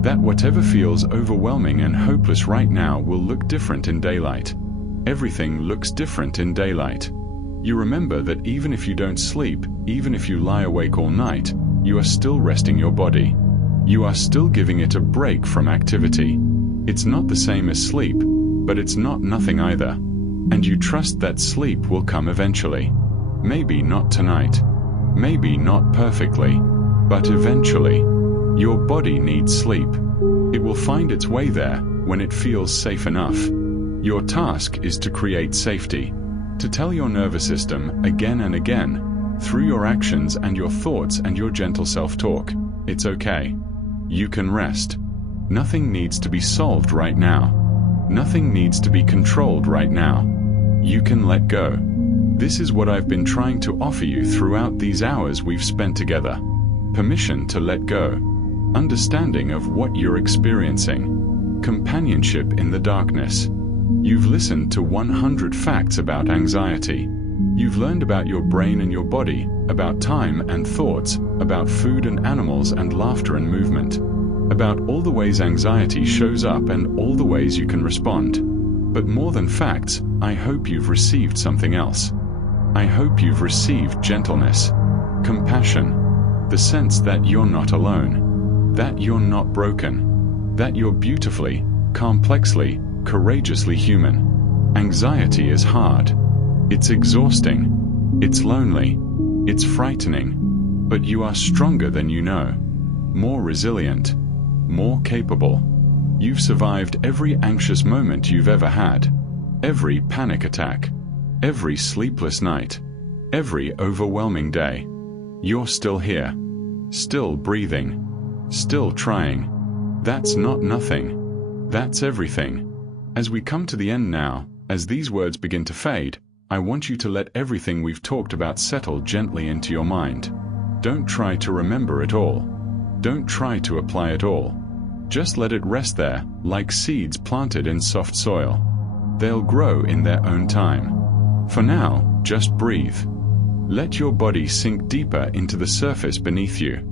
That whatever feels overwhelming and hopeless right now will look different in daylight. Everything looks different in daylight. You remember that even if you don't sleep, even if you lie awake all night, you are still resting your body. You are still giving it a break from activity. It's not the same as sleep, but it's not nothing either. And you trust that sleep will come eventually. Maybe not tonight. Maybe not perfectly. But eventually. Your body needs sleep. It will find its way there when it feels safe enough. Your task is to create safety, to tell your nervous system again and again, through your actions and your thoughts and your gentle self-talk, it's okay. You can rest. Nothing needs to be solved right now. Nothing needs to be controlled right now. You can let go. This is what I've been trying to offer you throughout these hours we've spent together. Permission to let go. Understanding of what you're experiencing. Companionship in the darkness. You've listened to 100 facts about anxiety. You've learned about your brain and your body, about time and thoughts, about food and animals and laughter and movement, about all the ways anxiety shows up and all the ways you can respond. But more than facts, I hope you've received something else. I hope you've received gentleness, compassion, the sense that you're not alone, that you're not broken, that you're beautifully, complexly, courageously human. Anxiety is hard. It's exhausting. It's lonely. It's frightening. But you are stronger than you know. More resilient. More capable. You've survived every anxious moment you've ever had. Every panic attack. Every sleepless night. Every overwhelming day. You're still here. Still breathing. Still trying. That's not nothing. That's everything. As we come to the end now, as these words begin to fade, I want you to let everything we've talked about settle gently into your mind. Don't try to remember it all. Don't try to apply it all. Just let it rest there, like seeds planted in soft soil. They'll grow in their own time. For now, just breathe. Let your body sink deeper into the surface beneath you.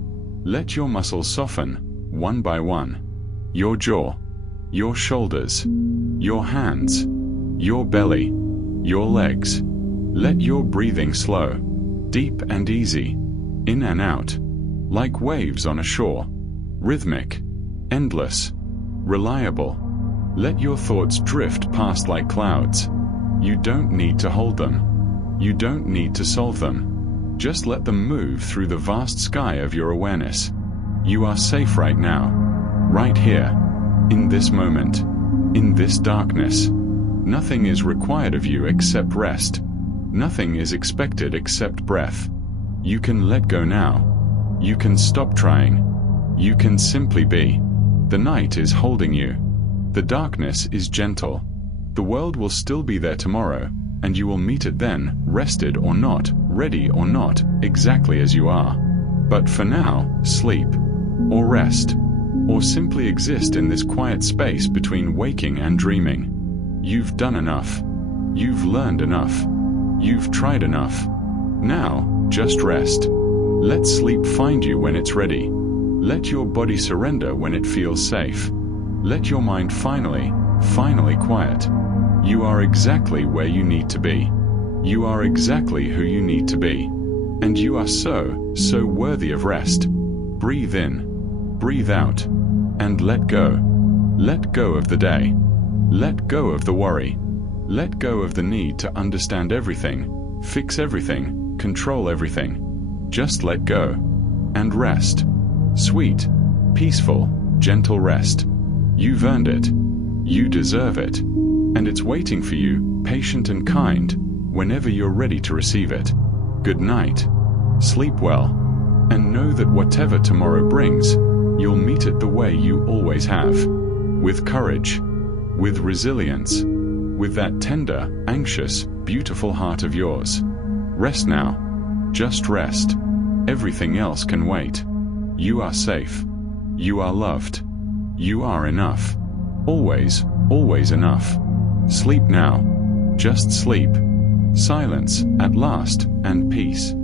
Let your muscles soften, one by one. Your jaw, your shoulders, your hands, your belly, your legs. Let your breathing slow, deep and easy, in and out, like waves on a shore, rhythmic, endless, reliable. Let your thoughts drift past like clouds. You don't need to hold them. You don't need to solve them. Just let them move through the vast sky of your awareness. You are safe right now, right here, in this moment, in this darkness. Nothing is required of you except rest. Nothing is expected except breath. You can let go now. You can stop trying. You can simply be. The night is holding you. The darkness is gentle. The world will still be there tomorrow, and you will meet it then, rested or not, ready or not, exactly as you are. But for now, sleep, or rest, or simply exist in this quiet space between waking and dreaming. You've done enough. You've learned enough. You've tried enough. Now, just rest. Let sleep find you when it's ready. Let your body surrender when it feels safe. Let your mind finally quiet. You are exactly where you need to be. You are exactly who you need to be. And you are so worthy of rest. Breathe in, breathe out, and let go. Let go of the day. Let go of the worry. Let go of the need to understand everything, fix everything, control everything. Just let go. And rest. Sweet, peaceful, gentle rest. You've earned it. You deserve it. And it's waiting for you, patient and kind, whenever you're ready to receive it. Good night. Sleep well. And know that whatever tomorrow brings, you'll meet it the way you always have. With courage. With resilience. With that tender, anxious, beautiful heart of yours. Rest now. Just rest. Everything else can wait. You are safe. You are loved. You are enough. Always enough. Sleep now. Just sleep. Silence, at last, and peace.